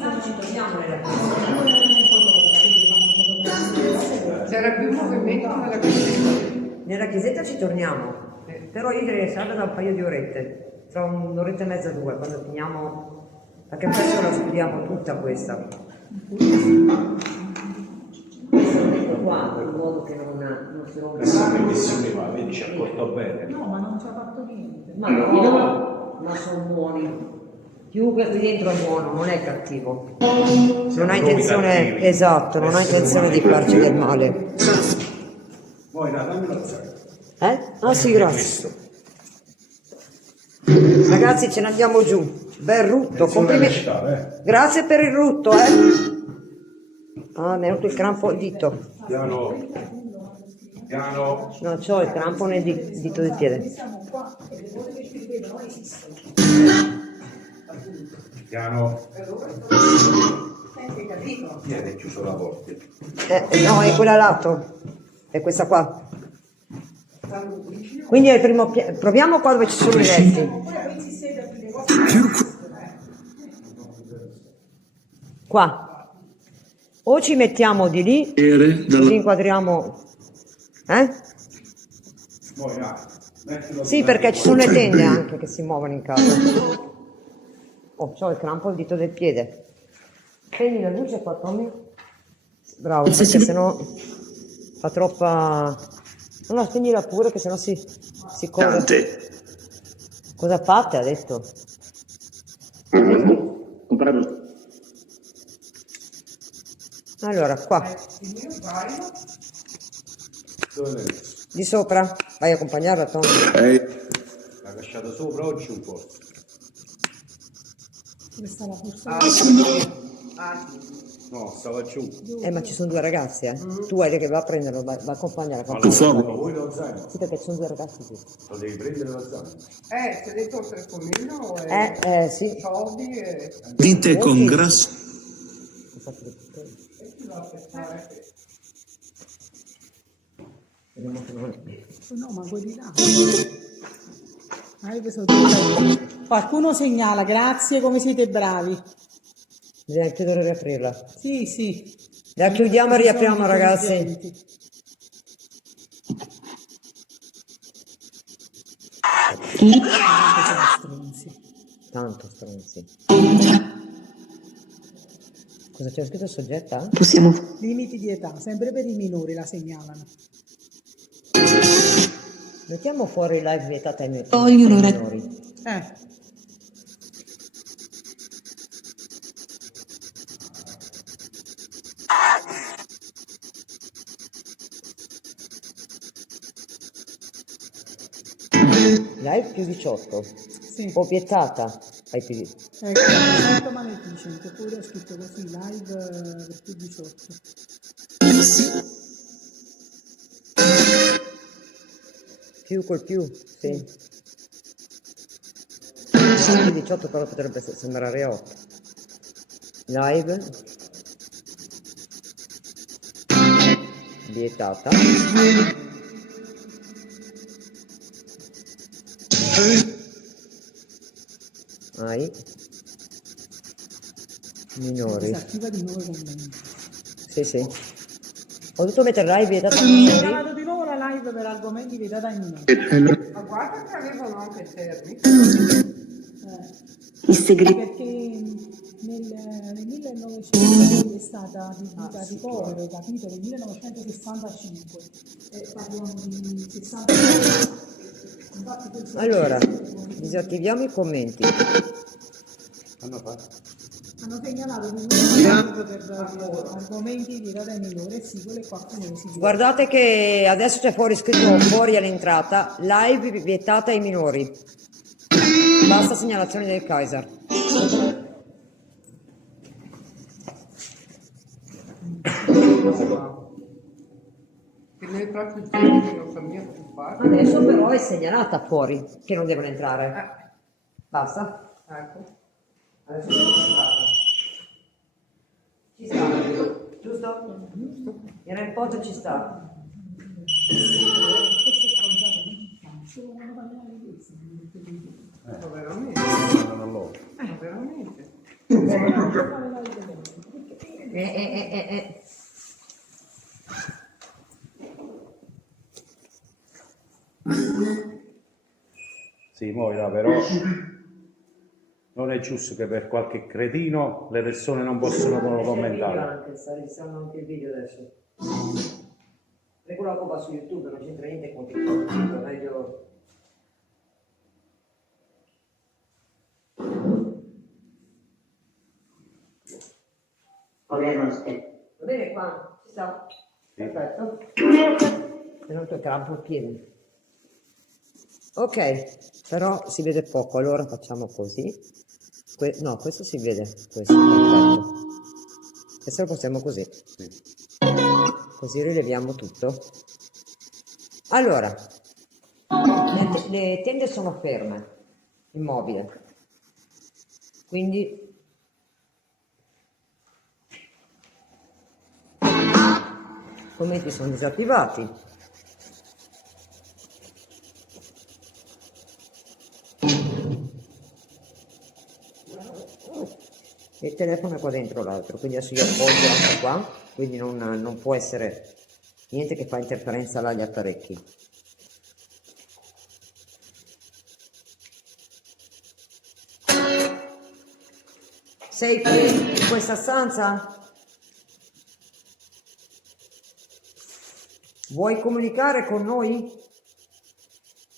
ma non ci troviamo nella c'era più movimento nella chiesetta. Nella chiesetta ci torniamo, però io direi che serve da un paio di orette, tra un'oretta e mezza, 2, quando finiamo, perché adesso la studiamo tutta questa. Questo l'ho detto qua, in modo che non si rompa. questa bellissima qua, vedi, ci accorto bene. No, ma non ci ha fatto niente. Ma no, ma sono buoni. Chiunque qui dentro è buono, non è cattivo. Non ha intenzione, esatto, non ha intenzione di farci del male. Moira, dammi lo zaino. Ah sì, grazie. Ragazzi, ce ne andiamo giù. Bel rutto, complimenti. Grazie per il rutto, Ah, mi è venuto il crampo al dito. Piano. Piano. No, c'ho il crampo nel dito del piede. Siamo qua e le cose che scrivevano esistono. Piano. Hai capito? Vieni, è chiuso la porta. No, è quella a lato. È questa qua. Quindi è il primo piano. Proviamo qua dove ci sono i letti. Oppure poi si siede a dire cose. Qua. O ci mettiamo di lì, così inquadriamo. Moira, mettilo. Sì, perché ci sono le tende anche che si muovono in casa. Oh, c'ho il crampo al dito del piede. Spegni la luce qua, Tommy. Bravo, perché sennò fa troppa... No, spegnila pure, che sennò si corre. Cosa fate, ha detto? Allora, qua. Dove l'hai messo? Di sopra. Vai a accompagnarla, Tommy. L'ha lasciato sopra o giù forse? Dove sta la borsa? No, stava giù. Ma ci sono 2 ragazze, Tu vai che va a prenderlo, va a accompagnarla. Vuoi lo zaino? Sì, perché ci sono 2 ragazzi qui. Lo devi prendere lo zaino. c'è dentro il telefonino e Sì. soldi e... Dite con grasso. No, ma quelli là. Questo tutto. Qualcuno segnala, grazie, come siete bravi. Bisogna chiudere e riaprirla. Sì, sì. La chiudiamo e Ci sono riapriamo, dei ragazzi. corriggenti. Tanto stronzi. Cosa c'è scritto soggetta? Limiti di età, sempre per i minori la segnalano. Mettiamo fuori live vietata ai minori. Eh. Live più 18. Sì. Obiettata ai più Ecco, ho scritto maledicente, oppure ho scritto così, live per più 18. più col più, sì. Più 18 però potrebbe sembrare 8. Live vietata. Ai minori. Disattiva di nuovo i commenti. Sì, sì. Ho dovuto mettere live vietata ai Ho minori. chiamato di nuovo la live per argomenti vietata ai minori. Ma guarda che avevano anche termini. Perché nel 1900 è stata adibita a ricovero, capito? Nel 1965 parliamo di 60 anni. Infatti questo Allora, disattiviamo i commenti. hanno segnalato di nuovo per argomenti vietati ai minori, sì, quello è qua come si dice. Guardate che adesso c'è fuori scritto fuori all'entrata, live vietata ai minori. Basta segnalazione del Kaiser. Che nei prossimi giorni non so mica più fare. Adesso però è segnalata fuori che non devono entrare. Basta. Ecco. Adesso ci sta. Giusto? Era in poggio ci sta. Ma veramente? Ma veramente? Sì, Moira, però non è giusto che per qualche cretino le persone non possono commentare. Anche, sta iniziando anche il video adesso. Regola va su YouTube, non c'entra niente con TikTok, è meglio. Va bene qua? Ci sta? Perfetto. È venuto crampo pieno. Ok, però si vede poco, allora facciamo così. No, questo si vede, questo, perfetto. Questo lo possiamo così. Così rileviamo tutto. Allora, le tende sono ferme, immobili. Quindi i commenti sono disattivati. Il telefono è qua dentro l'altro, quindi adesso io appoggio anche qua, quindi non può essere niente che fa interferenza là agli apparecchi. Sei qui in questa stanza? Vuoi comunicare con noi?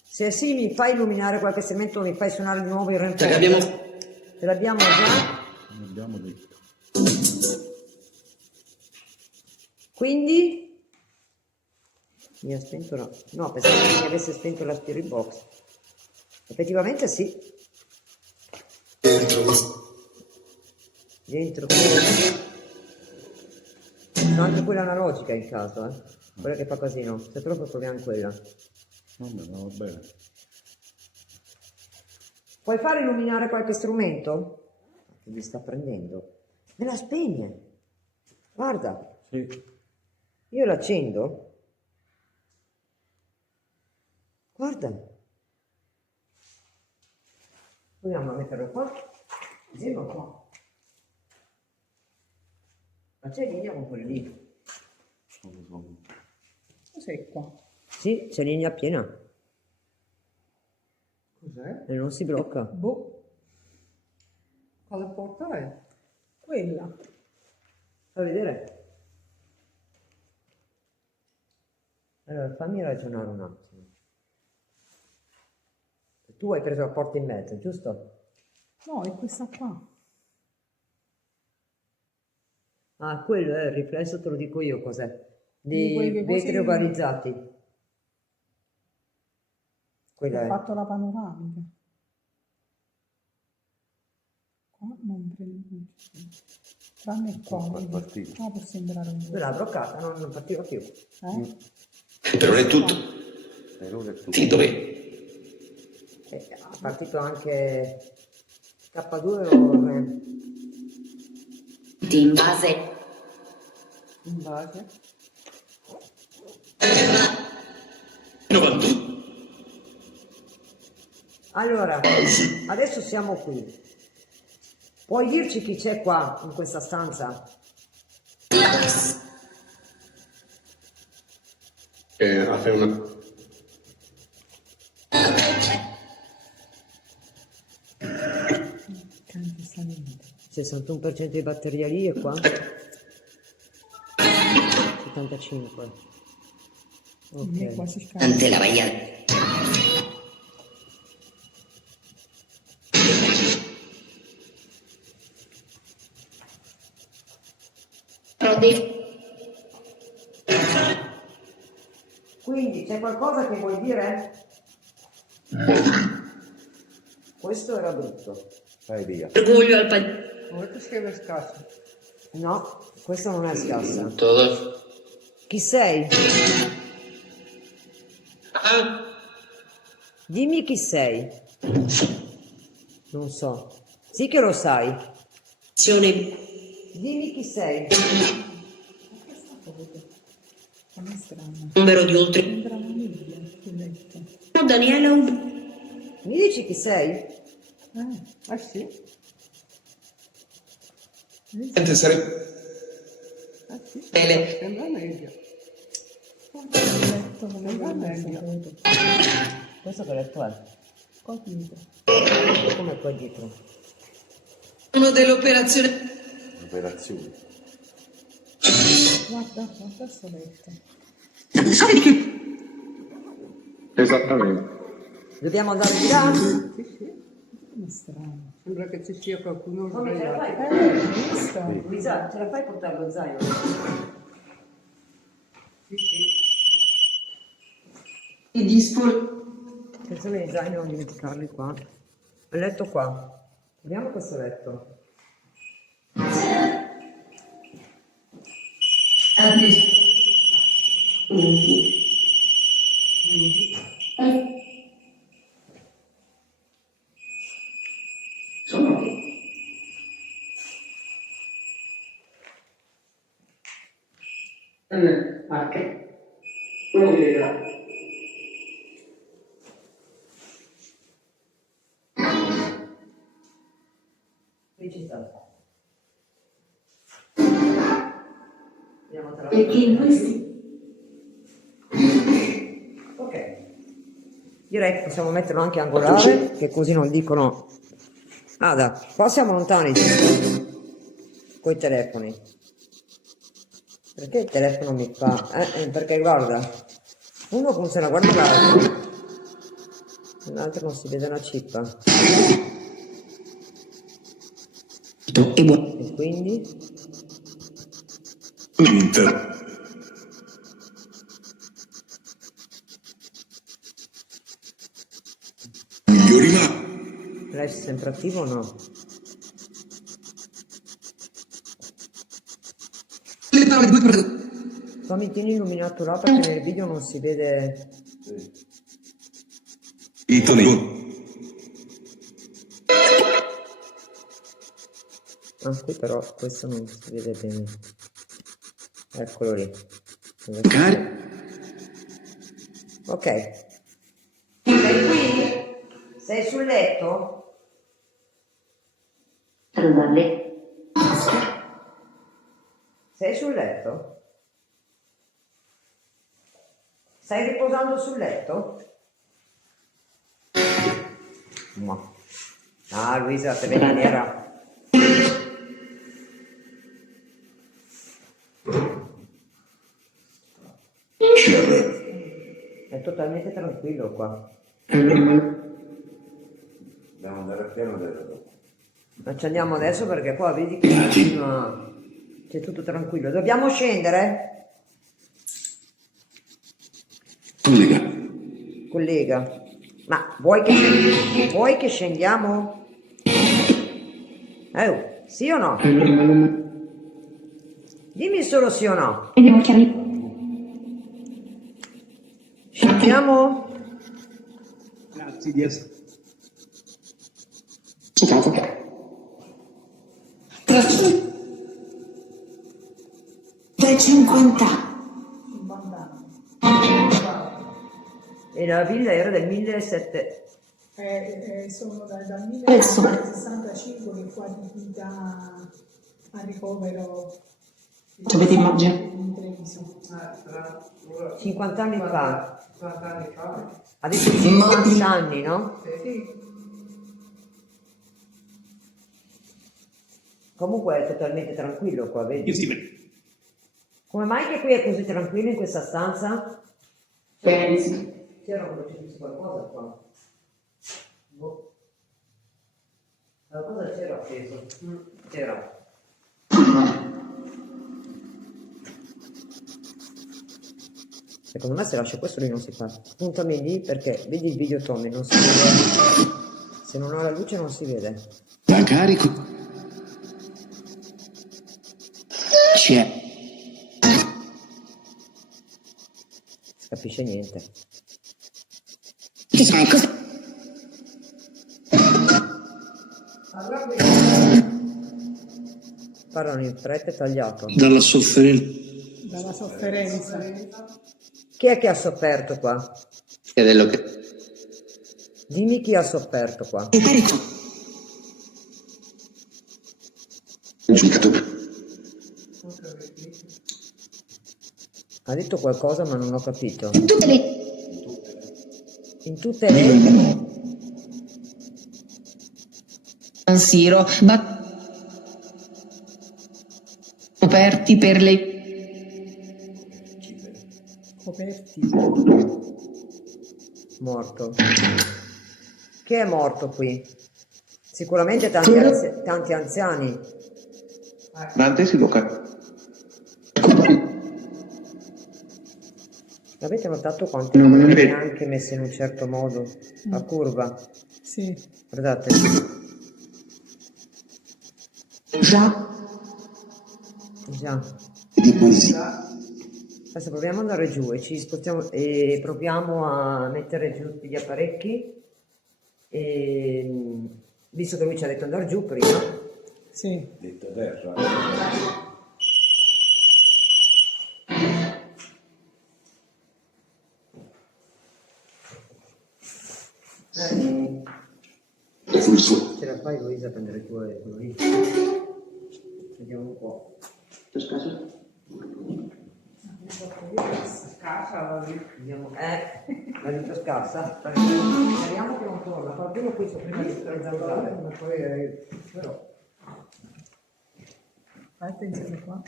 Se sì, mi fai illuminare qualche segmento, mi fai suonare di nuovo il renfort. Ce l'abbiamo già? Abbiamo detto. Quindi mi ha spento no, pensavo che mi avesse spento la spirit box. Effettivamente sì. Dentro no, anche quella analogica in caso, quella che fa casino. Se troppo proviamo quella. Va bene. Puoi fare illuminare qualche strumento? Che mi sta prendendo? Me la spegne. Guarda. Sì. Io l'accendo. Guarda. Proviamo a metterlo qua. Vediamo qua. Ma c'è linea con quelli lì? Cos'è qua? Sì, c'è linea piena. Cos'è? E non si blocca. Boh, Quale porta è? quella. Fai vedere. Allora, fammi ragionare un attimo. Tu hai preso la porta in mezzo, giusto? No, è questa qua. Ah, quello è il riflesso, te lo dico io cos'è. Di quei Di vetri cosi- ovalizzati. Quella Ho è. fatto la panoramica. Qua non prende luce. Tranne qua. Non fa vedi? partire. Qua può sembrare un po'. Quella bloccata, non partiva più. Per ora è tutto. Per ora è tutto. Sì, dov'è? È partito anche K2 o In base. In base. 91. Allora, adesso siamo qui. Puoi dirci chi c'è qua in questa stanza? Apre una. Canti salente. 61% di batteria lì e qua? 75. Quindi è Ok. quasi scarico. Ante la bahía. Quindi c'è qualcosa che vuoi dire? Questo era brutto. Vai via. Orgoglio al paese. Molto scrive scasso. No, questo non è scassa. Todo. Chi sei? Dimmi chi sei. Non so. Sì che lo sai. Dimmi chi sei. Non è strano. Numero di oltre. Sembra una Bibbia sul letto. Daniela. Mi dici chi sei? Ah sì? Sarebbe. Ah sì? Bene. Sembra meglio. Il letto come Sembra il meglio. sapevo. Questo che letto è? Qua dietro. Come qua dietro? Uno dell'operazione. Operazioni. Guarda sto letto. Esattamente. Dobbiamo andare di là? Sì, sì. Come strano. Sembra che ci sia qualcuno Come ce la sbagliato. fai? Hai visto? Luisa, ce la fai a portare lo zaino? Sì, sì. Attenzione ai zaini, non dimenticarli qua. Il letto qua. Vediamo questo letto. Sono. Anche. Qui ci sta. Vediamo tra ok. Direi che possiamo metterlo anche angolare, che così non dicono. Ada, qua siamo lontani con i telefoni. Perché il telefono mi fa? Perché guarda, uno funziona, guarda l'altro. L'altro non si vede una cippa. E quindi? Flash sempre attivo o no? Fammi tieni illuminato là perché nel video non si vede. Ah, qui però questo non si vede bene. Eccolo lì. Ok. Sei qui? Sei sul letto? Sei sul letto? Stai riposando sul letto? No. Ah, Luisa, te vedi nera. È totalmente tranquillo qua. Dobbiamo andare a piano adesso. Accendiamo adesso perché qua vedi che continua. C'è tutto tranquillo. Dobbiamo scendere? Collega. Ma vuoi che scendiamo? Sì o no? Dimmi solo sì o no. Scendiamo? Grazie di essere. Da 50. 50 anni. E la villa era del 1700. Sono dal 1965 che qua di vita a ricovero Avete immaginato? in televisione. 50 anni fa. 50 anni fa. Ha detto 50 anni, no? Sì. Comunque è totalmente tranquillo qua, vedi? Sì, beh. Come mai che qui è così tranquillo in questa stanza? Pensi. C'era qualcosa qua. Boh. Qualcosa c'era appeso. C'era. Secondo me se lascia questo lui non si fa. Puntami lì perché vedi il video Tommy, non si vede. Se non ho la luce non si vede. Da carico. C'è. Si capisce niente. Parlano in fretta e tagliato. Dalla sofferenza. Dalla sofferenza. Chi è che ha sofferto qua? È dello che. Dimmi chi ha sofferto qua. Giudicato. Ha detto qualcosa ma non ho capito. In tutte le. In tutte le... San Siro, ma coperti per le. Coperti. Morto. Chi è morto qui? Sicuramente tanti anziani. Dante si tocca. Avete notato quante cose anche messe in un certo modo? A curva. Sì. Guardate. Già. Già. Adesso proviamo ad andare giù e ci spostiamo e proviamo a mettere giù gli apparecchi. E, visto che lui ci ha detto andare giù prima. Sì. Detto terra. Ce la fai Luisa a prendere quello lì? Vediamo un po'. Scarsa la vita. Vediamo. La vita scarsa? Speriamo che non torna. Qualcuno qui so prima di zanzare. Ma poi però. Fai attenzione qua.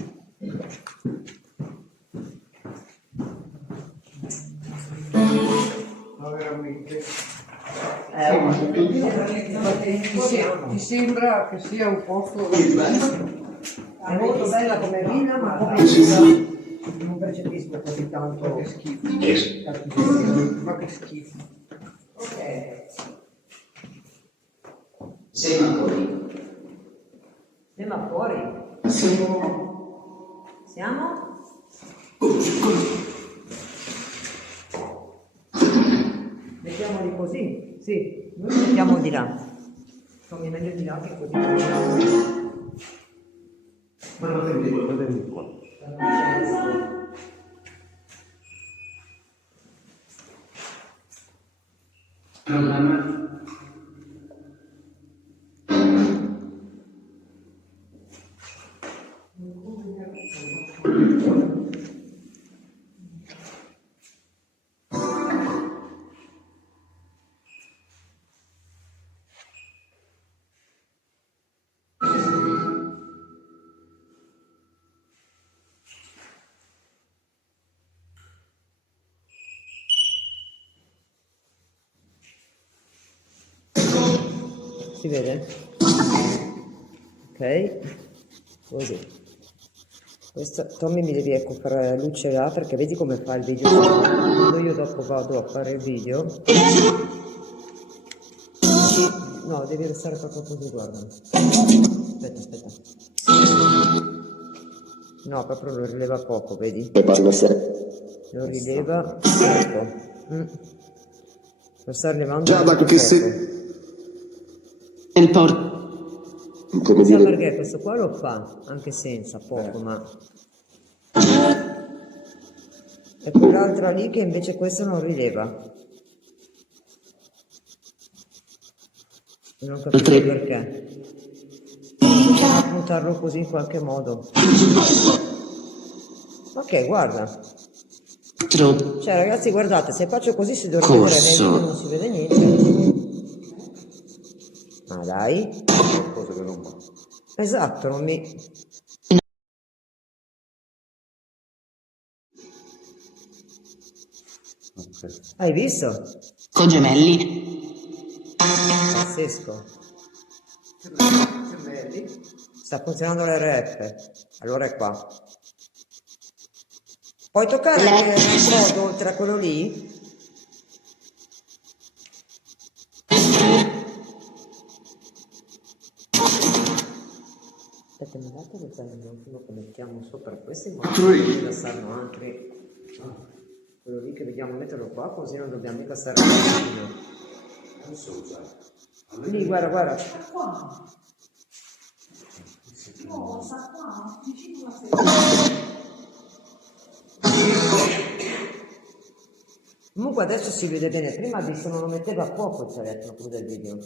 Ma veramente. Ti sembra che sia un posto è molto bella come villa, ma come villa non percepisco così tanto. che schifo. Ma che schifo. Ok. Semafori. Siamo? Mettiamoli così, sì, noi mettiamo di là. Insomma, meglio di là che così. Guardate qua. Si vede? Ok, così. Questa, Tommy mi devi ecco fare la luce là perché vedi come fa il video. Quando io dopo vado a fare il video No, devi restare proprio così, guarda. Aspetta. No, proprio lo rileva poco, vedi? Lo rileva poco. Lo sta rilevando molto poco. Nel porto. Chissà perché questo qua lo fa, anche senza, poco, ma... E quell'altra lì che invece questo non rileva. E non capisco perché. Bisogna mutarlo così in qualche modo. Ok, guarda. Cioè ragazzi, guardate, se faccio così si dovrebbe vedere, nei video non si vede niente. Ma dai. Qualcosa che non va. Esatto, non mi... Ok. Hai visto? Con gemelli. Pazzesco. Gemelli. Sta funzionando l'RF. Allora è qua. Puoi toccare anche un po' oltre a quello lì? Aspetta, mi date che lo mettiamo sopra questo in modo che non saranno altri. Quello lì che vediamo metterlo qua, così non dobbiamo mica stare vicino. Lì, guarda. No, sta qua, vicino alla sedia. Comunque adesso si vede bene, prima visto non lo metteva a poco il telefono quello del video.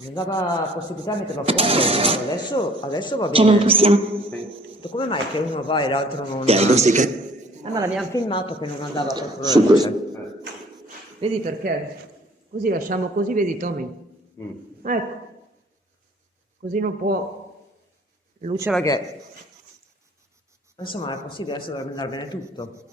Non dava possibilità, metteva a poco, adesso va bene. Che non possiamo. Come mai che uno va e l'altro non... ma l'abbiamo filmato che non andava proprio la luce. Vedi perché? Così lasciamo così, vedi Tommy? Ecco. Così non può... Luce la ghe. Insomma è possibile, adesso dovrebbe andare bene tutto.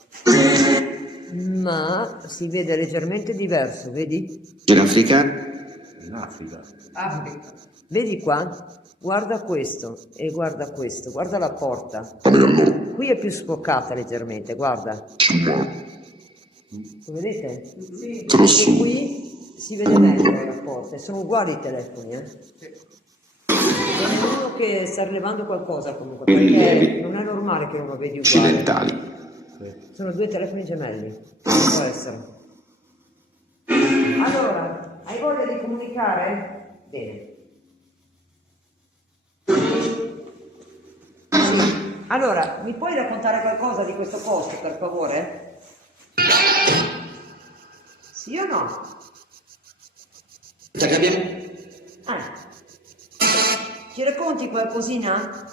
Ma si vede leggermente diverso, vedi? In Africa? In Africa. Africa. Vedi qua? Guarda questo e guarda questo, guarda la porta. Qui è più sfoccata leggermente, guarda. Lo vedete? Sì. E qui si vede meglio la porta, e sono uguali i telefoni, Ce n'è uno che sta rilevando qualcosa comunque, perché non è normale che uno vedi uguale. Occidentali. Sono due telefoni gemelli, non può essere. Allora, hai voglia di comunicare? Bene. Sì. Allora, mi puoi raccontare qualcosa di questo posto, per favore? Sì o no? Ci racconti qualcosina?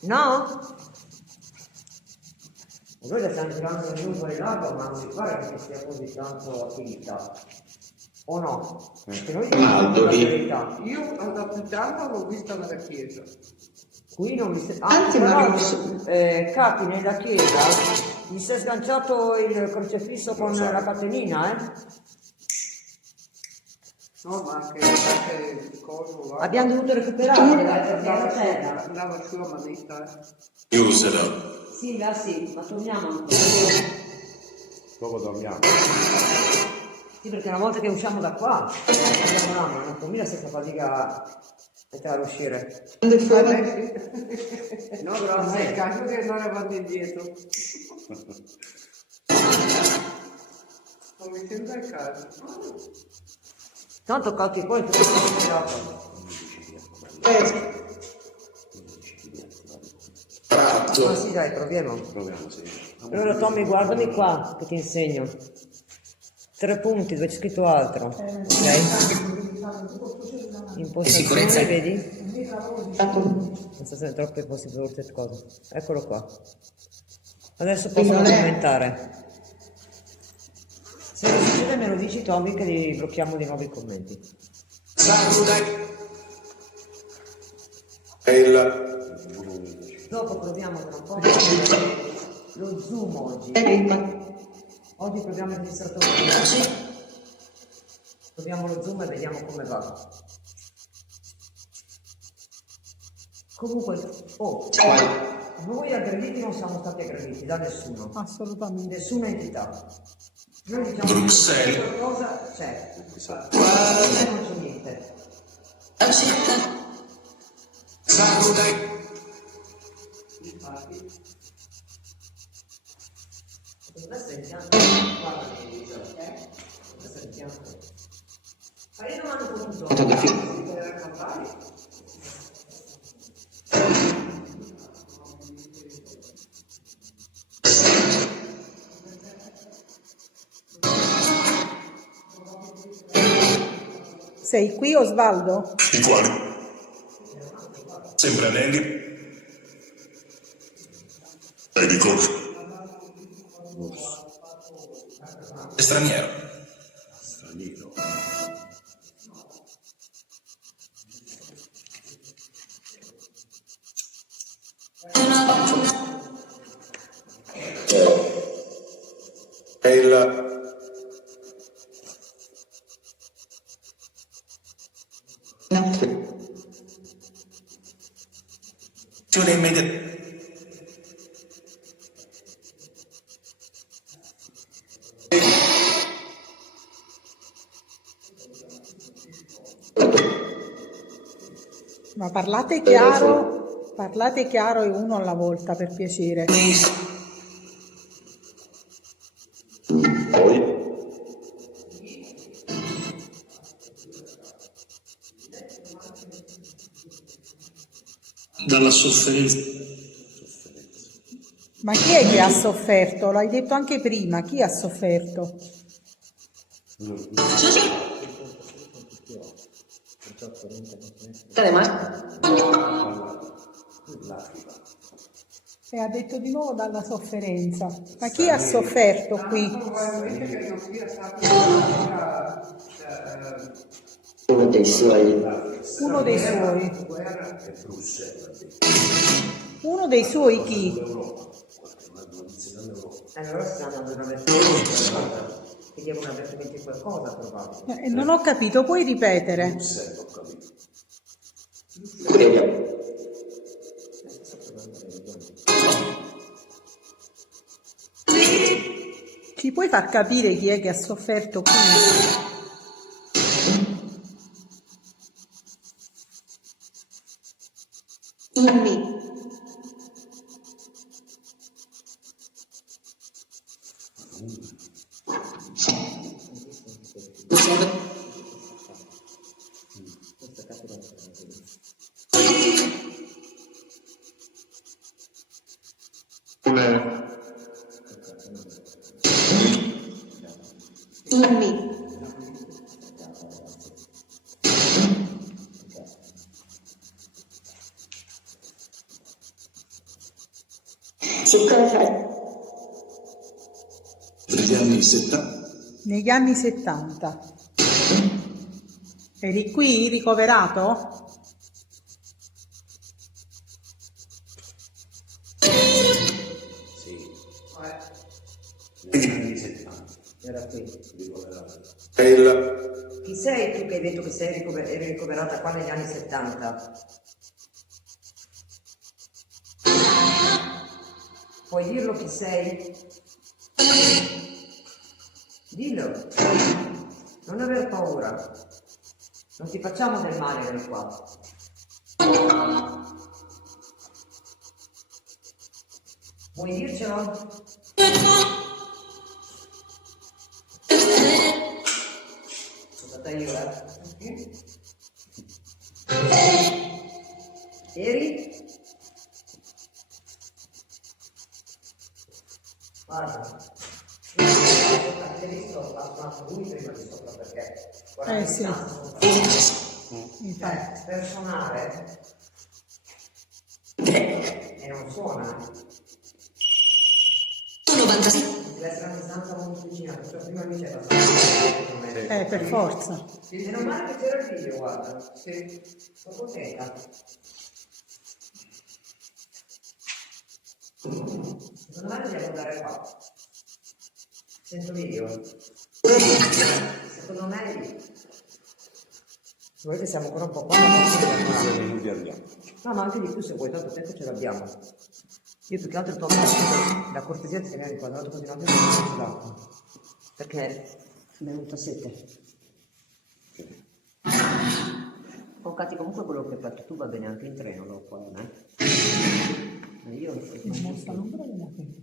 No? Noi la stiamo tirando in lungo e largo, ma non mi pare che sia così tanto attività. O no? Perché noi diciamo la verità. Io da Pitano l'ho vista nella chiesa. Qui non mi stai... Anzi, Capi, nella chiesa mi si è sganciato il crocefisso con la catenina, No, ma anche il coso là. Abbiamo dovuto recuperare perché era terra. Andava su la manetta, Sì, là sì, ma torniamo ancora. Dopo dormiamo. Sì, perché una volta che usciamo da qua, andiamo là, ma non combina senza fatica a uscire. No, grazie. È caso che non avanti indietro. Non mi sembra il caso. Tanto calci poi tutto Ma sì, dai, proviamo. Proviamo, sì. Allora Tommy, guardami qua che ti insegno. 3 punti dove c'è scritto altro. Ok? Impostazione, vedi? Impostazione, troppe impostazioni, tutte cose. Eccolo qua. Adesso posso commentare. Se non succede me lo dici Tommy che li blocchiamo di nuovo i commenti. Dopo proviamo tra un po' lo zoom oggi. Oggi proviamo il registratore. Proviamo lo zoom e vediamo come va. Comunque, noi aggrediti non siamo stati aggrediti da nessuno. Assolutamente. Nessuna entità. Noi diciamo Bruxelles. che qualcosa c'è. Non c'è niente. Infatti, questo è il pianto. Guarda che televisore, questo è il pianto. Fai domande con tutto. Fotografia. Sei qui Osvaldo? I quali? Sempre anelli? Medico. È straniero. Straniero. È il... Chiude immediatamente. Ma parlate chiaro e uno alla volta per piacere. Dalla sofferenza. Ma chi è che ha sofferto? L'hai detto anche prima, chi ha sofferto? E ha detto di nuovo dalla sofferenza. Ma chi ha sofferto qui? Probabilmente credo sia stato Uno dei suoi. Uno dei suoi. Guerra e Bruxelles. Uno dei suoi chi? Allora stiamo andando a vedere. Chiediamo un avvertimento di qualcosa, probabilmente. Non ho capito, puoi ripetere? Bruxelles, ho capito. Ci puoi far capire chi è che ha sofferto qui? Negli anni 70. Negli anni 70. Eri qui ricoverato? Sì. Negli anni 70. Era qui. È il... Chi sei tu che hai detto che eri ricoverata qua negli anni 70? Puoi dirlo chi sei? Dillo. Non aver paura. Non ti facciamo del male noi qua. Vuoi dircelo? Cosa ti aiuta? Eri? Guarda. Hai visto? Ha suonato lui prima di sopra perché... Guarda, Sì. Per suonare e non suona. Deve essere una distanza molto vicina, perciò prima mi c'era Per forza. meno male che c'era il video, guarda. Sì. Sono contenta. Secondo me dobbiamo andare qua. Sento video. Secondo me è lì. Voi che siamo ancora un po' qua, Minuti andiamo. no, ma anche di più se vuoi, tanto tempo ce l'abbiamo. Io più che altro la cortesia di tenere inquadrato così tanto tempo l'acqua. perché mi è venuta sete. Oh Cati, comunque quello che hai fatto tu va bene anche in treno dopo, Ma io Si è mossa l'ombra della sedia.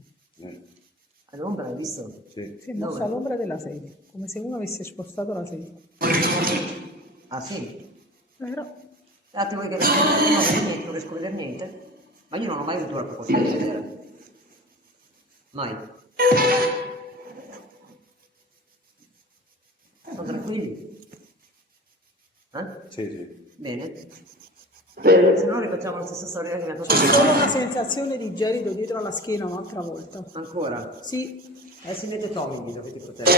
all'ombra hai visto? Sì. Si è mossa l'ombra della sedia, come se uno avesse spostato la sedia. Ah sì? Vero? Date voi che non riesco a vedere niente? Ma io non ho mai avuto la proposta di vedere. Mai. Sono tranquilli? Sì, sì. Bene. Se no rifacciamo la stessa storia che mi ha fatto Solo una sensazione di gelido dietro alla schiena un'altra volta. ancora. Sì. Si mette Tommy il video che ti protegge.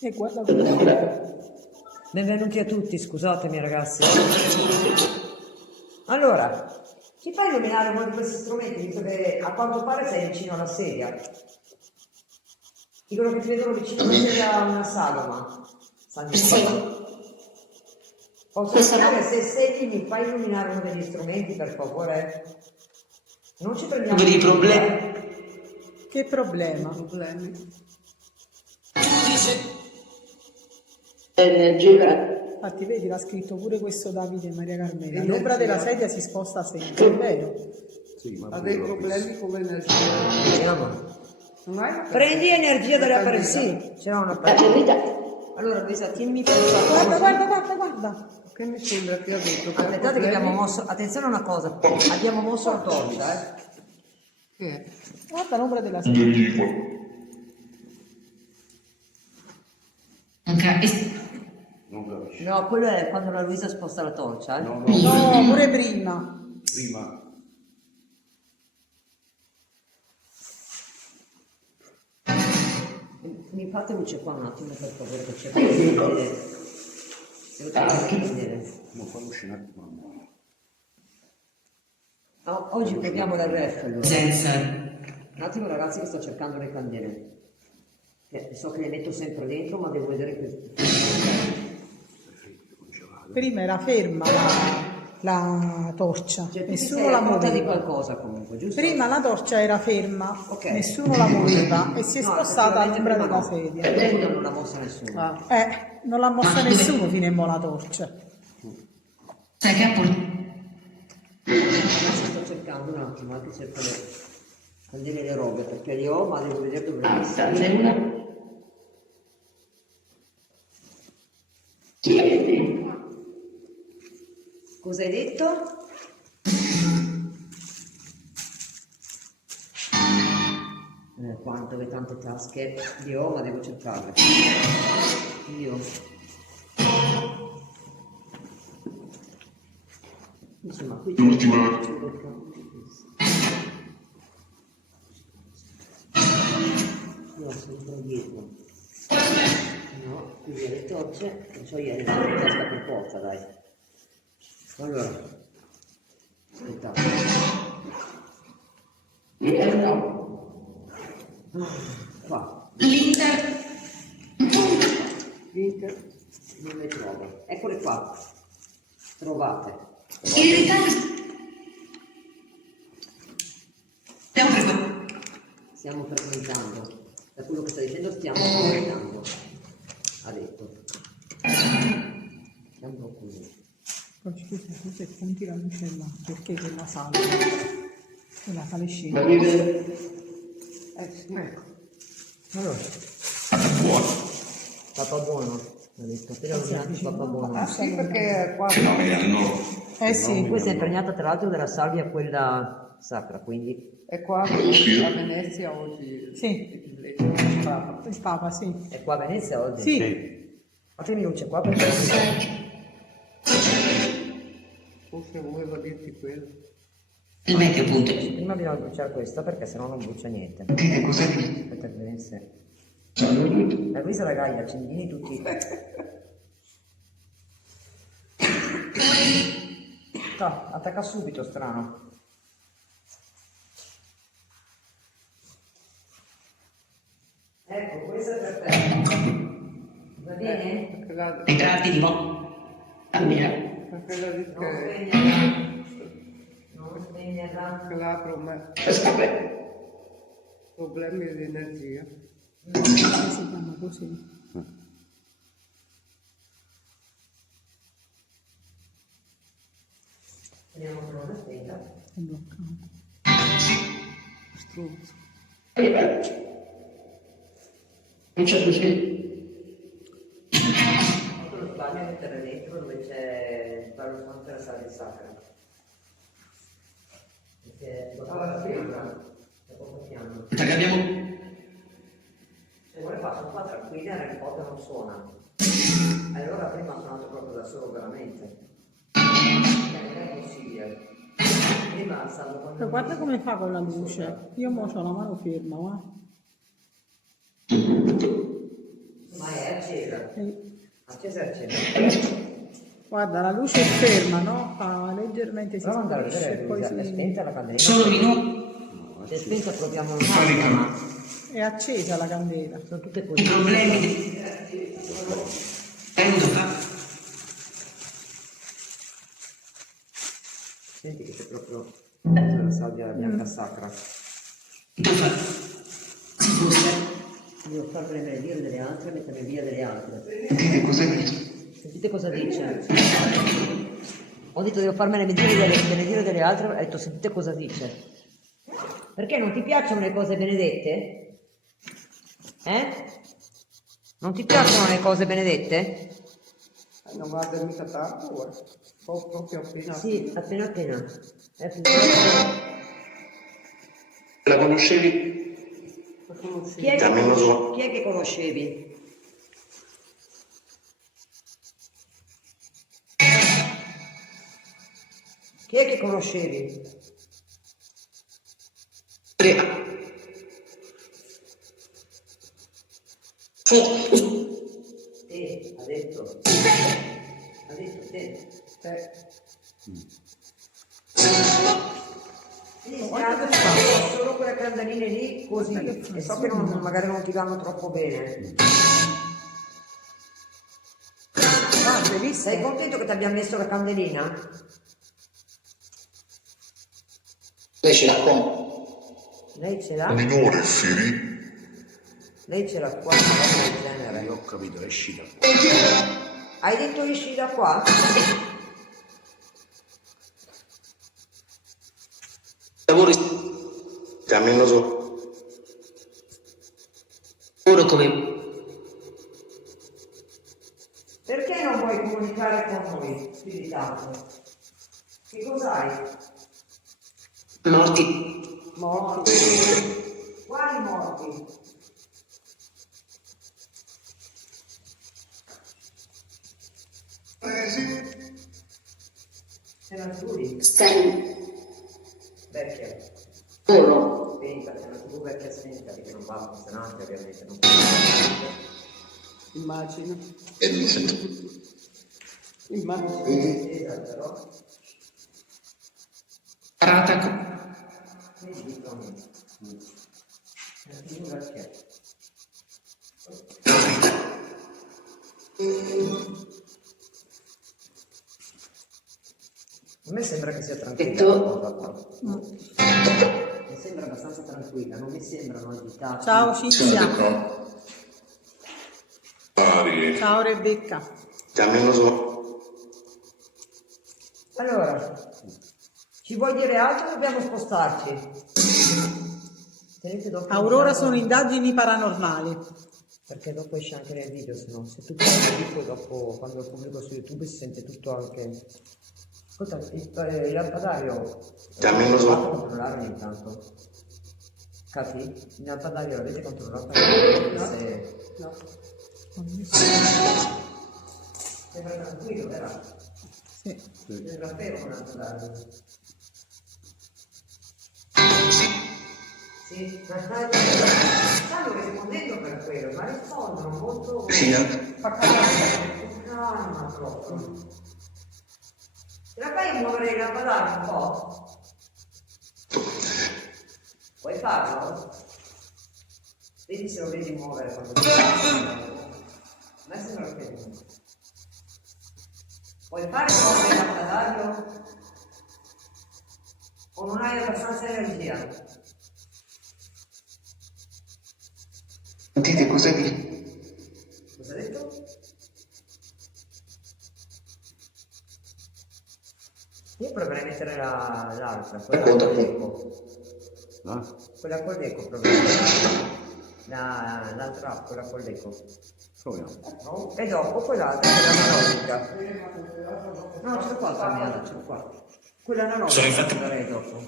E guarda come. Benvenuti a tutti, scusatemi ragazzi. Allora, ci fai illuminare uno di questi strumenti, visto che a quanto pare sei vicino alla sedia. Dicono che ti vedono vicino alla sedia a una sagoma. Posso sapere se sei mi fai illuminare uno degli strumenti, per favore? Non ci prendiamo dei problemi. Che problema? Problemi. Energia. Infatti vedi, l'ha scritto pure questo Davide Maria Carmela. L'ombra della sedia si sposta sempre, è vero? Sì, ma Ha dei pure l'ho problemi con l'energia. Vediamo. Non hai una Prendi energia dalle Una apparecchi. candela? Sì, c'era una Attività. Allora, Luisa, tienimi per Guarda. Che mi sembra che ha detto? Che ha Aspettate che abbiamo problemi? mosso, attenzione a una cosa, abbiamo mosso la torcia, Che è? Guarda l'ombra della sedia. Non capisci. No, quello è quando la Luisa sposta la torcia, No, No, pure prima. prima. Mi fate luce qua un attimo per favore, che cerco di vedere. Devo cercare di vedere. Non fa uscire un attimo. Oggi proviamo l'RF allora. Senza. Un attimo ragazzi che sto cercando le candele. So che le metto sempre dentro, ma devo vedere che... Prima era ferma la torcia, Cioè, tu nessuno sei la a conta di muoveva. qualcosa comunque, giusto? Prima la torcia era ferma, Ok. nessuno la muoveva e si è No, spostata effettivamente all'ombra prima della no. sedia. Prima non l'ha mossa nessuno. Non l'ha mossa nessuno fino a mo' la torcia. Sai che ha portato? Adesso sto cercando un attimo, anche cerco le candele e le robe, perché le ho, ma devo vedere dove le ho messe. Una. Chiedi. Cosa hai detto? Quanto che tante tasche le ho, ma devo cercarle. Io. Insomma, qui c'è l'ultima. Io ho sempre dietro. No, qui le torce, non so io, le tasca per forza, dai. Allora, aspettate. Qua. L'Inter. Link non le trovo. Eccole qua. Trovate. Il ritardo. Stiamo frequentando. Da quello che sta dicendo stiamo frequentando. Ha detto. Siamo qui. Poi scusa, tu se punti la luce là, perché quella sale? Quella sale scende. Sì. Allora. Papà buono. Ha detto. Appena nominato papà buono. Ah sì, perché qua Sì. Questa è impregnata tra l'altro della salvia quella sacra, quindi è qua a Venezia oggi. Sì. Il Papa. Il Papa, sì. è qua a Venezia oggi. Sì. Fatemi luce qua perché Forse voleva dirti quello. Il vecchio punto. prima bisogna bruciare questa perché sennò non brucia niente. Cosa Aspetta che venisse. La Luisa raga, gli accendini tutti. Attacca subito, strano. Ecco, questa è per te. Va bene? Perché la, Ritratti di mo. perché la dice Non che spegnerla. Non spegnerla. l'apro me. Problemi di energia. Si chiama così. Teniamo solo una spenta. È bloccato. Struzzo. Non c'è così. Lo sbaglio è mettere dentro dove c'è il Palo Santo e la sala sacra. Perché dopo la fiamma, dopo fiamma. Aspetta che abbiamo... Se vuole sono qua tranquilla, Harry Potter non suona. Allora prima ha suonato proprio da solo veramente. Non è possibile. Prima stavo con... Ma guarda come fa con la luce. Io mo c'ho la mano ferma, guarda. Ma è accesa. Accesa e accesa. Guarda, la luce è ferma, no? Fa leggermente si Prova ad andare a sparisce vedere e poi è spenta la candela. Solo minuti. Se è spenta proviamo un attimo. è accesa la candela. Sono tutte I così. problemi. Tendo fa. Senti che c'è proprio la salvia bianca sacra. Tu fa. Si fosse. Devo far benedire delle altre e mettere via delle altre. Sentite cosa dice. Sentite cosa dice. Ho detto devo farmene benedire delle altre, ho detto sentite cosa dice. Perché non ti piacciono le cose benedette? Non ti piacciono le cose benedette? Non guarda mica tanto, guarda. Ho proprio appena... Sì, appena appena. La conoscevi? Chi è che conoscevi? Chi è che conoscevi? Te, ha detto. Ha detto te. Solo quelle candeline lì così e so che magari non ti vanno troppo bene. Sei contento che ti abbiamo messo la candelina? Lei ce l'ha qua. Lei ce l'ha? Minore ferito. Lei ce l'ha qua, una cosa del genere. Ho capito, esci da qua. Hai detto esci da qua? Lavori. Cammino su. Ora come? Perché non vuoi comunicare con noi più di tanto? Che cos'hai? Morti. Morti. Quali morti? Se la sicuri? Stai. Vecchia. Oro. Spenta, se la TV vecchia spenta, perché non va funzionante ovviamente. Non Immagino. E mi sento. Immagino. accesa però. Parata. Vedi, dicono. La TV vecchia. A me sembra che sia tranquilla la cosa qua. Mi sembra abbastanza tranquilla, non mi sembrano agitati. Ciao Cinzia. Pari. Ciao Rebecca. Cammino su. Allora, ci vuoi dire altro o dobbiamo spostarci? Tenete d'occhio Aurora il sono indagini paranormali. perché dopo esce anche nel video, se no, se tu parli poi dopo, quando lo pubblico su YouTube si sente tutto anche... Ascolta, il lampadario... Cammino su. Fate controllare intanto. Capi? Il lampadario l'avete controllato? Se... No. Sembra tranquillo, vero? Sì. Sembra fermo il lampadario. Sì, stanno rispondendo per quello, ma rispondono molto... Sì. calma proprio. Te la fai muovere il lampadario un po'? Vuoi farlo? Vedi se lo vedi muovere quando ti a me sembra che no. Vuoi fare muovere il lampadario? O non hai abbastanza energia? Dite cosa dice? Cosa ha detto? Io proverei a mettere l'altra, quella Dopo, col dopo. deco. Ah, Quella col deco proverei a mettere. L'altra, quella col deco. proviamo. E dopo quell'altra, quella analogica. No, ce l'ho qua, Damiano, ce l'ho qua. Quella analogica proverei dopo.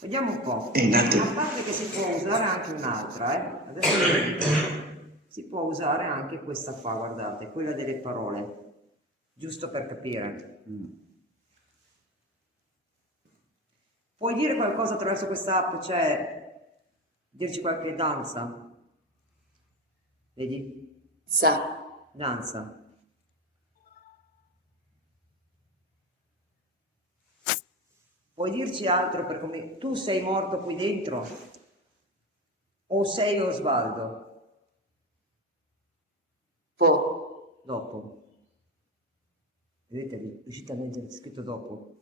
Vediamo un po'. A parte che si può usare anche un'altra, Adesso si può usare anche questa qua, guardate, quella delle parole. Giusto per capire. Puoi dire qualcosa attraverso questa app, cioè dirci qualche danza? Vedi? Danza. Puoi dirci altro per come tu sei morto qui dentro o sei Osvaldo? Dopo. Vedete, riuscite a leggere scritto dopo?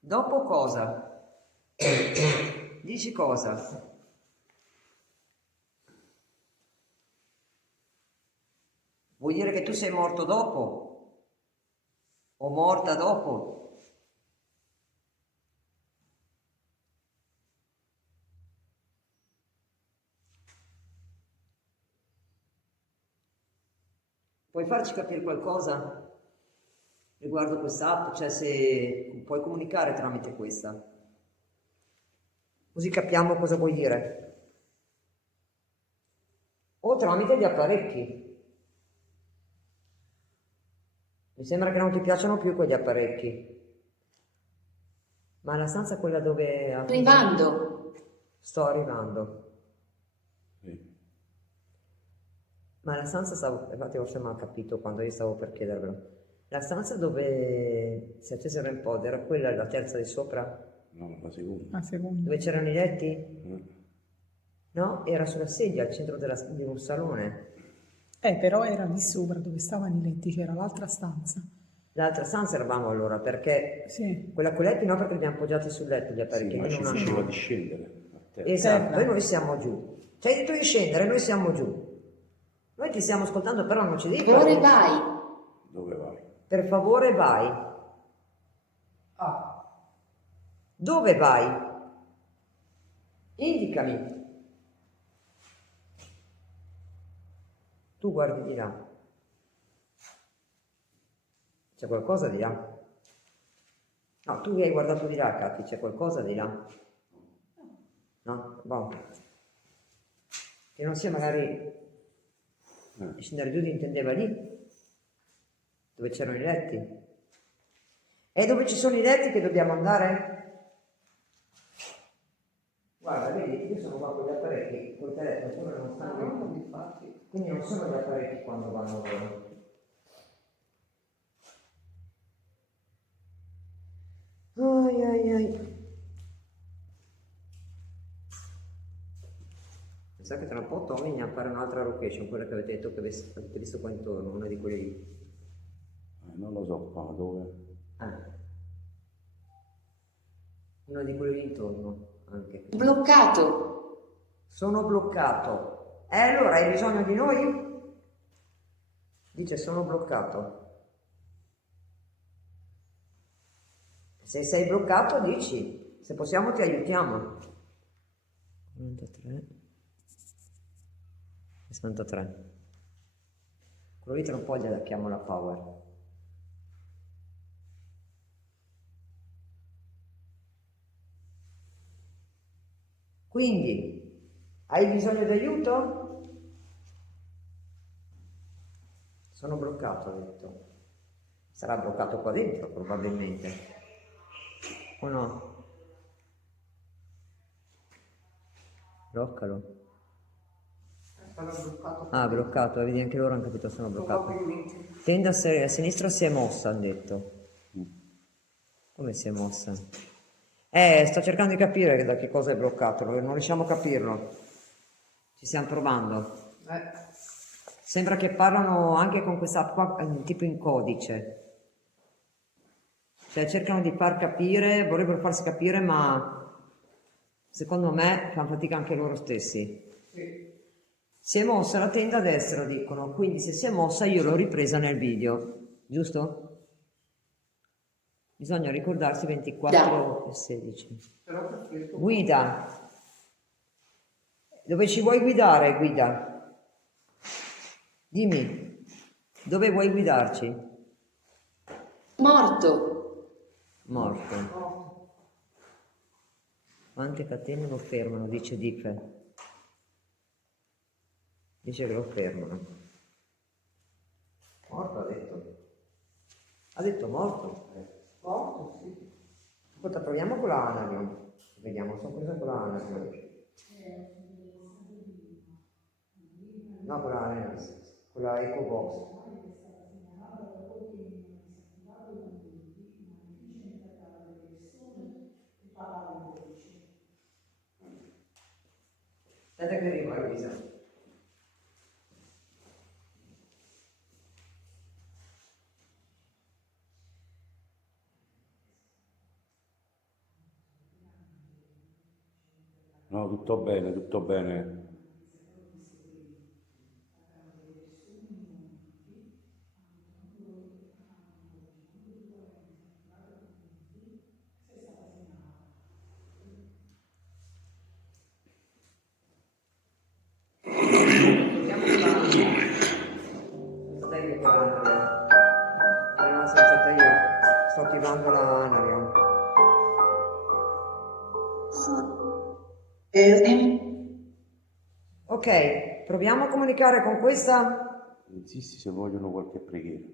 Dopo cosa? Dici cosa? Vuol dire che tu sei morto dopo? O morta dopo? Puoi farci capire qualcosa riguardo questa app? Cioè se puoi comunicare tramite questa? Così capiamo cosa vuoi dire. O tramite gli apparecchi. Mi sembra che non ti piacciono più quegli apparecchi. Ma la stanza è quella dove... Arrivando. Sto arrivando. Sì. Ma la stanza stavo... Infatti forse non ho capito quando io stavo per chiedervelo. La stanza dove si accesero in pod era quella, la terza di sopra? No, la seconda. La seconda. Dove c'erano i letti? No, era sulla sedia al centro di un salone. Però era lì sopra dove stavano i letti, c'era l'altra stanza. L'altra stanza eravamo allora, perché Sì. quella con i letti no, perché li abbiamo appoggiati sul letto gli Sì, apparecchi. ma noi ci non diceva hanno- di scendere a terra. Esatto, Terra. e noi siamo giù. Ci hai detto di scendere, noi siamo giù. Noi ti stiamo ascoltando, però non ci devi Ora fare- vai. Dove vai? Per favore vai. Dove vai? Indicami. Tu guardi di là. C'è qualcosa di là? No, tu hai guardato di là, Cati, c'è qualcosa di là? No? Boh. Che non sia magari... Scendere giù intendeva lì, dove c'erano i letti. E dove ci sono i letti che dobbiamo andare? Guarda, vedi, io sono qua con gli apparecchi, col telefono, come non stanno infatti. Quindi non sono gli apparecchi quando vanno loro. Ai ai ai. Mi sa che tra un po' Tommy ne appare un'altra location, quella che avete detto che avete visto qua intorno, una di quelle lì. Non lo so qua dove. Una di quelle lì intorno anche. Bloccato. Sono bloccato. E allora hai bisogno di noi? Dice sono bloccato. Se sei bloccato dici, se possiamo ti aiutiamo. 93. 63. Quello lì tra un po' gli chiamo la power. Quindi, hai bisogno di aiuto? Sono bloccato, ha detto. Sarà bloccato qua dentro, probabilmente. O no? Bloccalo. Ah, bloccato, vedi anche loro hanno capito, sono bloccato. Tenda a sinistra si è mossa, hanno detto. Come si è mossa? Sto cercando di capire da che cosa è bloccato, non riusciamo a capirlo. Ci stiamo provando. Sembra che parlano anche con questa app qua, tipo in codice. Cioè cercano di far capire, vorrebbero farsi capire, ma secondo me fanno fatica anche loro stessi. Si è mossa la tenda a destra, dicono, quindi se si è mossa io l'ho ripresa nel video, giusto? Bisogna ricordarsi 24 e 16. Guida. Dove ci vuoi guidare, guida? Dimmi, dove vuoi guidarci? Morto. Morto. Quante catene lo fermano, dice Dife. Dice che lo fermano. Morto ha detto. Ha detto morto. Morto, sì. Ascolta, proviamo con la Anarion. Vediamo, sono presa con la Anarion. No, con la Anarion, con la EcoBox. Aspetta che arriva Luisa. No, tutto bene, tutto bene. Sto attivando la Anarion. Ok, proviamo a comunicare con questa. Insisti se vogliono qualche preghiera.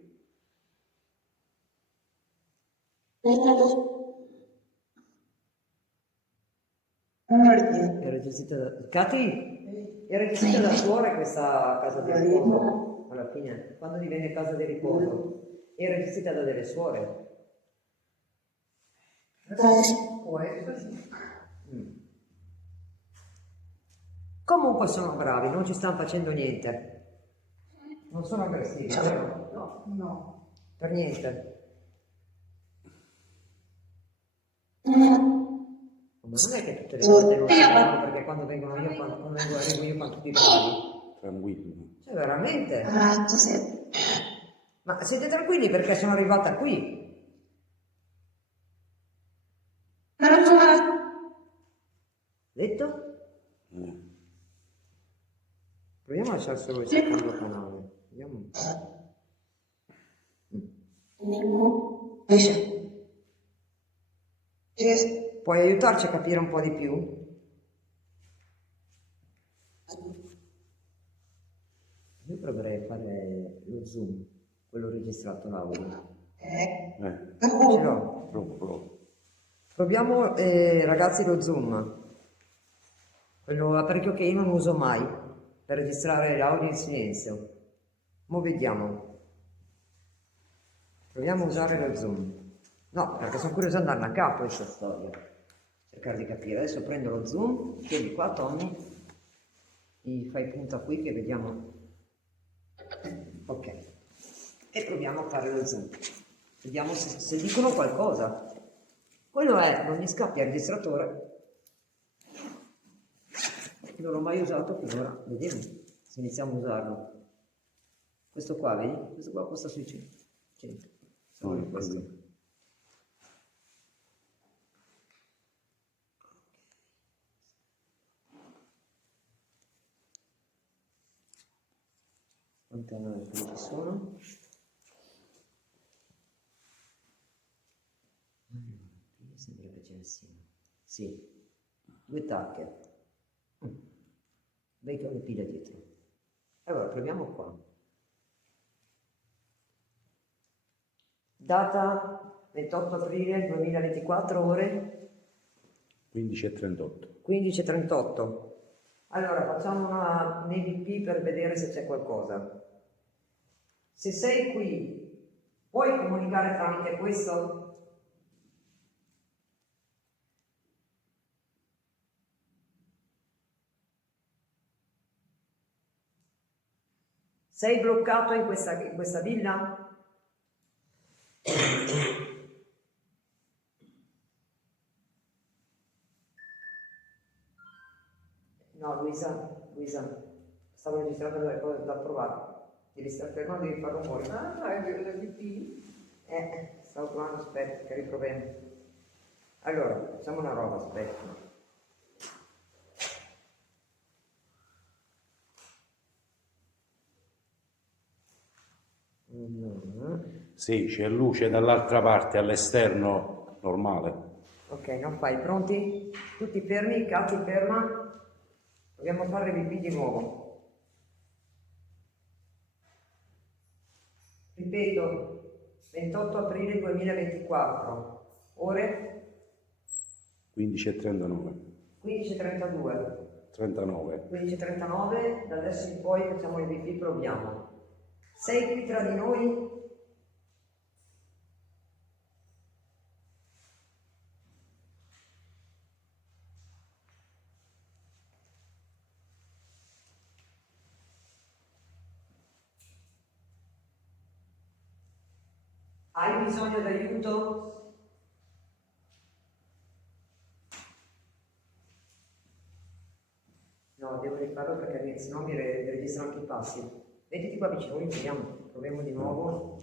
Era gestita da... Cati, era gestita da suore questa casa di riposo. Alla fine, quando divenne casa di riposo, era gestita da delle suore. Può essere. Comunque sono bravi, non ci stanno facendo niente. Non sono aggressivi, vero? No, no. Per niente. Ma non è che tutte le volte non si fanno perché quando vengono io, quando arrivo io fanno tutti bravi. Tranquilli. Cioè veramente. Ma siete tranquilli perché sono arrivata qui. Detto? Proviamo a lasciare solo il secondo canale. Vediamo un po'. Puoi aiutarci a capire un po' di più? Io proverei a fare lo zoom, quello registrato l'audio. Ce l'ho. Proviamo ragazzi lo zoom, quello apparecchio che io non uso mai per registrare l'audio in silenzio. Mo vediamo. Proviamo a usare lo zoom. No, perché sono curioso di andarla a capo questa storia. Cercare di capire. Adesso prendo lo zoom, tieni qua Tommy, mi fai punta qui che vediamo. Ok. E proviamo a fare lo zoom. Vediamo se dicono qualcosa. Quello è, non mi scappi il registratore. Non l'ho mai usato finora. Vediamo se iniziamo a usarlo. Questo qua, vedi? Questo qua costa sui 100. Solo questo. Quante analisi ci sono? Mi sembra che ce ne siano. Sì, 2 tacche. Vedi che ho le pile dietro. Allora, proviamo qua. Data 28 aprile 2024, ore 15:38. 15:38. Allora, facciamo un EVP per vedere se c'è qualcosa. Se sei qui, puoi comunicare tramite questo? Sei bloccato in questa villa? Luisa, stavo registrando delle cose da provare. Devi stare fermo, devi fare rumore. Ah, è la BP. Stavo provando, aspetta, che riproviamo. Allora, facciamo una roba, aspetta. Sì, c'è luce dall'altra parte, all'esterno normale. Ok, non fai, pronti? Tutti fermi, Cati ferma. Dobbiamo fare pipì di nuovo. Ripeto, 28 aprile 2024, ore 15:39. 15:32. 39. 15:39, da adesso in poi facciamo il pipì, proviamo. Sei qui tra di noi? Hai bisogno d'aiuto? No, devo rifarlo perché sennò mi registrano anche i passi. Mettiti qua vicino, proviamo di nuovo.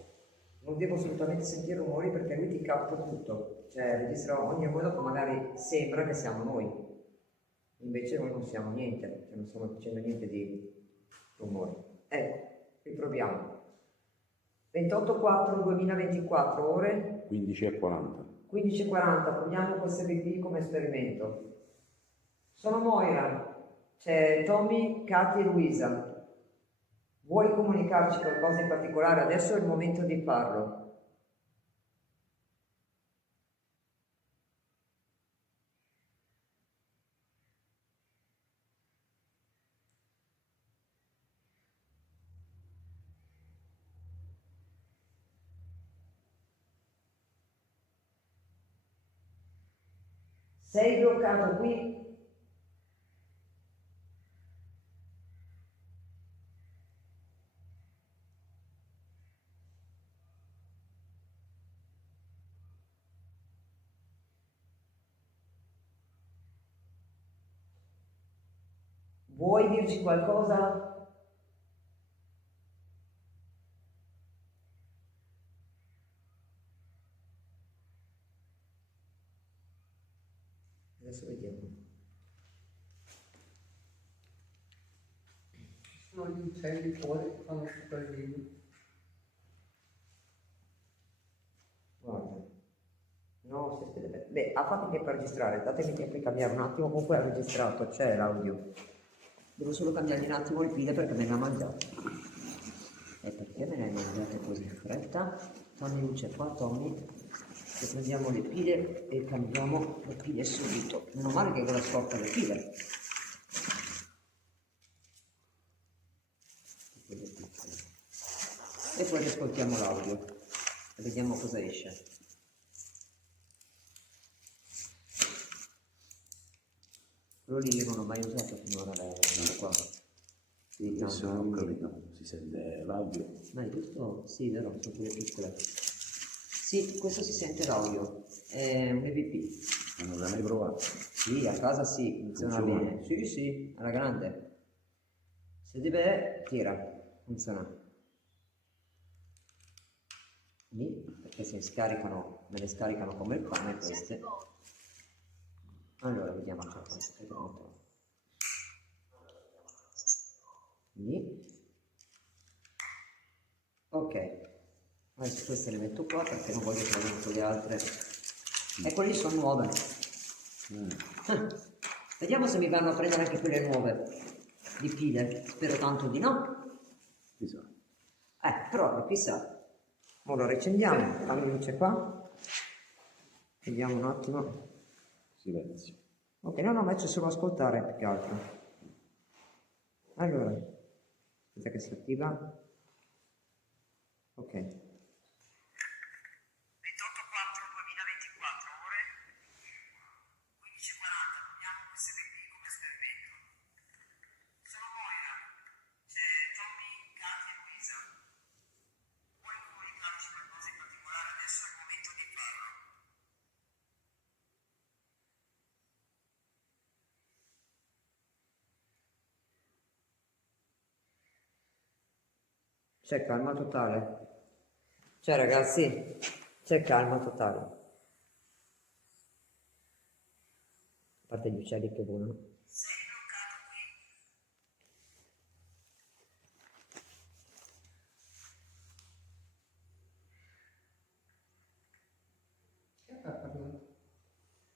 Non devo assolutamente sentire rumori perché lui ti capta tutto. Cioè registra ogni cosa che magari sembra che siamo noi. Invece noi non siamo niente, cioè non stiamo facendo niente di rumori. Ecco, riproviamo. 28/4/2024, ore 15:40. 15:40, proviamo questo BP come esperimento. Sono Moira, c'è Tommy, Katy e Luisa. Vuoi comunicarci qualcosa in particolare? Adesso è il momento di farlo. Sei bloccato qui? Vuoi dirci qualcosa? Adesso vediamo. Sono gli uccelli fuori che fanno super. Guarda. No, beh, a parte che per registrare, datemi tempo di cambiare un attimo, comunque è registrato, c'è l'audio. Devo solo cambiargli un attimo le pile perché me ne ha mangiato. E perché me ne hai mangiate così in fretta? Fammi luce qua, Tommy, che prendiamo le pile e cambiamo le pile subito. Meno male che ora scorta le pile. E poi riascoltiamo l'audio e vediamo cosa esce. Quello lì io non ho mai usato finora qua. Adesso non ho capito, si sente l'audio. Ma è questo? Sì, vero, sono quelle piccole. Sì, questo si sente l'audio, è un EVP. Ma non l'hai mai provato? Sì, a casa sì, funziona bene. Sì, sì, alla grande. Se deve, tira, funziona. Lì, perché se scaricano, me le scaricano come il pane queste. Allora, vediamo ciò che trovo. Lì. Ok. Adesso queste le metto qua perché non voglio che vedano le altre. E quelle lì sono nuove. Vediamo se mi vanno a prendere anche quelle nuove di pile. Spero tanto di no. Chissà. Però chissà. Ora lo riaccendiamo. Fammi luce qua. Vediamo un attimo. Silenzio. Ok, no, ma c'è solo ascoltare più che altro. Allora, aspetta che si attiva. Ok. 28/4/2024, ore 15:40, proviamo questo BP come esperimento. Sono Moira, c'è Tommy, Katy e Luisa. Vuoi comunicarci qualcosa in particolare? Adesso è il momento di farlo. C'è calma totale. Cioè ragazzi, c'è calma totale. A parte gli uccelli che volano.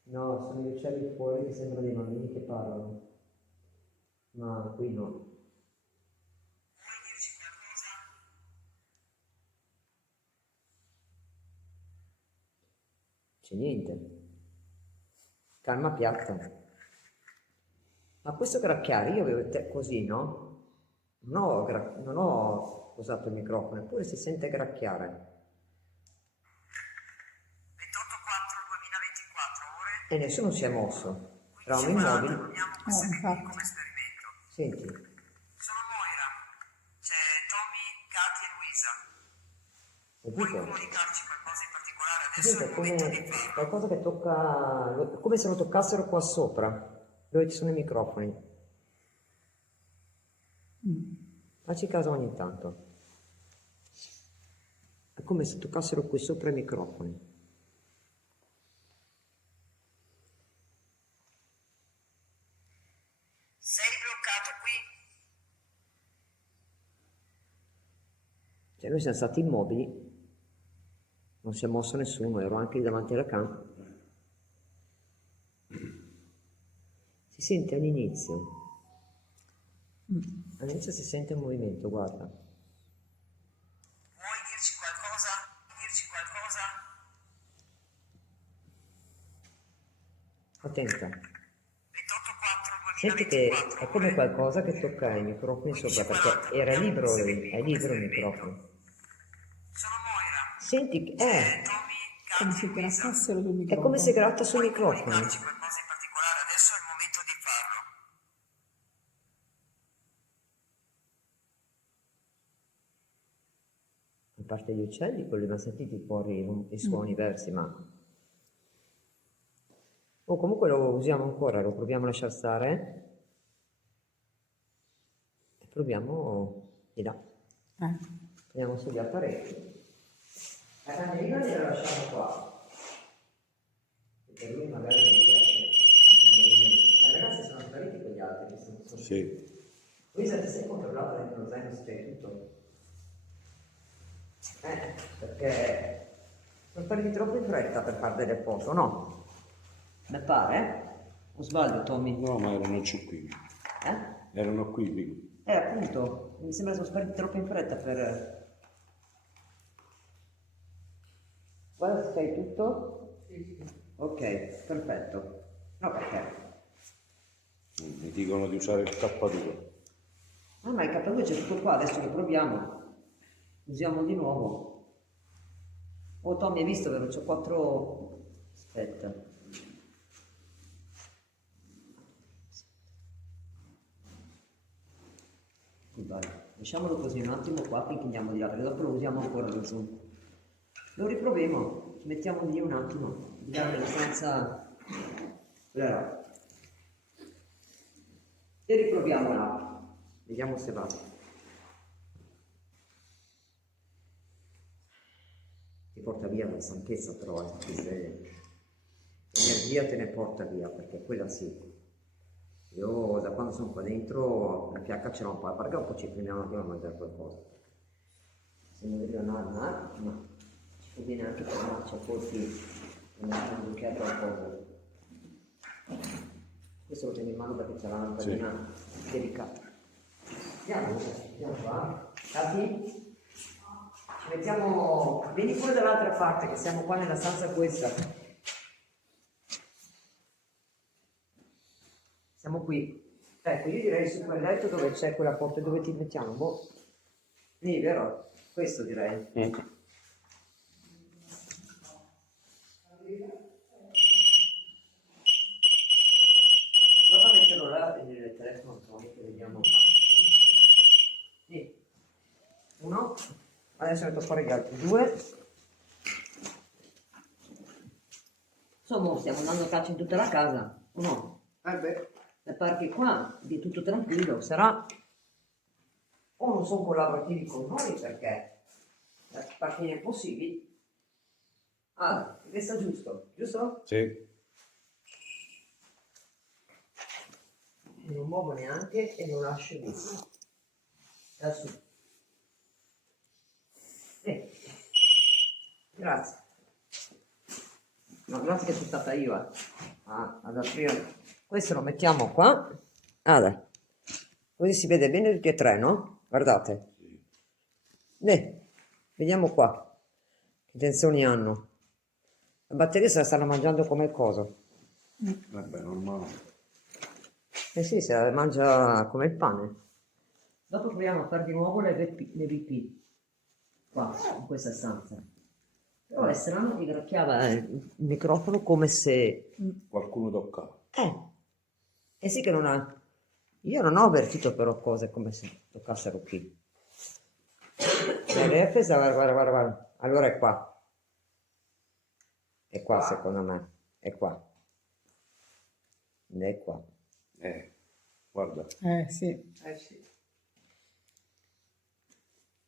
No, sono gli uccelli fuori che sembrano dei bambini che parlano. Ma qui no. C'è niente. Calma piatta. Ma questo gracchiare, io avevo così, no? Non ho usato il microfono, eppure si sente gracchiare. E nessuno si è mosso. Eravamo immobili. Infatti. Senti. Sono Moira, c'è Tommy, Katy e Luisa. Ho Vuoi visto? comunicarci qualcosa in particolare? Adesso è Sente, il momento di come farlo. qualcosa che tocca, come se lo toccassero qua sopra, dove ci sono i microfoni. Facci caso ogni tanto. È come se toccassero qui sopra i microfoni. Sei bloccato qui? Cioè noi siamo stati immobili, non si è mosso nessuno, ero anche lì davanti alla cam. Si sente all'inizio. All'inizio si sente il movimento, guarda. Vuoi dirci qualcosa? Attenta. Senti che è come qualcosa che tocca i microfoni sopra, perché era libero, è libero il microfono. Senti che Come se graffassero sul è microfono. come se gratta sui microfoni. Qualcosa in particolare? Adesso è il momento di farlo. A parte gli uccelli, quelli li abbiamo sentiti fuori i suoni diversi, ma... Oh, comunque lo usiamo ancora, lo proviamo a lasciare stare. E proviamo di là. Proviamo sugli apparecchi. La cagnolina gliela lasciamo qua. E per lui magari mi piace la cagnolina lì. Ma ragazzi sono spariti quegli altri che sono... Sì. Luisa, ti sei controllato dentro lo zaino se c'è tutto? Perché sono spariti troppo in fretta per fare delle foto, no? Mi pare, O sbaglio, Tommy? No, ma erano giù qui. Erano qui, qui. Appunto, mi sembra che sono spariti troppo in fretta per... Guarda se fai tutto? Sì. Ok, perfetto. No, perché? Mi dicono di usare il K2. Ah, ma il K2 c'è tutto qua, adesso lo proviamo. Usiamo di nuovo. Oh, Tommy, hai visto, vero? C'ho 4... Aspetta. Dai, lasciamolo così un attimo qua finché andiamo di là, perché dopo lo usiamo ancora lo zoom. Lo riproviamo, ci mettiamo lì un attimo, di là della stanza. Allora. E riproviamo là. Vediamo se va. Ti porta via la stanchezza però, l'energia te ne porta via, perché quella sì. Io da quando sono qua dentro la fiacca ce l'ho un po', perché un po' ci prendiamo anche a mangiare qualcosa. Se non devi andare, ma ci conviene anche fermarci a colpi e mettere un cucchiaio qualcosa. Questo lo tengo in mano perché c'è la lampadina delicata. Andiamo qua. Katy? Ci mettiamo, vieni pure dall'altra parte che siamo qua nella stanza questa. Siamo qui. Ecco, io direi su quel letto dove c'è quella porta, dove ti mettiamo? Boh. Lì, vero? Questo direi. Mm. Prova a metterlo là il telefono Tony, che vediamo. Sì. Uno. Adesso metto fuori gli altri due. Insomma, stiamo andando a caccia in tutta la casa, o no? Beh. Perché qua è tutto tranquillo, sarà o non sono collaborativi con noi perché partire impossibili. Ah, resta giusto, giusto? Sì. E non muovo neanche e non lascio lì. Adesso. Grazie. No, grazie che sono stata io ad aprire. Questo lo mettiamo qua. Allora, così si vede bene tutti e tre, no? Guardate. Vediamo qua. Che tensioni hanno. La batteria se la stanno mangiando come coso. Vabbè, normale. Eh sì, se la mangia come il pane. Dopo proviamo a fare di nuovo le BP. Qua, in questa stanza. Però è strano che gracchiava il microfono come se... Qualcuno toccava. Eh sì che non ha... Io non ho avvertito però cose come se toccassero qui. Guarda. Allora è qua. È qua secondo me. È qua. È qua. Guarda. Sì. Sì.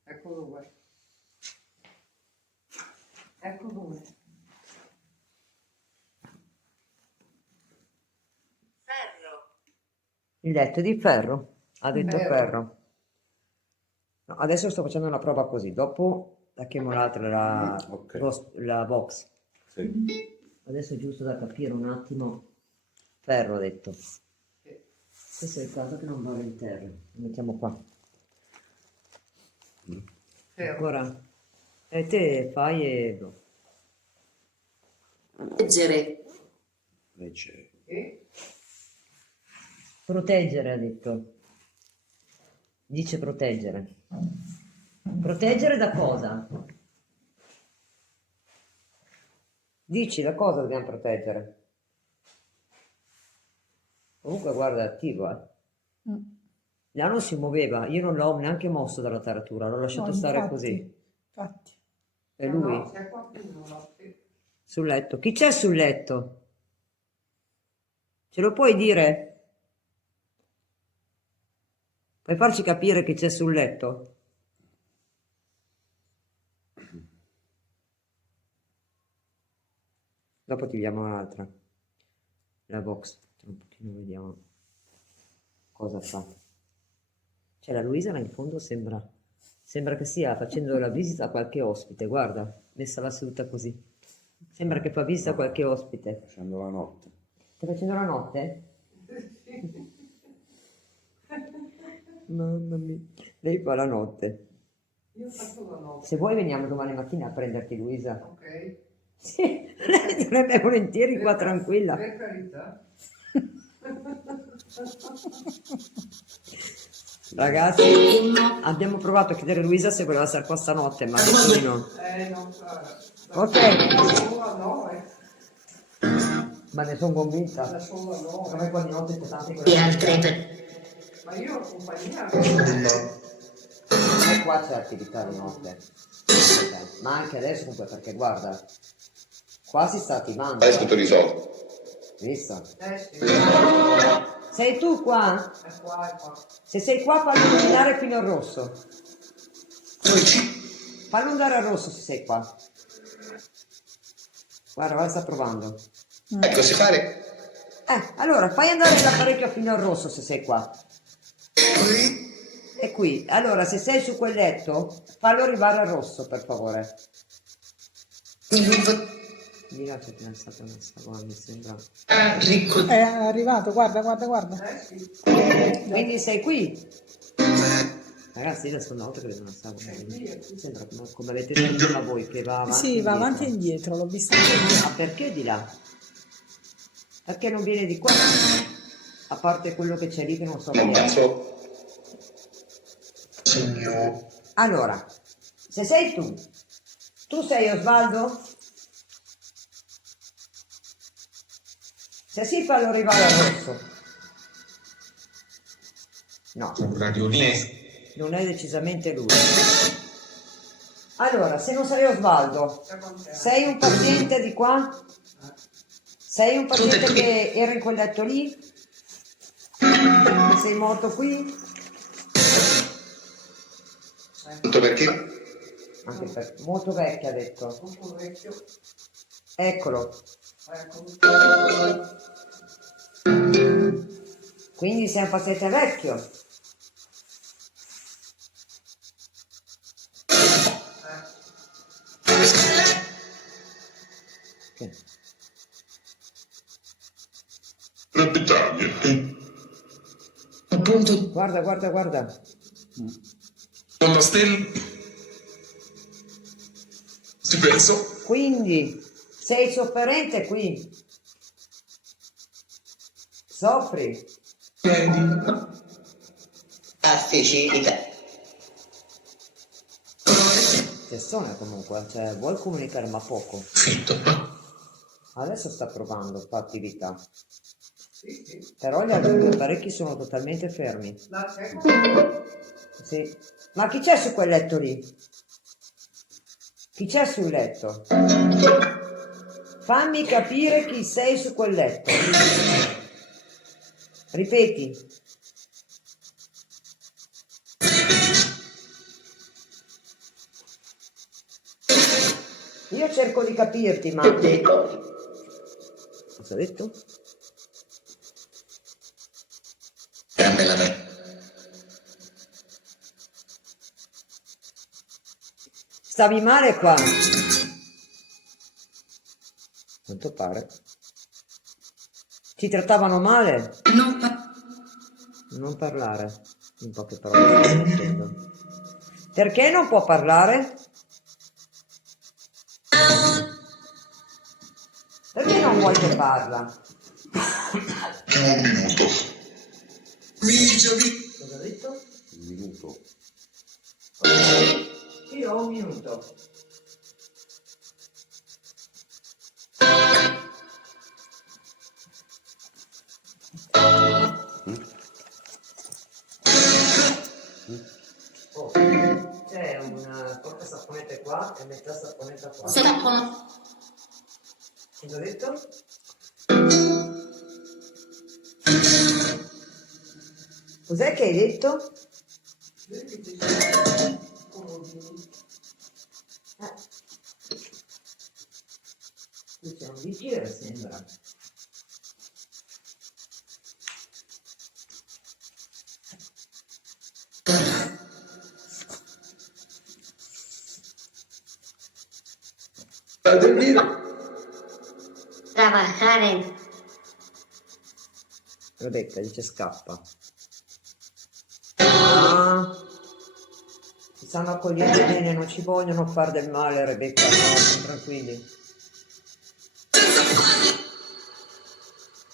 Eccolo qua. Ecco dove. Ferro. Il letto è di ferro. Ha detto ferro. No, adesso sto facendo una prova così. Dopo la chiamo l'altra, la box. Sì. Adesso è giusto da capire un attimo. Ferro ha detto. Questo è il caso che non va all'interno. Lo mettiamo qua. Ancora. E te fai e... Leggere. Leggere. Proteggere ha detto. Dice proteggere. Proteggere da cosa? Dici da cosa dobbiamo proteggere? Comunque guarda, è attivo, Là non si muoveva, io non l'ho neanche mosso dalla taratura, l'ho lasciato stare così. Infatti. E lui? No, c'è qualcuno là. Sul letto. Chi c'è sul letto? Ce lo puoi dire? Puoi farci capire chi c'è sul letto? Dopo ti diamo un'altra. La box. Un pochino vediamo cosa fa. Cioè la Luisa là in fondo sembra che stia facendo la visita a qualche ospite. Guarda, messa la seduta così. Sembra che fa visita a qualche ospite. Facendo la notte. Stai facendo la notte? Mamma mia. Lei fa la notte. Io faccio la notte. Se vuoi veniamo domani mattina a prenderti, Luisa. Ok. Sì, lei sarebbe volentieri qua tranquilla. Per carità. Ragazzi, abbiamo provato a chiedere a Luisa se voleva stare qua stanotte, ma lui no. Non sarà. Ok. Sono 9. Ma ne sono convinta. Sono 9. Come qua di notte c'è tante E altre Ma io ho compagnia. E qua c'è attività di notte. Ok. Ma anche adesso comunque, perché guarda, qua si sta attivando. È tutto risolto. Visto? Sì. Sei tu qua? È qua. Se sei qua fallo illuminare fino al rosso. Fallo andare al rosso se sei qua. Guarda, sta provando. Ecco, si fare. Allora fai andare l'apparecchio fino al rosso se sei qua. E qui. Allora, se sei su quel letto, fallo arrivare al rosso, per favore. Di là c'è fidanzato una stavolta, mi sembra. È arrivato, guarda. Quindi sei qui. Ragazzi, io la seconda volta che vedo una stavolta. Sembra come avete detto prima voi, che va avanti. Sì, va avanti e indietro, l'ho visto anche io. Ma perché di là? Perché non viene di qua? A parte quello che c'è lì che non so Non chi è. cazzo. Signor. Allora, se sei tu sei Osvaldo? Se sì, fallo arrivare al rosso. No, Un radiolino. non è decisamente lui. Allora, se non sei Osvaldo, sei un paziente di qua? Sei un paziente che era in quel letto lì? Sei morto qui? Tutto perché? Anche per... molto vecchia ha detto. Molto vecchio. Eccolo. Ecco. Quindi sei un paziente vecchio. Che? La Britannia. Appunto. Guarda, guarda, guarda. Con la stella. Si penso. Quindi sei sofferente qui. Soffri. Sicilia. Persone comunque, cioè vuoi comunicare ma poco. Fitto. Adesso sta provando, fa attività. Però gli altri due parecchi sono totalmente fermi. Sì. Ma chi c'è su quel letto lì? Chi c'è sul letto? Fammi capire chi sei su quel letto. Ripeti. Io cerco di capirti, ma... Cosa ho detto? Gran bella me. Stavi male qua? Quanto pare. Ti trattavano male? Non parlare. In poche parole sto dicendo. Perché non può parlare? Perché non vuoi che parla? Più un minuto. Cosa ho detto? Un minuto. Io ho un minuto. Oh, c'è una porta saponetta qua e metà saponetta qua. Cosa ho detto? Cos'è che hai detto? Qui c'è un bicchiere, sembra. Trabajar. Rebecca dice scappa. Ah, si stanno accogliendo bene, non ci vogliono fare del male, Rebecca, no, sono tranquilli.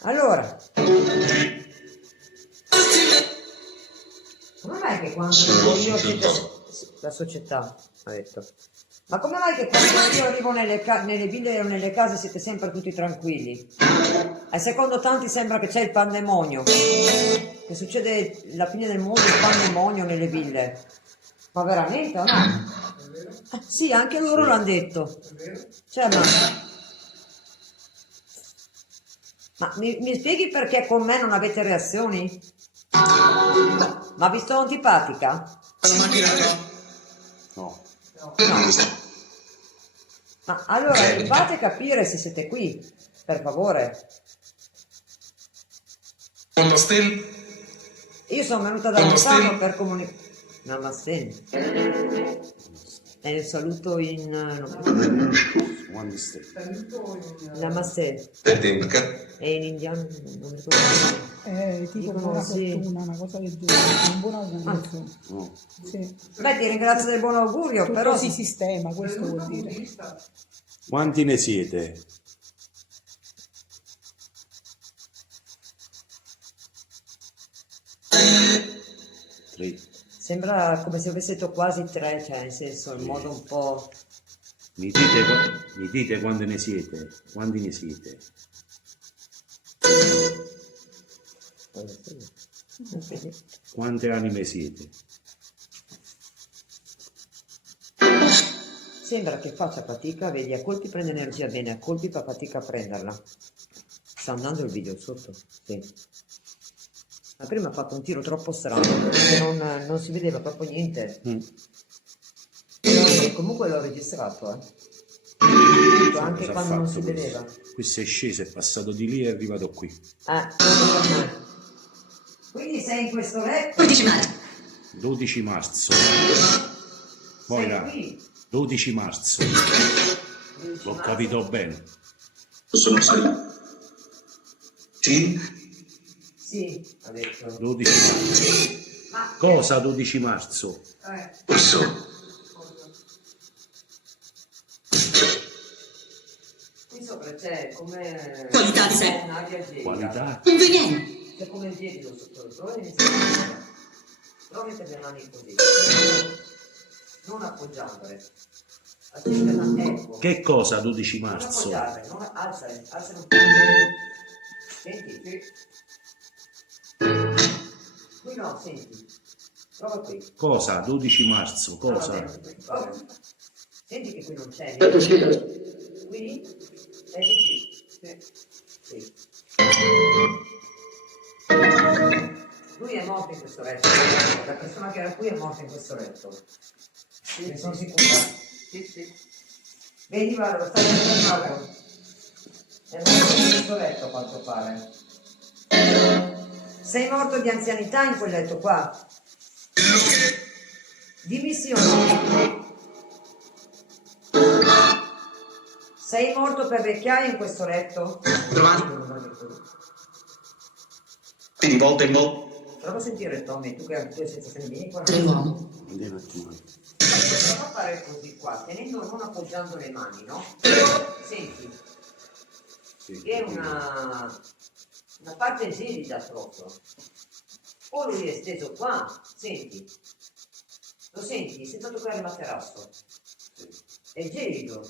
Allora, come mai che quando io siete... La società, ha detto. Ma come mai che quando io arrivo nelle ville o nelle case siete sempre tutti tranquilli? E secondo tanti sembra che c'è il pandemonio, che succede la fine del mondo, il pandemonio nelle ville. Ma veramente o no? Sì, anche loro l'hanno detto. Cioè, ma mi spieghi perché con me non avete reazioni? Ma vi sto antipatica? No. No. Ma allora fate capire se siete qui, per favore. Io sono venuta da lontano per comunicare. Namaste. È il saluto in... Namaste. È in indiano, non mi ricordo. Tipo Dicono buona sì. fortuna, una cosa del genere, un buon augurio. insomma. No. Sì. Beh, ti ringrazio del buon augurio, Tutto però... si sistema, questo vuol dire. Quanti ne siete? Tre. Sembra come se avesse detto quasi tre, cioè nel senso, in modo un po'... Mi dite quanti ne siete? Quanti ne siete? Quante anime siete? Sembra che faccia fatica, vedi, a colpi prende energia bene, a colpi fa fatica a prenderla. Sta andando il video sotto? Sì. Ma prima ha fatto un tiro troppo strano, perché non si vedeva proprio niente. comunque l'ho registrato, anche Cosa ha quando non fatto si questo? vedeva. Qui sei sceso, è passato di lì e è arrivato qui. Quindi sei in questo letto? 15 maggio. 12 marzo. Sei Moira, qui? 12 marzo. L'ho capito bene. Sono salito. Sì? Sì, ha detto. 12 marzo. Ma Cosa 12 marzo? Posso? qui sopra c'è come Qualità di sé. un'aria gelida. Qualità? Conveniente. C'è come il gelido sotto. Provi a mettere le mani così. Non appoggiare. Accendere la ecco. Che cosa 12 Non marzo? appoggiare, non alzare un po'. Senti, qui. Qui no, senti. Prova qui. Cosa 12 marzo? Ah, va Cosa? bene, prova. Senti che qui non c'è. Qui? Sì. Sì. Lui è morto in questo letto. La persona che era qui è morta in questo letto. Ne sono sicura. Sì. Vedi, guarda, lo stai vedendo. È morto in questo letto, a quanto pare. Sei morto di anzianità in quel letto qua? Dimmi sì o no. Sei morto per vecchiaia in questo letto? Di volta in volta. Prova a sentire, Tommy, tu che hai le sensazioni, vieni qua. Andiamo un attimo. Prova a fare così qua, tenendo, non appoggiando le mani, no? Senti, Sì. che è una parte gelida proprio. O lui è steso qua, senti. Lo senti? Sei stato toccare il materasso. È gelido.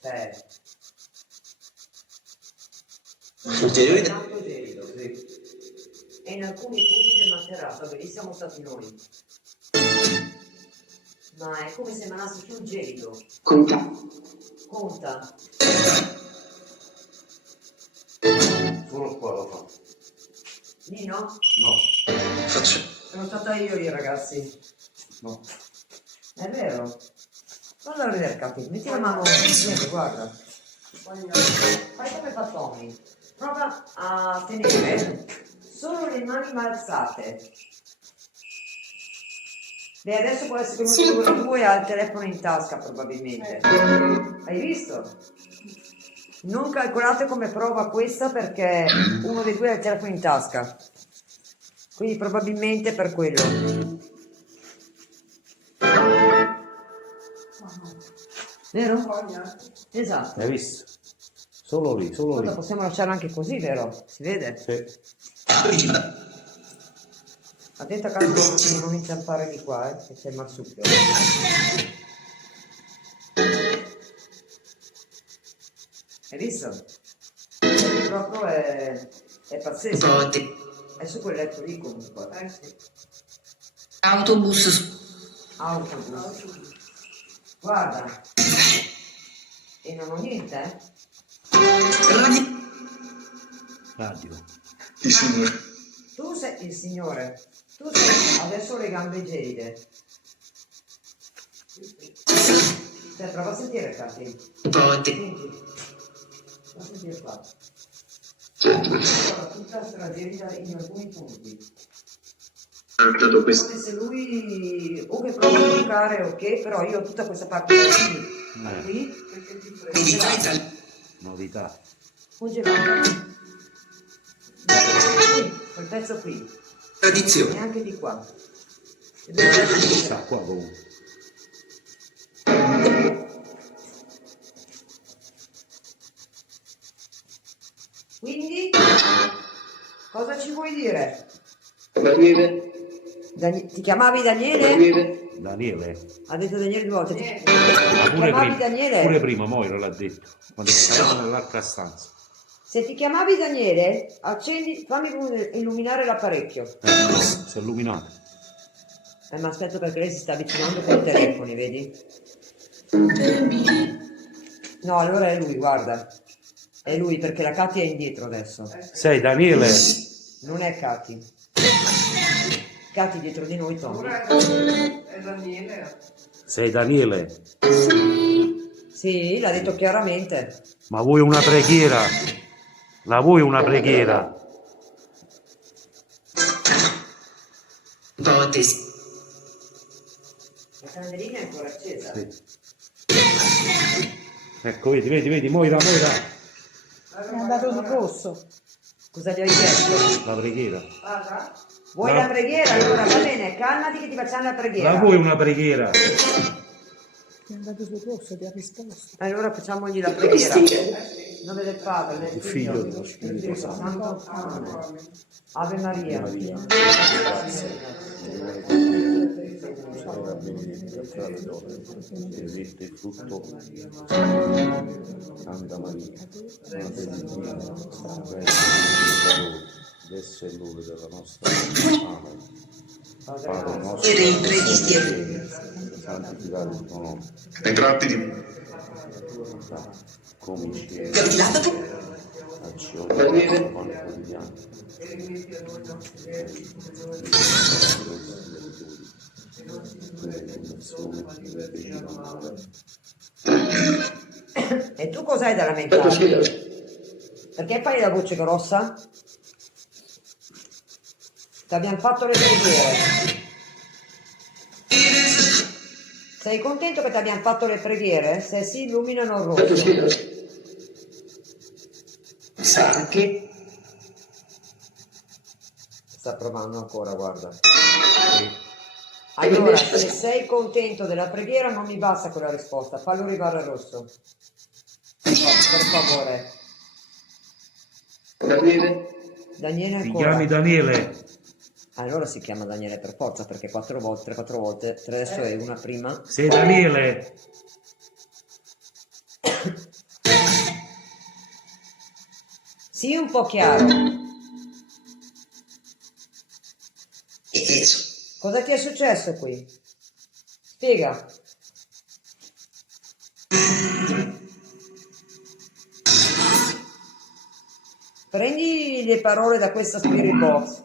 È tanto gelido, sì. E in alcuni punti del materasso, dove lì siamo stati noi. Ma è come se emanasse più gelido. Conta. Solo qua lo fa. Lì no? No. Faccio. Sono stata io lì, ragazzi. No. È vero. Guarda a vedere, capi. Metti la mano insieme, guarda. Fai come fa Tommy. Prova a tenere solo le mani alzate. Beh, adesso può essere che uno di voi ha il telefono in tasca, probabilmente. Hai visto? Non calcolate come prova questa perché uno dei due ha il telefono in tasca. Quindi probabilmente per quello. Vero? Esatto. Hai visto? Solo lì, solo Cosa lì. possiamo lasciarlo anche così, vero? Si vede? Sì. Attento a caso di non inciampare di qua, che c'è il marsupio. Hai visto? Proprio è pazzesco. È su quel letto lì comunque. Sì. Autobus. Guarda. E non ho niente, Radio. Il signore. Tu sei il signore. Tu sei adesso le gambe gelide. Cioè, prova a sentire, Katy. Senti. Prova a sentire qua. Guarda, tutta stragelida in alcuni punti. Come se lui o che prova a toccare o che, però io ho tutta questa parte qui, Novità. congelata. Quel pezzo qui. Tradizione. E anche di qua. Sta qua comunque. Quindi, cosa ci vuoi dire? Daniele. Ti chiamavi Daniele? Daniele. Ha detto Daniele 2 volte. Ti Ma chiamavi Daniele? pure prima Moira l'ha detto. Quando stavamo nell'altra stanza. Se ti chiamavi Daniele, accendi, fammi illuminare l'apparecchio. No, si è illuminato. Ma aspetta perché lei si sta avvicinando con i telefoni, vedi? No, allora è lui, guarda. È lui perché la Katy è indietro adesso. Sei Daniele. Non è Katy. Katy dietro di noi, Tommy. È Daniele. Sei Daniele? Sì, l'ha detto chiaramente. Ma vuoi una preghiera? La vuoi una preghiera? Ipotesi. La candelina è ancora accesa. Sì. Ecco, vedi, Moira. È andato sul rosso. Cosa gli hai chiesto? La preghiera. Vuoi la preghiera? Allora va bene, calmati che ti facciamo la preghiera. La vuoi una preghiera? È andato sul rosso, ti ha risposto. Allora facciamogli la preghiera. In nome del Padre, del Il Figlio, figlio dello Spirito Santo. Amen. Ave Maria. Sarà benedetta tra le donne, benedetto il frutto. Santa Maria, Madre di Dio, prega adesso è l'ora della nostra vita. Amen. Padre nostro, Era imprevisto. santificato il tuo nome. Entrambi di Come in cielo, Capilato? dacci oggi il nostro pane quotidiano. E tu cos'hai da lamentarti? Perché fai la voce grossa? Ti abbiamo fatto le preghiere. Sei contento che ti abbiamo fatto le preghiere? Se sì, illuminano il rosso. Santi. Sta provando ancora, guarda. Allora, se sei contento della preghiera non mi basta quella risposta, fallo arrivare al rosso. Per favore. Daniele Ti ancora. chiami Daniele? Allora si chiama Daniele per forza perché 4 volte, 4 volte, 3 adesso è una prima. Sei Daniele? Sì, un po' chiaro. Cosa ti è successo qui? Spiega. Prendi le parole da questa spirit box.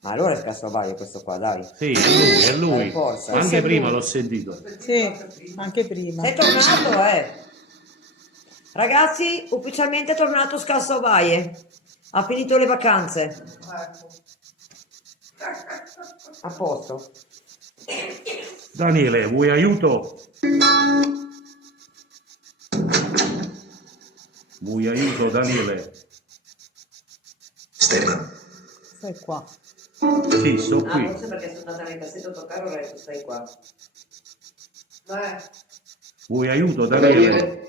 Ma allora è il cassovaio questo qua, dai. Sì, è lui. Per forza. Anche prima l'ho sentito. Sì, anche prima. Sei tornato, Ragazzi, ufficialmente è tornato Scalsovaie. Ha finito le vacanze. A posto. Daniele, vuoi aiuto? Vuoi aiuto, Daniele? Stefano. Stai qua. Sì, sto qui. Forse perché sono andata nel cassetto a toccare, ho detto stai qua. Vuoi aiuto, Daniele?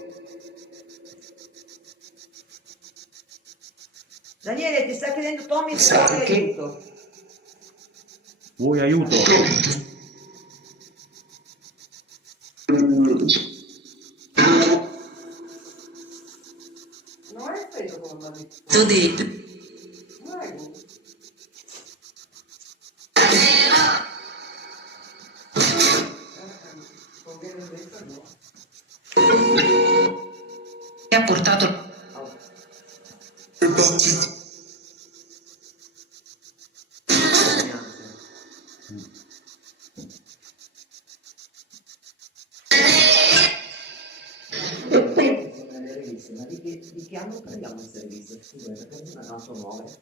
Daniele, ti sta chiedendo Tommy se vuoi aiuto. Vuoi aiuto? Non è freddo come me. T'ho detto. E ha portato Di che anno prendiamo queste riviste? Scusa, perché sono tanto nuove.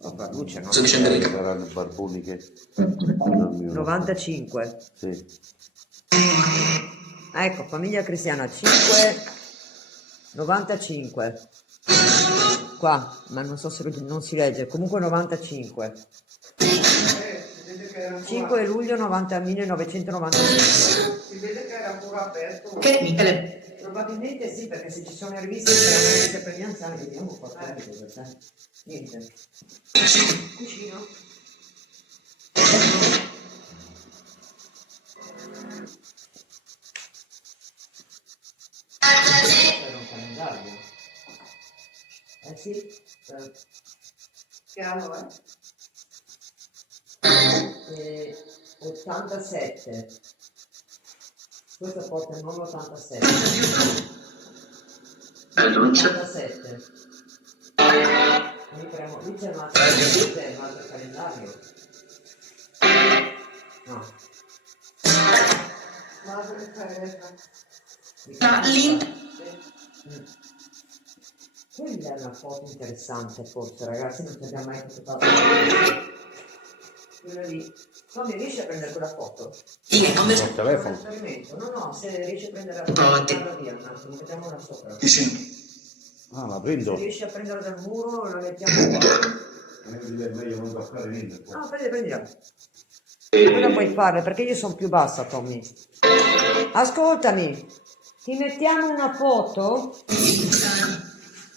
Vabbè, luce, no? Sto dicendo le Saranno barboni che 95. Sì. Ecco, famiglia cristiana 5 95. Qua, ma non so se non si legge, comunque 95. 5 luglio 1995. Si vede che era ancora aperto. Che Michele. Probabilmente sì, perché se ci sono le riviste che erano riviste per gli anziani, vediamo qua. Niente. Cuscino. Era un calendario. Sì. Che anno è? 87. Questo porta il nome 87. 87. Lì c'è un altro calendario. No. Quella è una foto interessante, forse, ragazzi, non ci abbiamo mai fatto. Quella lì. Tommy, riesci a prendere quella foto? Col telefono. Esperimento. No, se riesci a prendere la foto, via un attimo, mettiamola sopra. Ah, la prendo. Se riesci a prendere dal muro, la mettiamo qua. È meglio non toccare niente. No, prendila. Quella puoi fare, perché io sono più bassa, Tommy. Ascoltami, ti mettiamo una foto.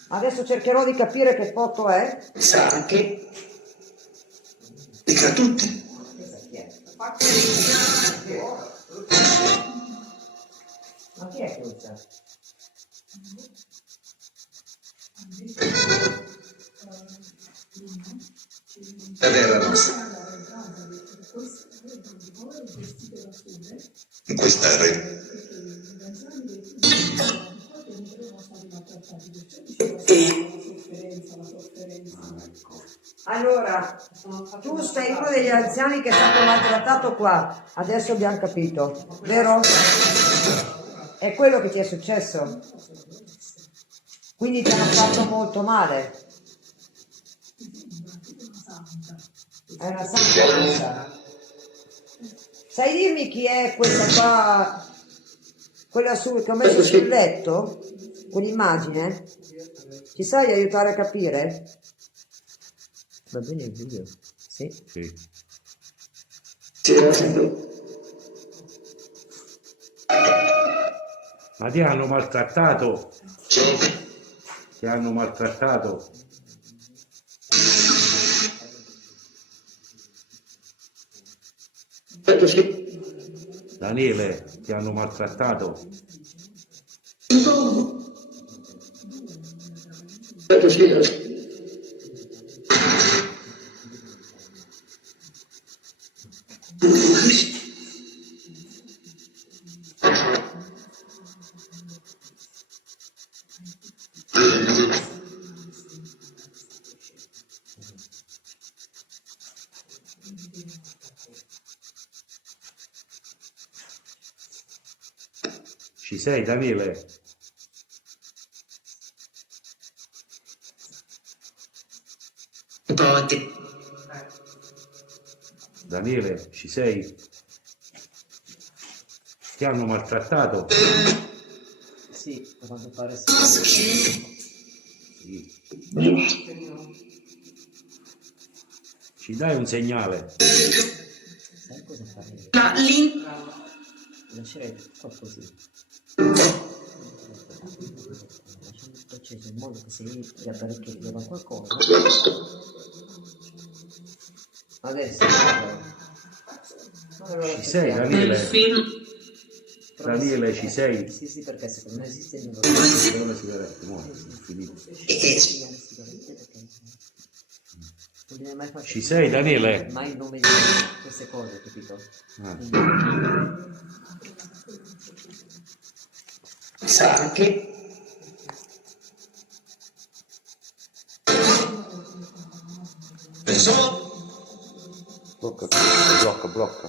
Adesso cercherò di capire che foto è. Sa che dica tutti. Ma chi è questa? La terra nostra. In questa re. Allora, tu sei uno degli anziani che è stato maltrattato qua, adesso abbiamo capito, vero? È quello che ti è successo? Quindi ti hanno fatto molto male. È una santa. Sai dirmi chi è questa qua? Quella che ho messo sul letto? Quell'immagine? Ci sai aiutare a capire? Va bene il video? Sì? Sì. Ma ti hanno maltrattato? Ti hanno maltrattato? Daniele, ti hanno maltrattato? Ci sei, Daniele? Daniele, ci sei? Ti hanno maltrattato? Sì, a quanto pare sì. Sì. Ci dai un segnale? Sai cosa fare? Lascerei qua così. Lasciamo tutto acceso in modo che se gli apparecchi trova qualcosa. Adesso. Allora, Ci sei, Daniele? Daniele, ci sei? Sì, perché secondo me esiste il Devo le sigarette, muore, è finito. non viene mai fatto. Ci sei, Daniele? Mai il nome di queste cose, capito? Sa che Blocca.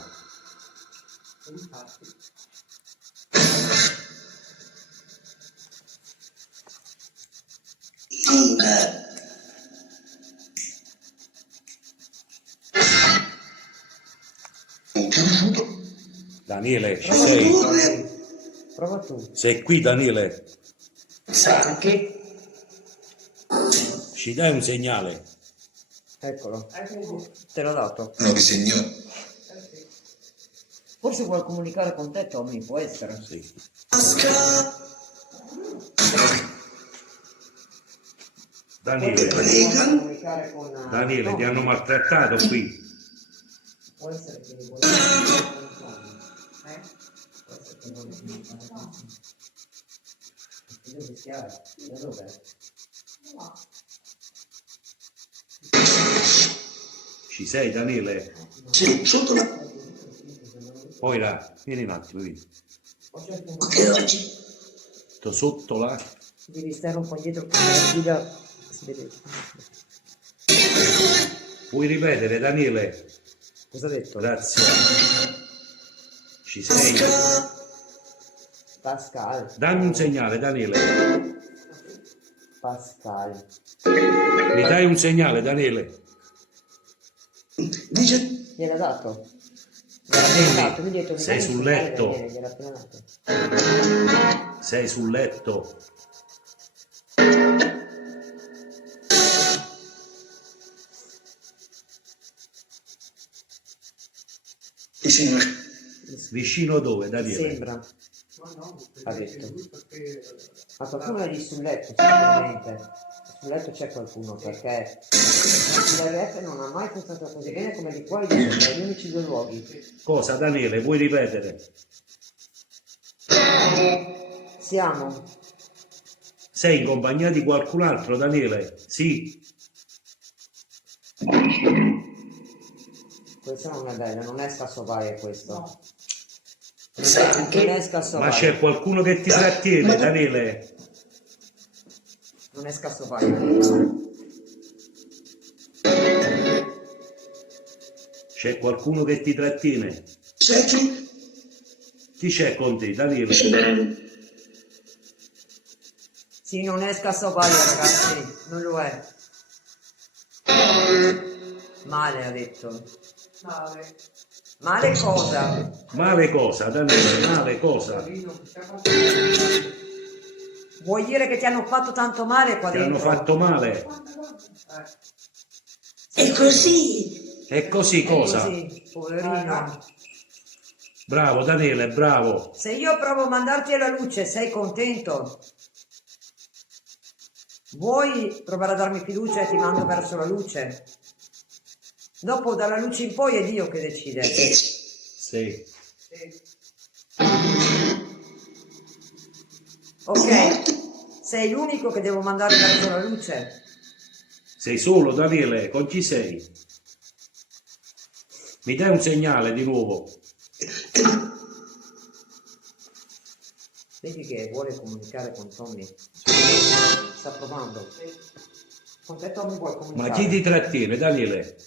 Daniele, ci sei? Prova tu. Sei qui, Daniele? sa che Ci dai un segnale? Eccolo. Te l'ho dato. lo disegnò. Forse vuol comunicare con te, Tommy, può essere. Sì. Daniele, Vuole comunicare con Daniele, ti Tommy. hanno maltrattato qui. Può essere che vuole comunicare con Tommy. Può essere che vuole comunicare con Tommy. Dove stai? Da dove? Ci sei, Daniele? Sì, sotto la... Moira, vieni un attimo, vieni. Che oggi? Sto sotto là. Devi stare un po' indietro con la guida. Si vede. Puoi ripetere, Daniele? Cosa ha detto? Grazie. Ci sei? Pascal. Dammi un segnale, Daniele. Pascal. Mi dai un segnale, Daniele? Gliel'ha dato? Gliel'ha dato, mi ha detto, mi Sei dai un sul segnale, letto. Daniele, gliel'ha appena dato. Sei sul letto. Vicino dove, Daniele? Sembra. Ha detto. Ma qualcuno è lì sul letto, sicuramente. Sul letto c'è qualcuno, perché l'RF non ha mai funzionato così bene come di qua e di sopra, gli unici due luoghi. Cosa, Daniele? Vuoi ripetere? Siamo. Sei in compagnia di qualcun altro, Daniele? Sì. Questo non è bello, non è scassovaie questo. Non è scassovaie. Ma c'è qualcuno che ti trattiene, Daniele? Non è scassovaie. C'è qualcuno che ti trattiene? Chi c'è con te, Daniele? Sì, non è scassovaie, ragazzi, non lo è. Male ha detto. Male. Male cosa? Male cosa, Daniele? Male cosa? Vuoi dire che ti hanno fatto tanto male qua Ti dentro? hanno fatto male? È così. È così cosa? Così, poverino. Bravo, Daniele, bravo. Se io provo a mandarti alla luce, sei contento? Vuoi provare a darmi fiducia e ti mando verso la luce? Dopo dalla luce in poi è Dio che decide. Sì. Ok? Sei l'unico che devo mandare verso la luce. Sei solo, Daniele? Con chi sei? Mi dai un segnale di nuovo? Vedi che vuole comunicare con Tommy. Sta provando. Con te Tommy vuole comunicare. Ma chi ti trattiene, Daniele?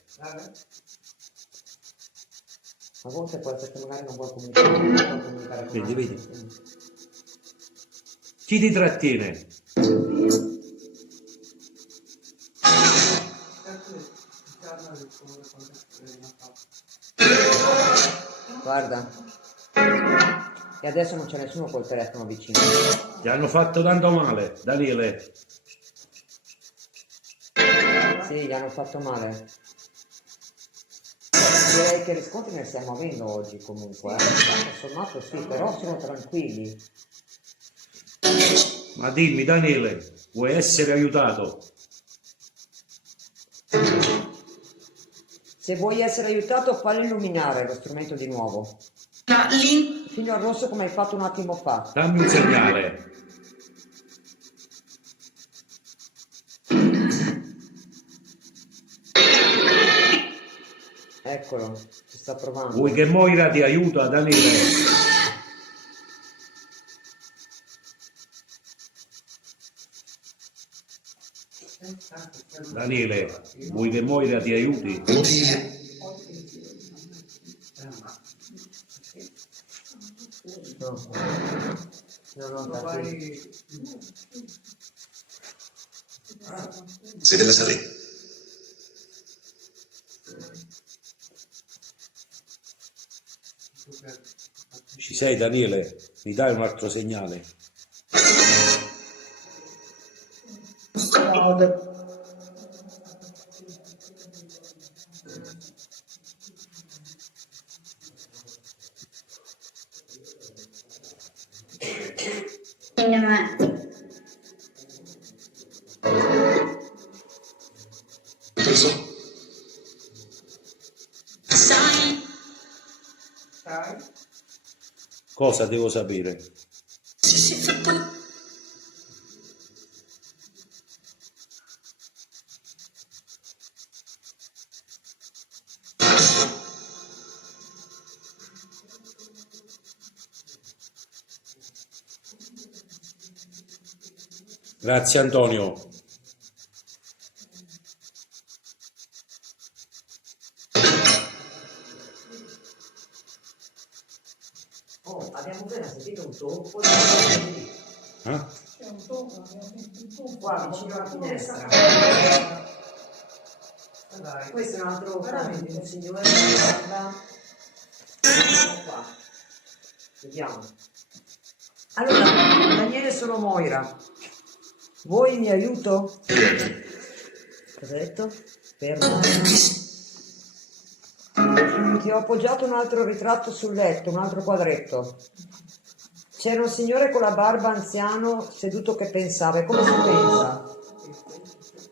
A volte può essere che magari non vuole comunicare, non vuole comunicare con Vedi, altri. vedi. Chi ti trattiene? Guarda. E adesso non c'è nessuno col telefono vicino. Ti hanno fatto tanto male, Daniele. Sì, gli hanno fatto male. Direi che riscontri ne stiamo avendo oggi comunque. Tutto sommato sì, però siamo tranquilli. Ma dimmi, Daniele, vuoi essere aiutato? Se vuoi essere aiutato, fallo illuminare lo strumento di nuovo. Fino al rosso come hai fatto un attimo fa. Dammi un segnale. Eccolo, ci sta provando. Vuoi che Moira ti aiuta, Daniele? Daniele, vuoi che Moira ti aiuti? No, dai. Si deve salire. Ci sei, Daniele? Mi dai un altro segnale? Cosa devo sapere? Grazie Antonio. Oh, abbiamo appena sentito tenuto un po' di lì. Eh? C'è un topo, un Qua vicino alla finestra. Dai, questo è un altro Veramente? un signore che guarda. Ecco qua. Vediamo. Allora, Daniele sono Moira. Vuoi mi aiuto? Cosa hai detto? Fermo. Ti ho appoggiato un altro ritratto sul letto, un altro quadretto. C'era un signore con la barba anziano seduto che pensava. E come si pensa?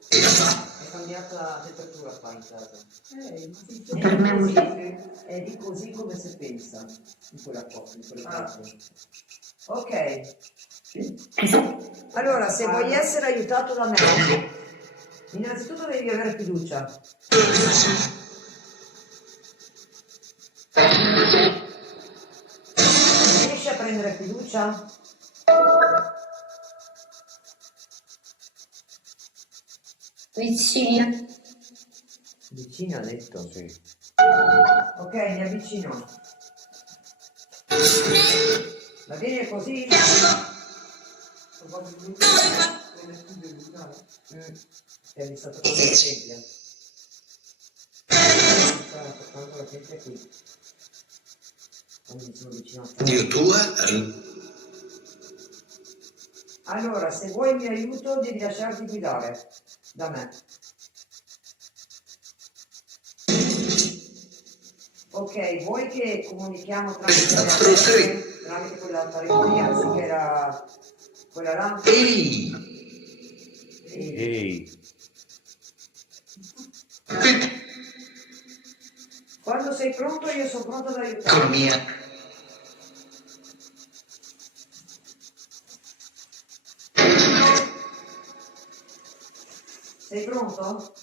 È cambiata la temperatura qua in casa. Per me è un È di così come si pensa in quella cosa, in quel caso. Ok. Allora, se vuoi essere aiutato da me, innanzitutto devi avere fiducia. Riesci a prendere fiducia? vicina. Vicino ha detto? Sì. Ok, mi avvicino. Va bene così? È stato fatto la tempia. Stava portando la tempia qui. Quando mi sono vicino a te. Dio tua, Allora, se vuoi il mio aiuto, devi lasciarti guidare da me. Ok, vuoi che comunichiamo tramite quella telefonia anziché quella là? Ehi, Quando sei pronto, io sono pronto ad aiutarti. Sei pronto?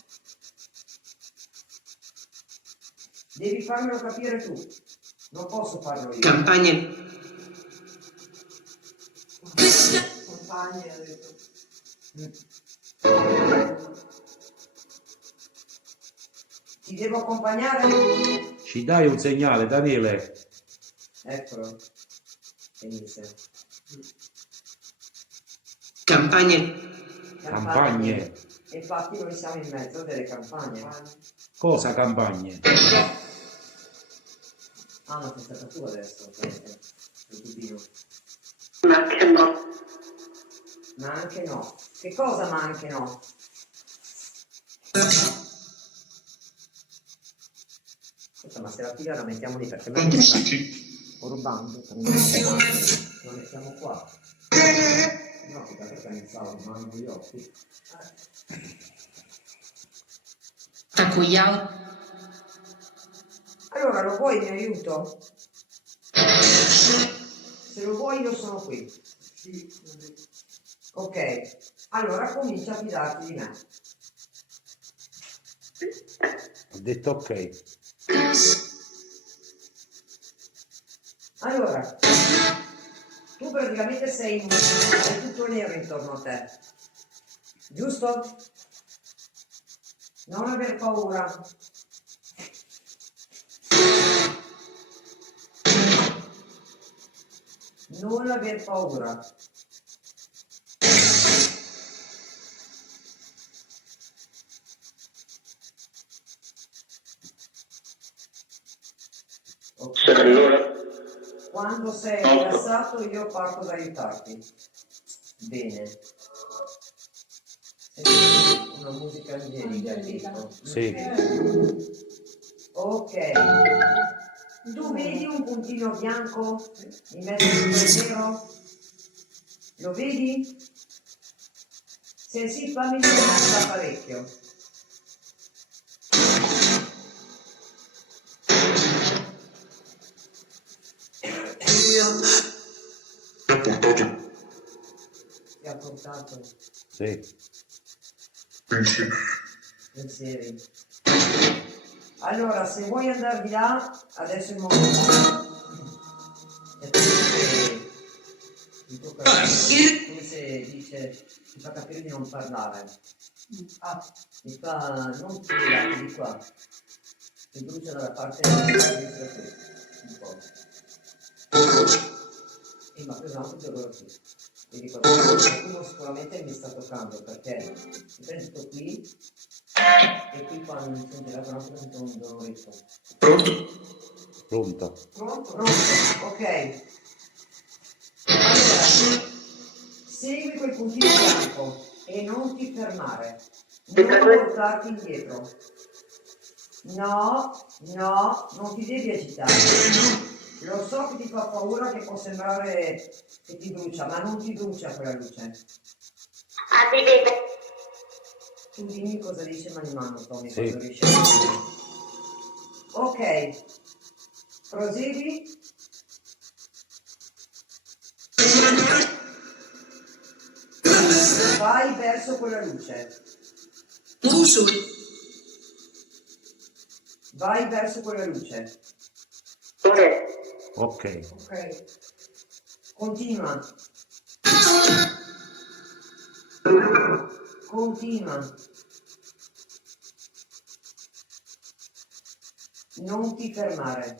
Devi farmelo capire tu. Non posso farlo io. Campagne. Compagni, ha detto. Ti devo accompagnare? Ci dai un segnale, Daniele? Eccolo. Benissimo. Campagne. Campagne. E infatti noi siamo in mezzo delle campagne. Cosa campagne? Ah, ma sei stata tu adesso, il cugino. Ma che no. Ma anche no. Che cosa ma anche no? Aspetta, ma se la figlia la mettiamo lì perché me la sto rubando, la mettiamo qua. No, perché pensavo, manco gli occhi. Takuyahu. Allora, lo vuoi mi aiuto? Se lo vuoi io sono qui. Ok, allora comincia a fidarti di me. ho detto ok. Allora, tu praticamente sei tutto nero intorno a te, giusto? Non aver paura. Non aver paura. Se allora Quando sei rilassato io parto ad aiutarti. Bene. Una musica angelica, dico. Sì. Ok. Tu vedi un puntino bianco in mezzo a quel nero? Lo vedi? Se sì, fammi vedere parecchio. Ti ha portato Sì. pensieri. Allora, se vuoi andare di là, adesso è il momento. Come se dice, ti fa capire di non parlare. Mi fa, non qui, di qua. Si brucia dalla parte di sinistra qui, un po'. Ma pesante quello qui. Quindi qualcuno sicuramente mi sta toccando perché mi prendo qui e qui quando mi sono girato un attimo sento un doloretto. Pronta? Pronto? Ok. Allora, segui quel puntino bianco e non ti fermare. Non portarti indietro. No, non ti devi agitare. Lo so che ti fa paura, che può sembrare che ti brucia, ma non ti brucia quella luce. Tu dimmi cosa dice mani mano, Tommy, Sì. quando riesci a dire. Ok, prosegui. Vai verso quella luce. Vai verso quella luce. Ok. Ok. Continua. Continua. Non ti fermare.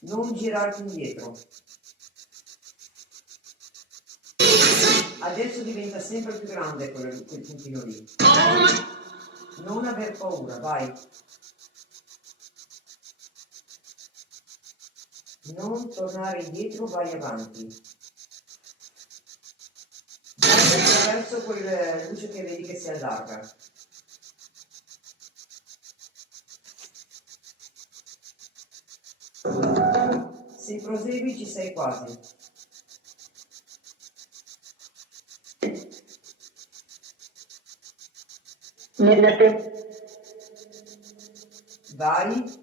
Non girarti indietro. Adesso diventa sempre più grande quel puntino lì. Non aver paura, vai. Non tornare indietro, vai avanti. Vai attraverso quella luce che vedi che si allarga. Se prosegui ci sei quasi. Vai.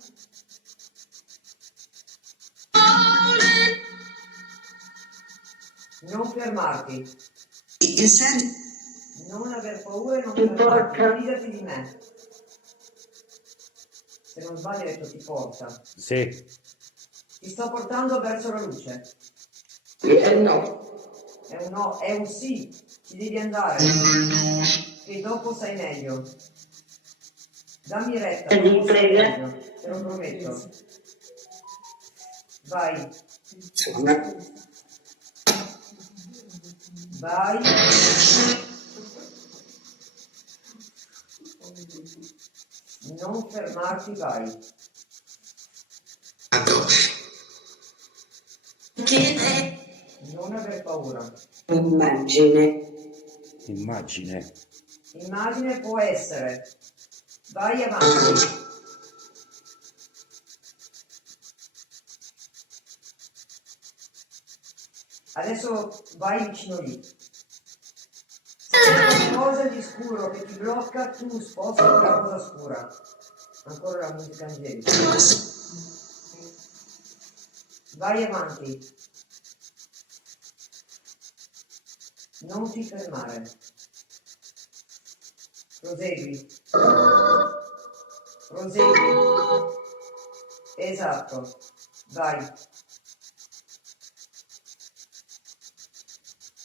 Non fermarti. Non aver paura e non fermarti. Fidati di me. Se non sbaglio hai detto ti porta. Sì. Ti sto portando verso la luce. No. È un no, è un sì. Ci devi andare. E dopo sai meglio. Dammi retta, dopo sai meglio. Te lo prometto. Vai. Vai. Non fermarti, vai. Non aver paura. Immagine. Immagine può essere. Vai avanti. Adesso vai vicino lì. Se c'è qualcosa di scuro che ti blocca, tu sposta quella cosa scura. Ancora la musica angelica. Vai avanti. Non ti fermare. Prosegui. Prosegui. Esatto. Vai.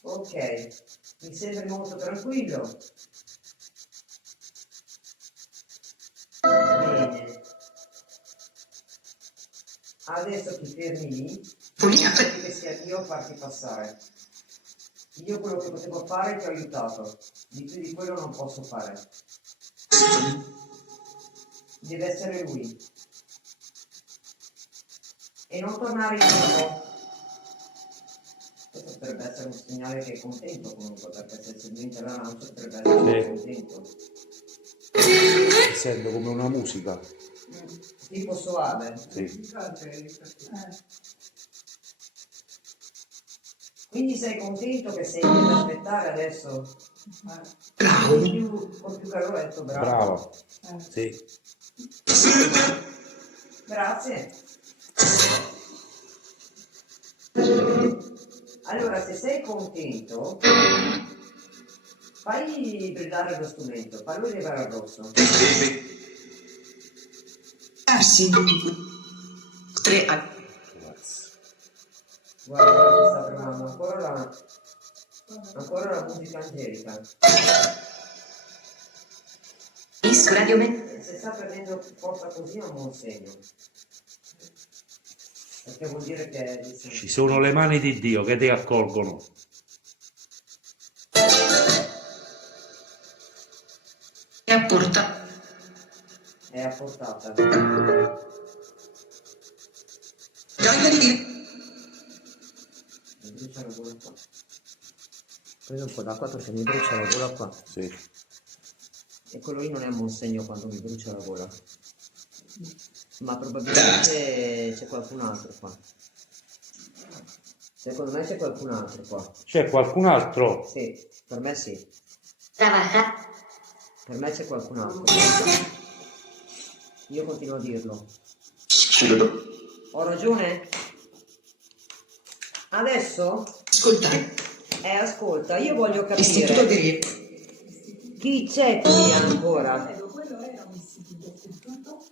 Ok. Mi sembri molto tranquillo. Bene. Adesso ti fermi lì. Che sia io a farti passare. Io quello che potevo fare ti ho aiutato. Di più di quello non posso fare. Deve essere lui. E non tornare indietro. Questo potrebbe essere un segnale che è contento comunque, perché se seguite la lancia potrebbe essere contento. Essendo come una musica. Tipo soave. Sì. Quindi sei contento che sei lì ad aspettare adesso? Con più caloretto, bravo. Brava. Sì. Grazie. Allora, se sei contento, fai brillare lo strumento, fallo arrivare al rosso. Sì. 3 Guarda, ora ci sta trovando ancora la musica angelica. Radio Me. Se sta prendendo forza così è un buon segno. Perché vuol dire che... Ci sono le mani di Dio che ti accolgono. È a portata. È a portata. Mi brucia la gola qua. Prendo un po' d'acqua perché mi brucia la gola qua. Sì. E quello lì non è un buon segno quando mi brucia la gola. Ma probabilmente c'è qualcun altro qua. Secondo me c'è qualcun altro qua. C'è qualcun altro? Sì, per me sì. Trabaja. Per me c'è qualcun altro. Io continuo a dirlo. Ho ragione? Adesso? Ascolta. Ascolta, io voglio Istituto capire di... chi c'è qui ancora. Quello era un istituto.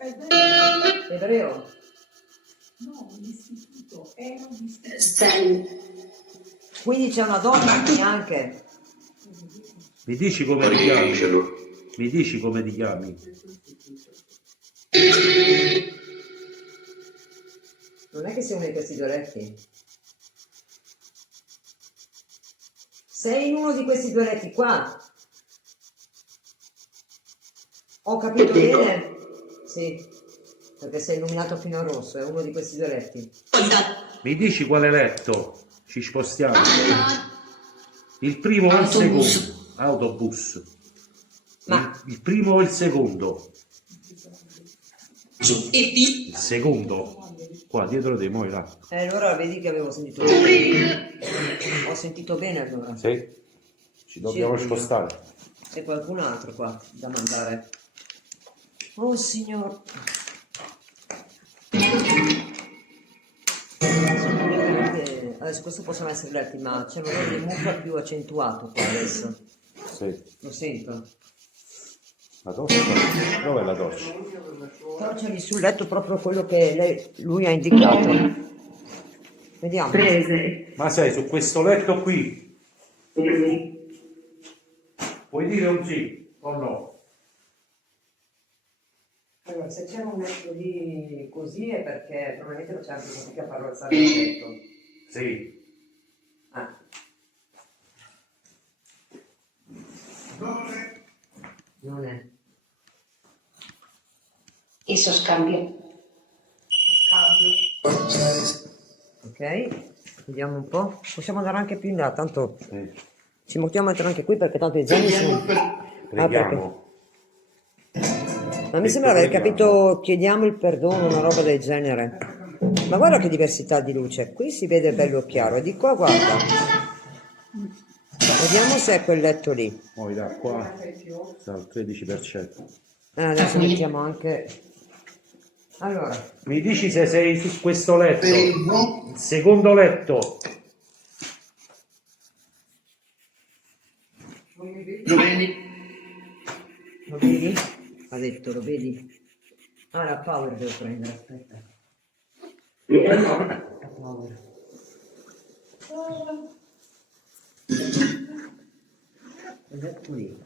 Ebreo? No, l'istituto era un istituto. Stai. Quindi c'è una donna qui anche. Mi dici come ti chiami? Mi dici come ti chiami? Non è che sei uno di questi due letti? Sei in uno di questi due letti qua? Ho capito bene? Sì, perché sei illuminato fino a rosso, è uno di questi due letti. Mi dici quale letto? Ci spostiamo. Il primo o il secondo? Autobus. Ma Il primo o il secondo? Il secondo. Qua dietro di noi là. allora vedi che avevo sentito bene. Ho sentito bene allora. Sì. Ci dobbiamo Sì. spostare. C'è qualcun altro qua da mandare. Oh signor. Adesso questo possono essere letti, ma c'è un odore di muffa più accentuato qua adesso. Sì. Lo sento. La doccia? Dov'è la doccia? Però c'è lì sul letto proprio quello che lui ha indicato. Vediamo. Prese. Ma sei su questo letto qui? Puoi dire un sì o no? Allora, se c'è un letto lì così è perché probabilmente facciamo più fatica a farlo alzare il letto. Sì. Ah. Non è. Eso scambio. Ok, vediamo un po'. Possiamo andare anche più in là, tanto ci mettiamo a mettere anche qui perché tanto i zani sono... Preghiamo. Ma mi sembra aver capito, chiediamo il perdono, una roba del genere. Ma guarda che diversità di luce, qui si vede bello chiaro, e di qua guarda. Vediamo se è quel letto lì. Poi da qua sta al 13%. Adesso mettiamo anche... Allora, Mi dici se sei su questo letto? Il secondo letto. lo vedi? Ha detto, lo vedi? Ah, la power devo prendere, aspetta. La power. Quel letto lì.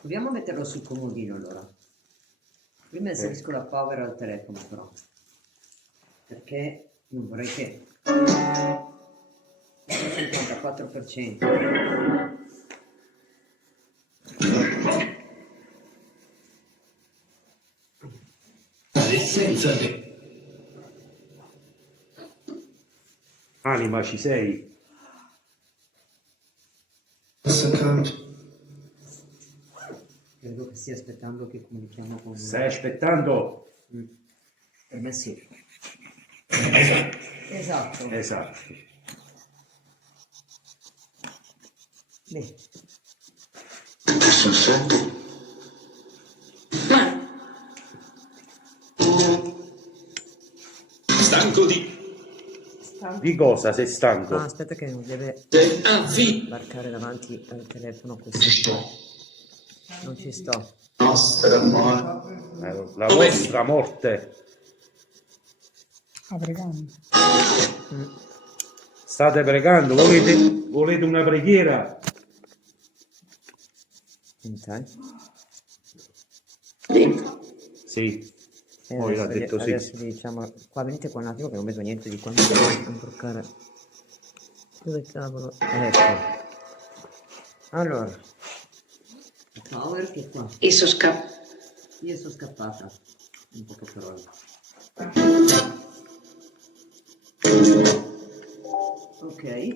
Dobbiamo metterlo sul comodino allora. Prima inserisco la power al telefono però. Perché non vorrei che... 54%. Anima, ci sei? Credo che stia aspettando che comunichiamo con... Stai aspettando? Per me sì. Esatto. Esatto. Beh. Stanco di... Di cosa sei stanco? Ah, aspetta che non deve barcare davanti al telefono questo. Non ci sto. La vostra morte. Ah, pregando. State pregando? Volete una preghiera? Senti. Sì. Poi l'ha detto sì. adesso gli diciamo, qua venite qua un attimo che non vedo niente di quando devo imbroccare. Dove cavolo? Ecco. Allora, power che è qua. Esso scappa. Io sono scappata. In poche parole. Ok.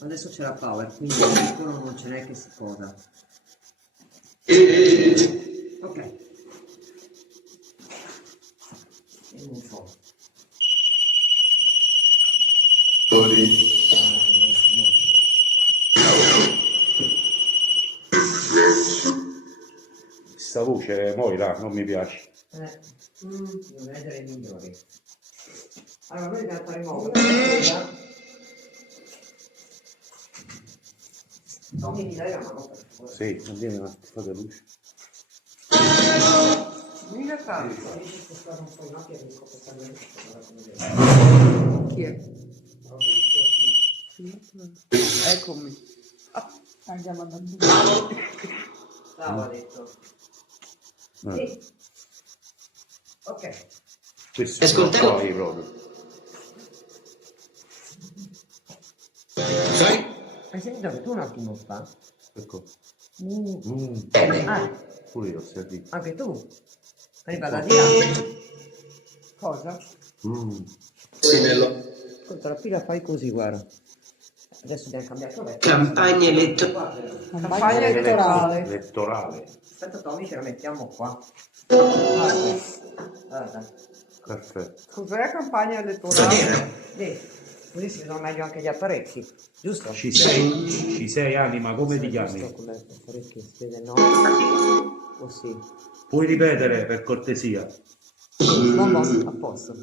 Adesso c'è la power, quindi sicuro non ce n'è che si cosa. Ok. Vediamo un po'. Questa voce, Moira, non mi piace. Devo vedere i migliori. Allora, noi dobbiamo fare modo. Tommy, mi dai la mano per favore? Sì, andiamo un attimo, fate luce. Mica tanto. Riesci a spostare un po' in ampia che copre per Chi è? Eccomi. Andiamo andando. Ciao, ha detto. Sì. Ok. Questo è fuori proprio. Hai sentito che tu un attimo fa? Ecco. Ah, Pure io ho sentito. anche tu? Arriva da di là. Cosa? Ascolta, la pila fai così, guarda. Adesso abbiamo cambiato letto. Campagna elettorale. Campagna elettorale. Elettorale. Aspetta Tommy, ce la mettiamo qua. Guarda. Perfetto. Cos'è la campagna elettorale? Così si vedono meglio anche gli apparecchi, giusto? Ci sei Anima, come ti chiami? Giusto come apparecchi, si vede no? O sì? Puoi ripetere per cortesia? No, a posto.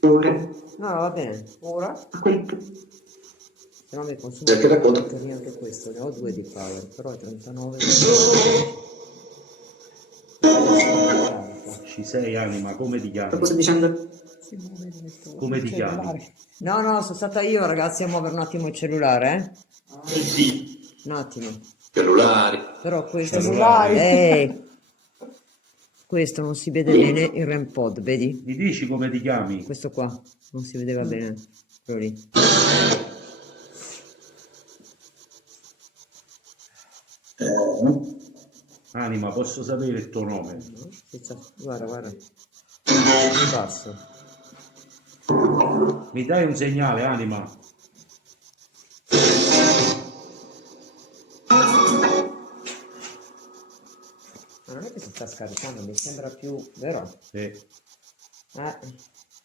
Ora. No, va bene. Ora? A quel Se no mi consumo anche questo, ne ho 2 di power, però è 39. Ci sei Anima, come ti chiami? cosa dicendo? Come ti chiami? No, sono stata io ragazzi a muovere un attimo il cellulare, Un attimo. Cellulari. Però questo... Cellulari. Questo non si vede bene il REM pod, vedi? Mi dici come ti chiami? Questo qua non si vedeva bene. Quello lì. Anima, posso sapere il tuo nome? Guarda. Basso. Mi dai un segnale, Anima? Ma non è che si sta scaricando, mi sembra più vero? Sì.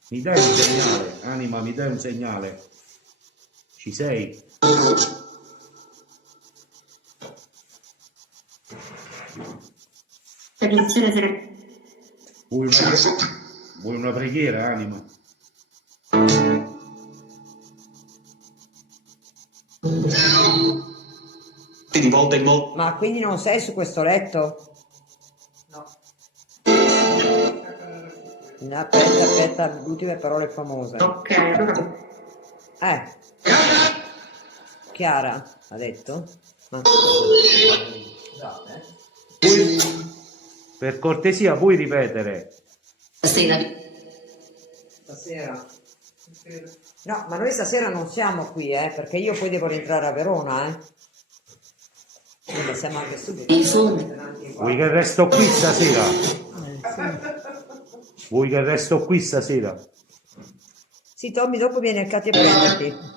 Mi dai un segnale, Anima, mi dai un segnale. Ci sei? Vuoi una preghiera, Anima? Di volta in volta. Ma quindi non sei su questo letto? No. Aspetta, ultime parole famose. Ok, allora. Chiara ha detto? Per cortesia, puoi ripetere? Stasera. No, ma noi stasera non siamo qui, perché io poi devo rientrare a Verona, Quindi siamo anche subito. Vuoi che resto qui stasera? Vuoi che resto qui stasera? Sì, Tommy, dopo viene a Katia a prenderti.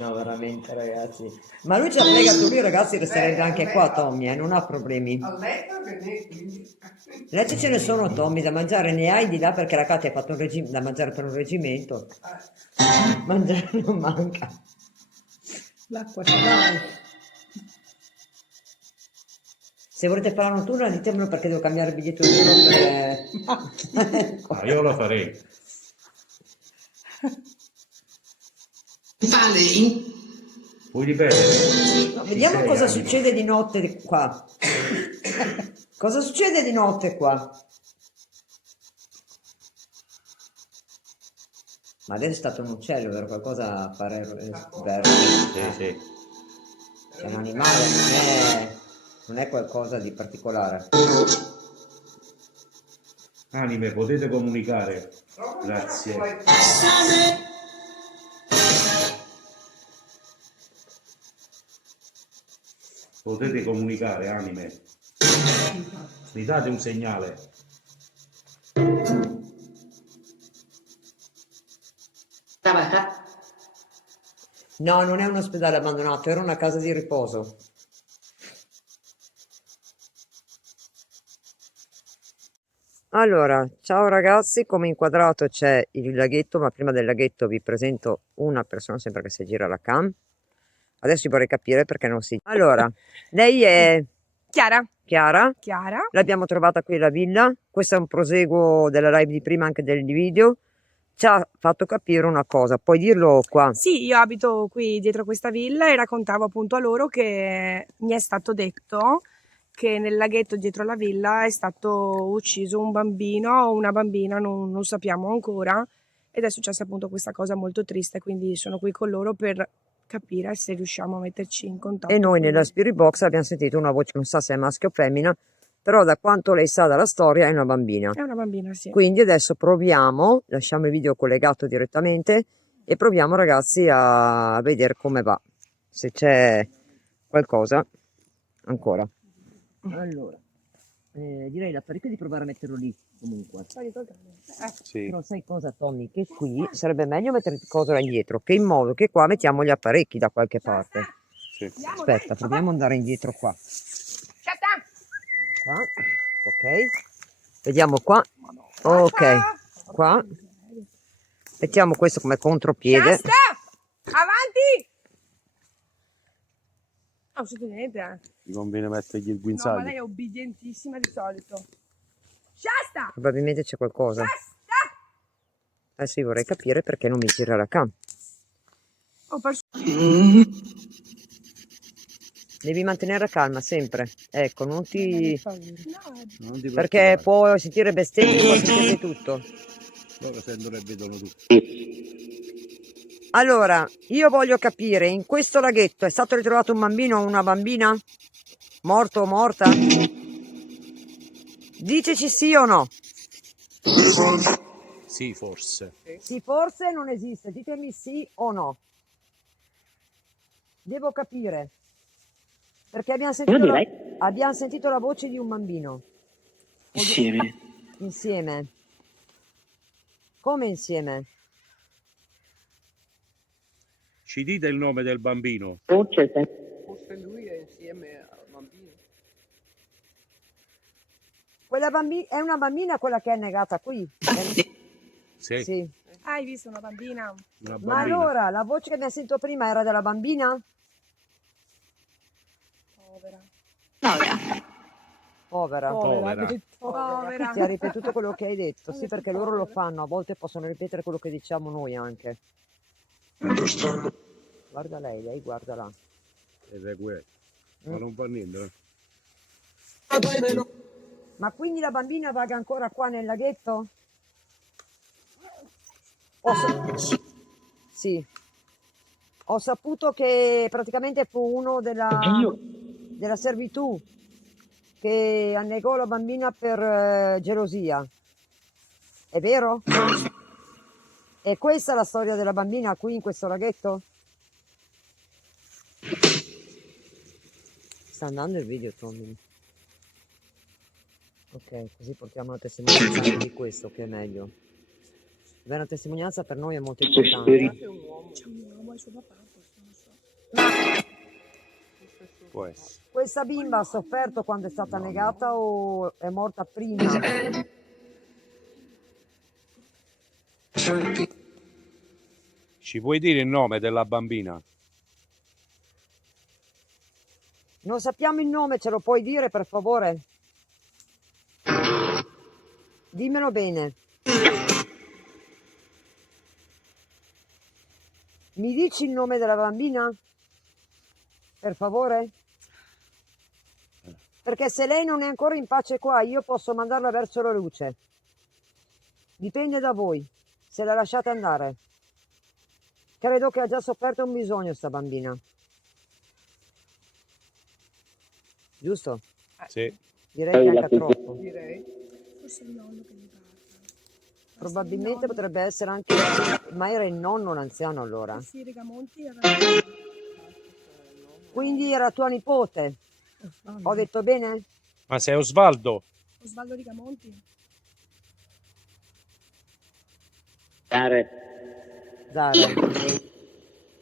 No, veramente, ragazzi. Ma lui ci ha fregato, lui, ragazzi, resterebbe anche qua, Tommy, non ha problemi. A letto che ne quindi. Letto ce ne sono, Tommy, da mangiare ne hai di là perché la Katia ha fatto un regime, da mangiare per un reggimento. Mangiare non manca. L'acqua ce l'hai. Se volete fare una notturna ditemelo perché devo cambiare il biglietto di uno per... Io lo farei. Puoi ripetere? No, vediamo cosa succede di notte qua. Cosa succede di notte qua? Ma adesso è stato un uccello, vero? Qualcosa a fare vero. Sì. È un animale, non è qualcosa di particolare. Anime, potete comunicare. Grazie. Potete comunicare, anime. Mi date un segnale. Trabajar. No, non è un ospedale abbandonato, era una casa di riposo. Allora, ciao ragazzi, come inquadrato c'è il laghetto, ma prima del laghetto vi presento una persona sempre che si gira la cam. Adesso vorrei capire perché non si... Allora, lei è Chiara. Chiara, Chiara. l'abbiamo trovata qui alla villa, questo è un proseguo della live di prima, anche del video. Ci ha fatto capire una cosa, puoi dirlo qua? Sì, io abito qui dietro questa villa e raccontavo appunto a loro che mi è stato detto che nel laghetto dietro la villa è stato ucciso un bambino o una bambina, non sappiamo ancora, ed è successa appunto questa cosa molto triste, quindi sono qui con loro per capire se riusciamo a metterci in contatto. E noi nella Spirit Box abbiamo sentito una voce, non sa se è maschio o femmina, però da quanto lei sa dalla storia è una bambina. È una bambina, sì. Quindi adesso proviamo, lasciamo il video collegato direttamente e proviamo ragazzi a vedere come va, se c'è qualcosa ancora. Allora, direi l'apparecchio di provare a metterlo lì comunque. Sì. Però sai cosa Tommy? Che qui sarebbe meglio mettere il coso là indietro, che in modo che qua mettiamo gli apparecchi da qualche parte. Sì. Aspetta, proviamo ad andare indietro qua. Qua, ok. Vediamo qua. Ok, qua. Mettiamo questo come contropiede. Basta! Avanti! Non c'è niente, Ti conviene mettergli il No, ma guinzaglio. lei è obbedientissima di solito. Shasta! Probabilmente c'è qualcosa. Adesso io vorrei capire perché non mi gira la cam. Ho perso. Devi mantenere calma sempre. Ecco, non ti... Non ti Perché può sentire bestemmie, può sentire tutto. Loro sentono e vedono tutti. Allora, io voglio capire, in questo laghetto è stato ritrovato un bambino o una bambina? Morto o morta? Diceci sì o no. Sì, forse. Sì, forse non esiste. Ditemi sì o no. Devo capire. Perché abbiamo sentito la voce di un bambino. Insieme. Insieme. Come insieme? Ci dite il nome del bambino? Forse lui è insieme al bambino. Quella è una bambina quella che è negata qui? Sì. Sì. Hai visto una bambina? Una Ma bambina. allora, la voce che abbiamo sentito prima era della bambina? Povera. Povera. Povera. Ti ha ripetuto quello che hai detto, sì, perché loro lo fanno, a volte possono ripetere quello che diciamo noi anche. Guarda lei guarda là. Ed è quello. Ma non fa niente. Ma quindi la bambina vaga ancora qua nel laghetto? Sì. Ho saputo che praticamente fu uno della servitù che annegò la bambina per gelosia. È vero? È questa la storia della bambina qui in questo laghetto? Sta andando il video, Tommy. Ok, così portiamo una testimonianza anche di questo, che è meglio. Avere una testimonianza per noi è molto importante. C'è un uomo e suo papà, questo non so. Può essere. Questa bimba ha sofferto quando è stata negata o è morta prima? Ci puoi dire il nome della bambina? Non sappiamo il nome, ce lo puoi dire per favore? Dimmelo bene. Mi dici il nome della bambina? Per favore? Perché se lei non è ancora in pace qua, io posso mandarla verso la luce. Dipende da voi, se la lasciate andare. Credo che ha già sofferto un bisogno sta bambina. giusto? Sì. Direi che anche troppo. Direi. Forse il nonno che mi parla. Probabilmente potrebbe essere anche... Ma era il nonno l'anziano allora. Sì, Rigamonti era Quindi era tua nipote. Ho detto bene? Ma sei Osvaldo? Osvaldo Rigamonti. Dare.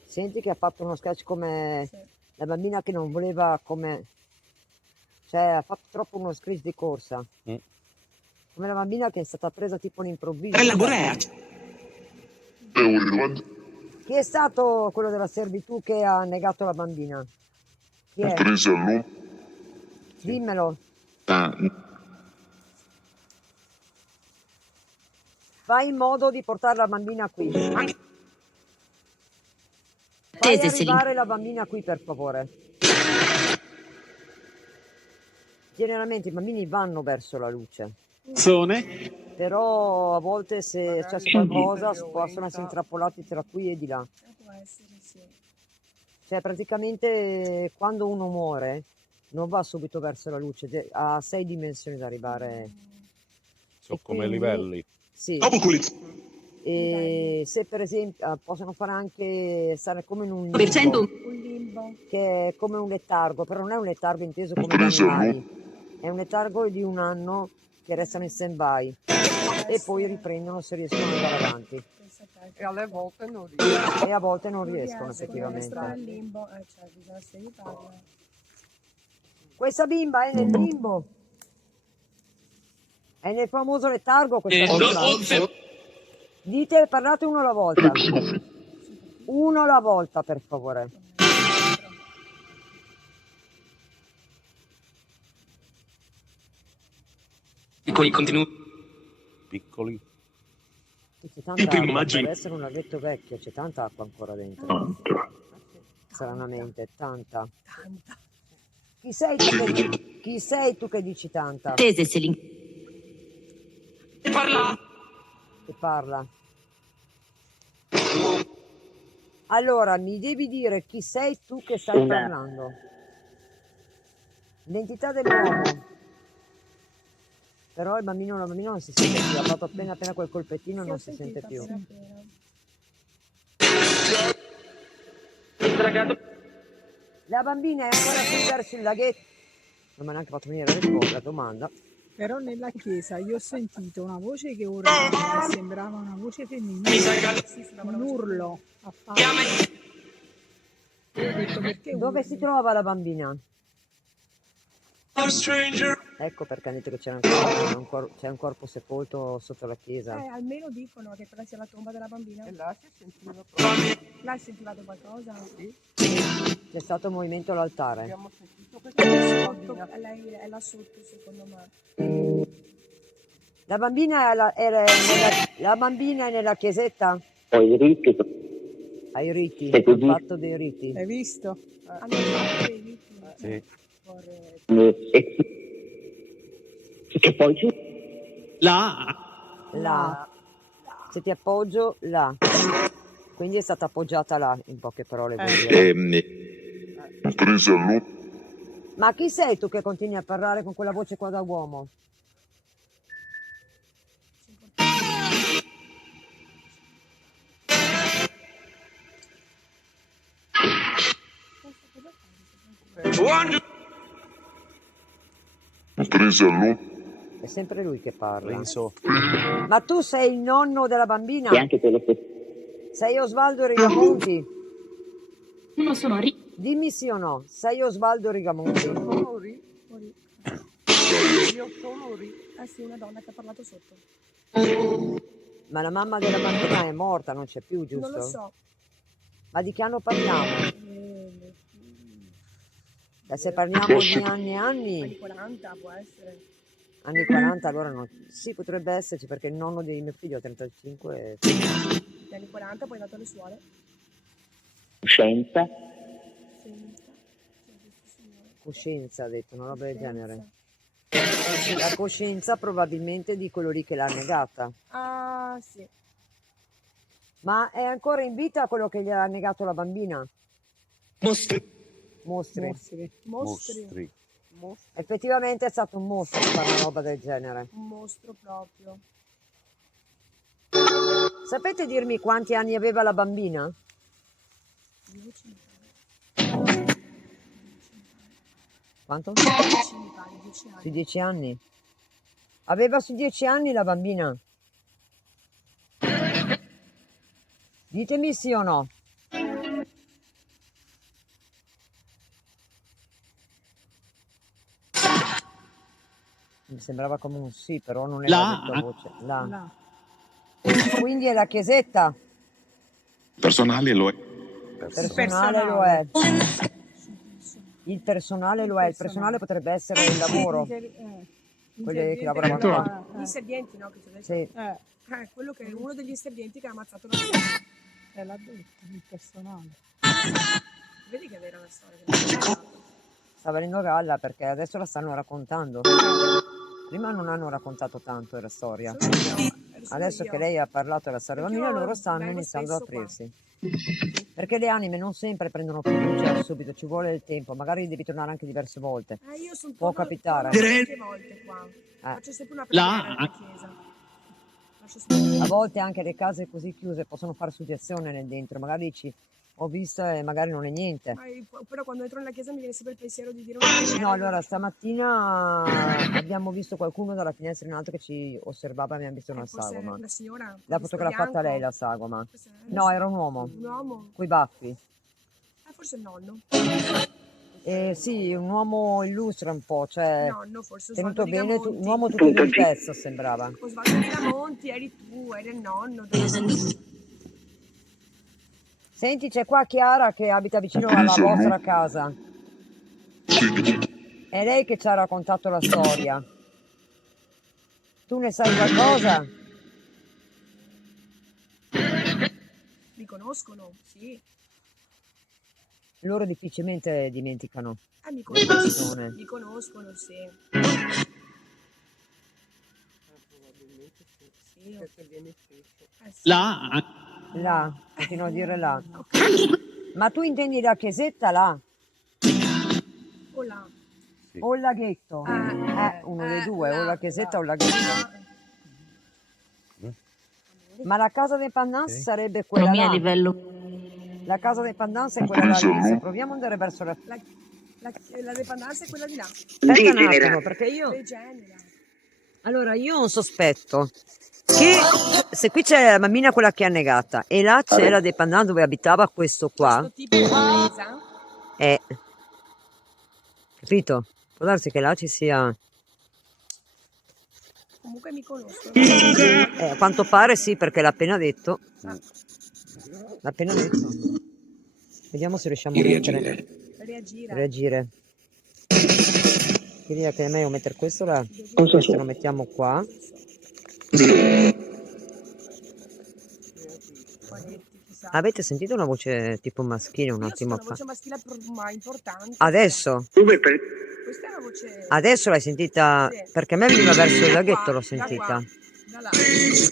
Senti che ha fatto uno sketch come la bambina che non voleva come... Cioè ha fatto troppo uno sketch di corsa. Come la bambina che è stata presa tipo all'improvviso. Chi è stato quello della servitù che ha negato la bambina? Chi è? Dimmelo. Fai in modo di portare la bambina qui. Fai arrivare la bambina qui per favore. Generalmente i bambini vanno verso la luce. Però a volte se è successo qualcosa possono essere intrappolati tra qui e di là. Può essere, sì. Cioè praticamente quando uno muore non va subito verso la luce, ha 6 dimensioni da arrivare. Sono come quindi- livelli. Sì. E se per esempio possono fare anche stare come in un limbo, Un limbo. che è come un letargo, però non è un letargo inteso come gli animali, è un letargo di un anno che restano in stand-by e poi riprendono se riescono ad andare avanti E alle volte non riesco. e a volte non riescono Restare effettivamente. al limbo, cioè bisogna aiutarla. Questa bimba è nel limbo, è nel famoso letargo questa bimba. Dite, parlate uno alla volta. Uno alla volta, per favore. Con i contenuti. Piccoli. C'è tanta acqua, deve essere un laghetto vecchio, c'è tanta acqua ancora dentro. Stranamente, tanta. Chi sei tu che dici tanta? Che parla. Allora, mi devi dire chi sei tu che stai parlando. L'entità dell'uomo. Però il bambino non si sente più, ha fatto appena quel colpettino e non si sente più. La bambina è ancora qui verso il laghetto. Non mi ha neanche fatto venire la domanda. Però nella chiesa io ho sentito una voce che ora sembrava una voce femminile, un urlo a fare. Io ho detto perché Dove si trova la bambina? Ecco perché hanno detto che c'era c'è un corpo sepolto sotto la chiesa. Almeno dicono che quella sia la tomba della bambina. E là si sentiva proprio. Là hai sentito qualcosa? Sì. C'è stato un movimento all'altare. Abbiamo sentito Lei è là sotto, secondo me. La bambina la bambina è nella chiesetta? Poi riti. Ai riti, E così. hanno fatto dei riti. Hai visto? Hanno fatto dei riti. Sì. E poi c'è Là. Se ti appoggio, là. Quindi è stata appoggiata là, in poche parole. vuol dire. Ma chi sei tu che continui a parlare con quella voce qua da uomo? È sempre lui che parla. Riso. Ma tu sei il nonno della bambina? e anche quello che Sei Osvaldo Rigamonti? Non sono Dimmi sì o no. Sei Osvaldo Rigamonti? Sono lì. Io sono lì. Sì, una donna che ha parlato sotto. Ma la mamma della bambina è morta, non c'è più, giusto? Non lo so. Ma di che anno parliamo? Se parliamo di anni e Anni anni, 40 può essere. anni 40, allora no. Sì, potrebbe esserci perché il nonno di mio figlio ha 35. Negli anni 40 poi è andato alle suore. scienza Coscienza, ha detto, una roba del genere. La coscienza probabilmente di quello lì che l'ha negata. Ah, sì. Ma è ancora in vita quello che gli ha negato la bambina? Mostri. Mostri. Mostro, Effettivamente è stato un mostro fare una roba del genere. un mostro proprio. Sapete dirmi quanti anni aveva la bambina? 10 Quanto? mi pare, 10 Sui anni. 10 anni? Aveva su 10 anni la bambina? Ditemi sì o no. Mi sembrava come un sì, però non era detto a voce. Là. Quindi è la chiesetta. Personale lo è. Personale lo è. Il personale lo è. Il personale potrebbe essere il lavoro. Quelli che lavoravano qua. Gli inservienti, no? Che ti ho detto. Sì. Quello che è uno degli inservienti che ha ammazzato la donna. L'ha detto, il personale. Vedi che è vera la storia che mi hai raccontato. Sta venendo a galla perché adesso la stanno raccontando. Prima non hanno raccontato tanto la storia. Adesso che lei ha parlato della storia bambina, loro stanno iniziando ad aprirsi. Perché le anime non sempre prendono fiducia subito, ci vuole il tempo, magari devi tornare anche diverse volte. Io sono Può capitare. parecchie volte qua. Faccio sempre una preghiera nella chiesa. Lascio sempre- A volte anche le case così chiuse possono fare suggestione nel dentro, magari dici ho visto e magari non è niente. Però quando entro nella chiesa mi viene sempre il pensiero di dire una preghiera. No, allora stamattina abbiamo visto qualcuno dalla finestra in alto che ci osservava e abbiamo visto una Forse sagoma. una signora. La foto che l'ha fatta lei, la sagoma. No, era un uomo, Un uomo? coi baffi. Forse il nonno. Sì, un uomo illustre un po', cioè Nonno, forse tenuto Osvaldo bene, Rigamonti. un uomo tutto di un pezzo sembrava. Osvaldo Rigamonti, eri tu, eri il nonno. Senti, c'è qua Chiara che abita vicino alla vostra casa. È lei che ci ha raccontato la storia. Tu ne sai qualcosa? Mi conoscono, sì. Loro difficilmente dimenticano Mi le conoscono, persone. mi conoscono, sì. Sì, Là, continuo a dire là. Ma tu intendi la chiesetta là? O là. O il laghetto? Uno dei due, o la chiesetta o il laghetto. Ma la casa dei Pannans sarebbe quella Economia a là. livello. La casa dei Pannans è quella là lì. Proviamo ad andare verso la... La dependenza è quella di là. Aspetta un attimo, perché io... Degenera. Allora, io ho un sospetto. Che se qui c'è la bambina quella che è annegata e là c'è la dépendance dove abitava questo qua, Questo tipo di chiesa. capito? Può darsi che là ci sia... Comunque mi conoscono. A quanto pare sì, perché l'ha appena detto. L'ha appena detto. Vediamo se riusciamo a mettere... Reagire. Direi che è meglio mettere questo là. Questo lo mettiamo qua. Avete sentito una voce tipo maschile un attimo Una fa? voce maschile ma importante. Adesso? Questa è una voce... Adesso l'hai sentita? Perché a me veniva verso il laghetto, l'ho Da sentita. qua, da là.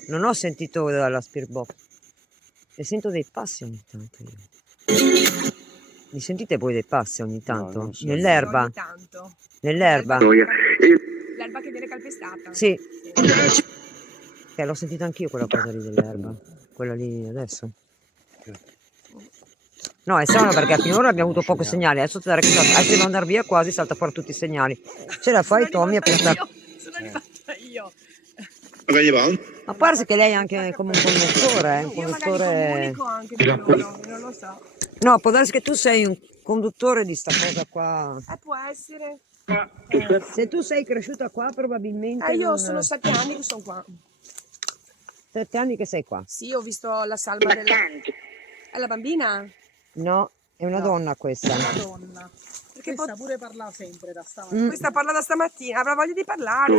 Non ho sentito dalla Spirit e sento dei passi ogni tanto io. Mi sentite voi dei passi ogni tanto? non so. Nell'erba? Ogni tanto. Nell'erba? L'erba che viene calpestata. Sì. L'ho sentita anch'io quella cosa lì dell'erba. Quella lì adesso. No, è strano perché finora abbiamo avuto poco segnale. Adesso devo andare via quasi, salta fuori tutti i segnali. Ce la fai Tommy a portare... Sono arrivata io. Ma pare che lei è anche come un conduttore, un Io magari conduttore... comunico anche per loro, non lo so. No, può darsi che tu sei un conduttore di sta cosa qua. Può essere. Se tu sei cresciuta qua probabilmente... Io non- sono 7 anni che sono qua. 7 anni che sei qua? Sì, ho visto la salma della... È la bambina? No, è una donna questa. Una donna. Perché Questa pure parla sempre da stamattina. Questa parla da stamattina, avrà voglia di parlare.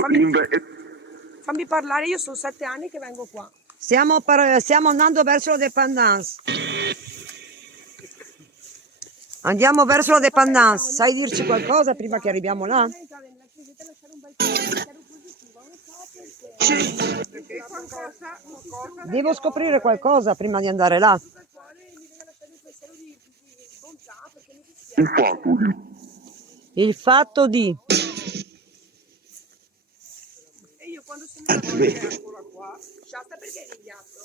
Fammi parlare, io sono 7 anni che vengo qua. Stiamo andando verso la dépendance. Andiamo verso la dépendance. Sai dirci qualcosa prima che arriviamo là? Devo scoprire qualcosa prima di andare là. Il fatto di... E io quando sono andata era ancora qua. Shasta perché è ringhiato?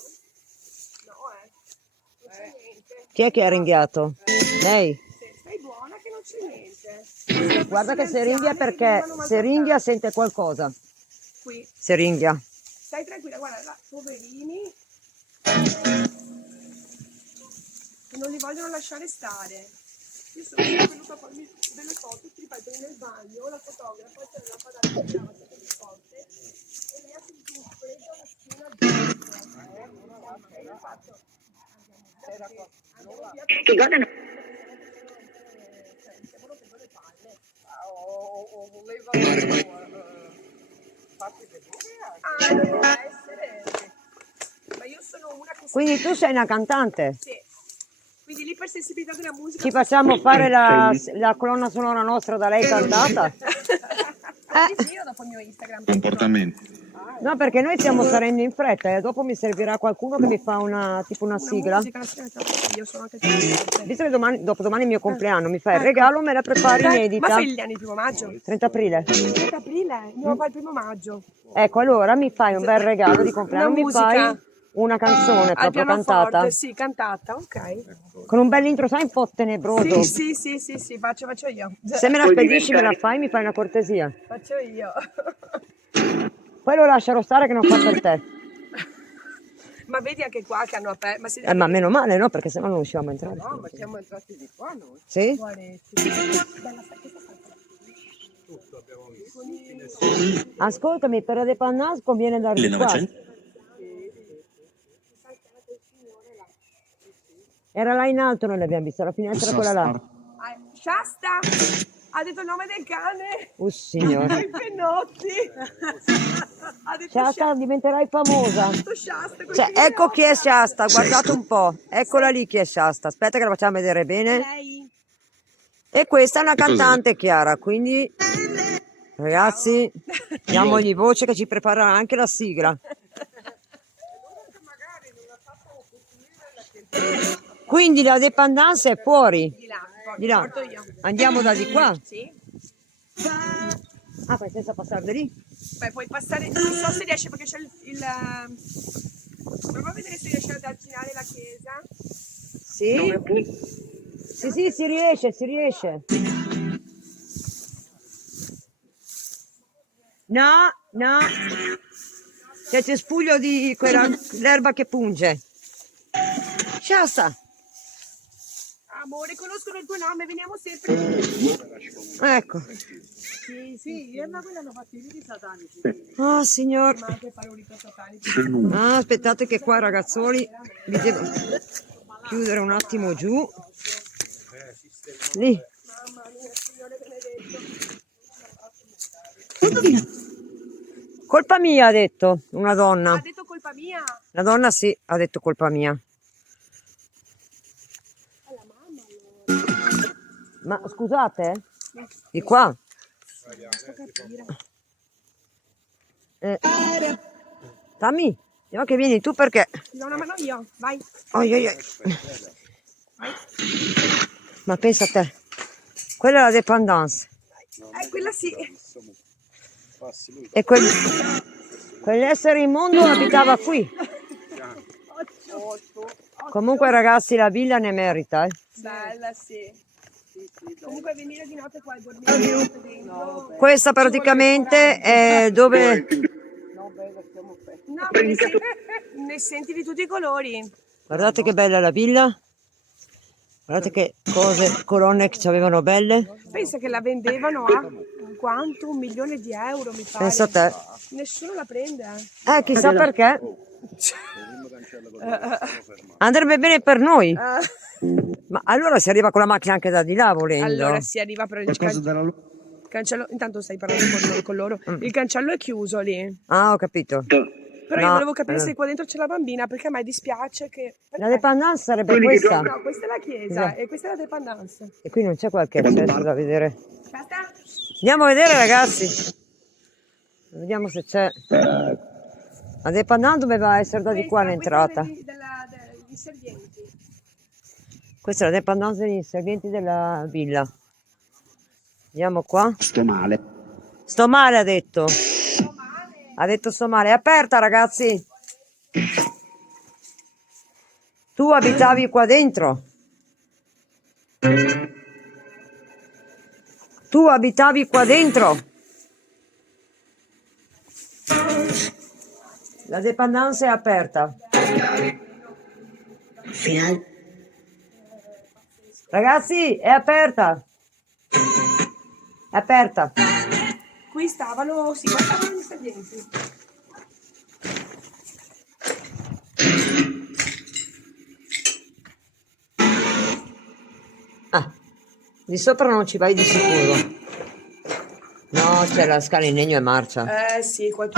No, non c'è niente. Chi è che ha ringhiato? Lei? Stai buona che non c'è niente. Guarda che se ringhia perché se ringhia sente qualcosa. Qui. Se ringhia. Stai tranquilla, guarda, là, poverini. Che non li vogliono lasciare stare. Io sono venuta a farmi delle foto, ti ripeto, nel bagno, la fotografa, c'era la padana che tirava sotto le porte e lei ha sentito un freddo alla schiena Che guardano. siamo rompendo le palle. O voleva farti vedere. Può essere. Ma io sono una che... Quindi tu sei una cantante? Sì. Quindi l'ipersensibilità della musica... Ci facciamo fare la colonna sonora nostra da lei cantata? Io dopo il mio Instagram. Comportamenti. No, perché noi stiamo salendo in fretta e dopo mi servirà qualcuno che mi fa una sigla. Io sono anche Visto che dopodomani è il mio compleanno, mi fai il regalo, me la prepari Ma inedita. fai gli anni il 1 maggio? 30 aprile. 30 aprile? Andiamo a fare il 1 maggio. Ecco, allora mi fai un bel regalo di compleanno, Una mi musica. fai una canzone Al proprio cantata. pianoforte, sì, cantata, ok. Con un bell'intro, sai, un po' tenebroso. Sì, faccio io. Se me la spedisci, me la fai, mi fai una cortesia. Faccio io. Poi lo lascerò stare che non fa per te. Ma vedi anche qua che hanno aperto. Ma meno male, no? Perché sennò non riusciamo a entrare. No, ma siamo entrati di qua noi. Sì? Tutto abbiamo visto. Ascoltami, per la dépannage conviene darvi qua. 1900. Era là in alto, noi l'abbiamo visto, la finestra quella là. Shasta! Ha detto il nome del cane! Oh signore. I pennotti! Ha detto Shasta, diventerai famosa. Shasta, Cioè, ecco chi è Shasta, guardate un po'. Eccola lì chi è Shasta. Aspetta che la facciamo vedere bene. lei. E questa è una cantante, Chiara, quindi ragazzi, diamogli voce che ci prepara anche la sigla. Quindi la dépendance è fuori. Di là. Porto io. Andiamo da di qua. Sì. Ah, fai senza passare da lì? Beh, puoi passare, non so se riesce perché c'è prova a vedere se riesce ad avvicinare la chiesa. Sì? Sì, si riesce, si riesce. No. C'è cespuglio di quella l'erba che punge. Shasta. Amore, conoscono il tuo nome, veniamo sempre. Ecco. Sì, ma quelli hanno fatto i riti satanici. Oh, signor. Ma anche fare un rito satanico. Ah, aspettate che qua ragazzoli vi devo chiudere un attimo giù. Lì. Mamma mia, Signore benedetto. Colpa mia, ha detto una donna. Ha detto colpa mia? La donna sì, ha detto colpa mia. Ma scusate, di qua. Tammy, io che vieni tu perché? Ti do una mano io, vai. Oi. Ma pensa a te, quella è la dépendance. Quella sì. E quell'essere immondo abitava qui. Comunque ragazzi, la villa ne merita, Bella, sì. Comunque venire di notte qua e dormire di notte dentro. Questa praticamente è dove... No, ma ne senti di tutti i colori. Guardate che bella la villa. Guardate che colonne che ci avevano belle. Pensa che la vendevano a quanto? 1 milione di euro, mi pare. Pensa a te. Nessuno la prende. Chissà perché. Andrebbe bene per noi. Ma allora si arriva con la macchina anche da di là volendo. Allora si arriva però il cancello. Intanto stai parlando con loro. Il cancello è chiuso lì. Ah, ho capito. Però io volevo capire se qua dentro c'è la bambina, perché a me dispiace che... La dépendance sarebbe questa. No, questa è la chiesa e questa è la dépendance. E qui non c'è qualche accesso da vedere. Aspetta. Andiamo a vedere ragazzi. Vediamo se c'è. La dépendance doveva essere da di qua l'entrata. Degli inservienti. Questa è la dépendance degli inservienti della villa. Andiamo qua. Sto male. Sto male, ha detto. Ha detto sto male. È aperta, ragazzi. Tu abitavi qua dentro. Tu abitavi qua dentro. La dépendance è aperta. Ragazzi, è aperta. È aperta. Qui stavano, sì, qua stavano gli espedienti. Ah, di sopra non ci vai di sicuro. No, c'è la scala in legno e marcia. Sì, qua è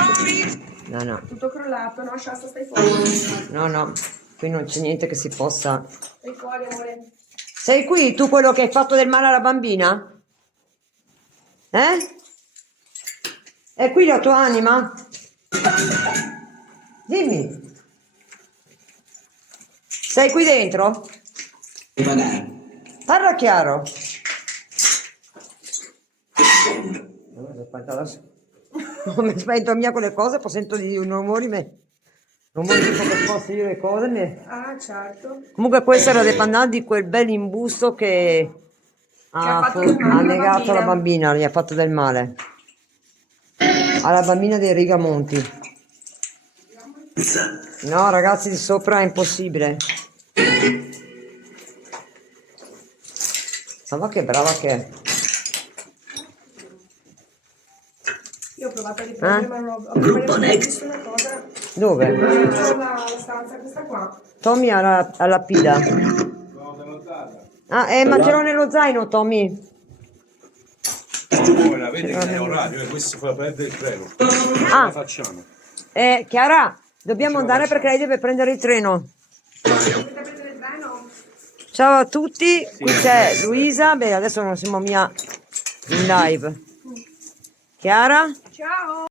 No. tutto crollato, no? Shasta, stai fuori. No, qui non c'è niente che si possa. Stai fuori, amore. Sei qui tu quello che hai fatto del male alla bambina? È qui la tua anima? Dimmi. Sei qui dentro? Parla chiaro. Non mi spento via quelle cose, poi sento di rumori, rumori tipo che sposto io le cose. Ah, certo. Comunque questa era dependente di quel bel imbusto che ha fatto del male ha alla negato la bambina. bambina, gli ha fatto del male. Alla bambina dei Rigamonti. No, ragazzi, di sopra è impossibile. Ma che brava che è. Io ho provato a riprendere, ma non ho visto una cosa. Dove? La stanza, questa qua. Tommy ha la pila. Ah, ma ce l'ho nello zaino, Tommy. Vedi che è orario, questo fa perdere il treno. Ah, Facciamo. Chiara, dobbiamo andare perché lei deve prendere il treno. Ciao a tutti, qui c'è Luisa, beh adesso non siamo in live. Chiara? Ciao!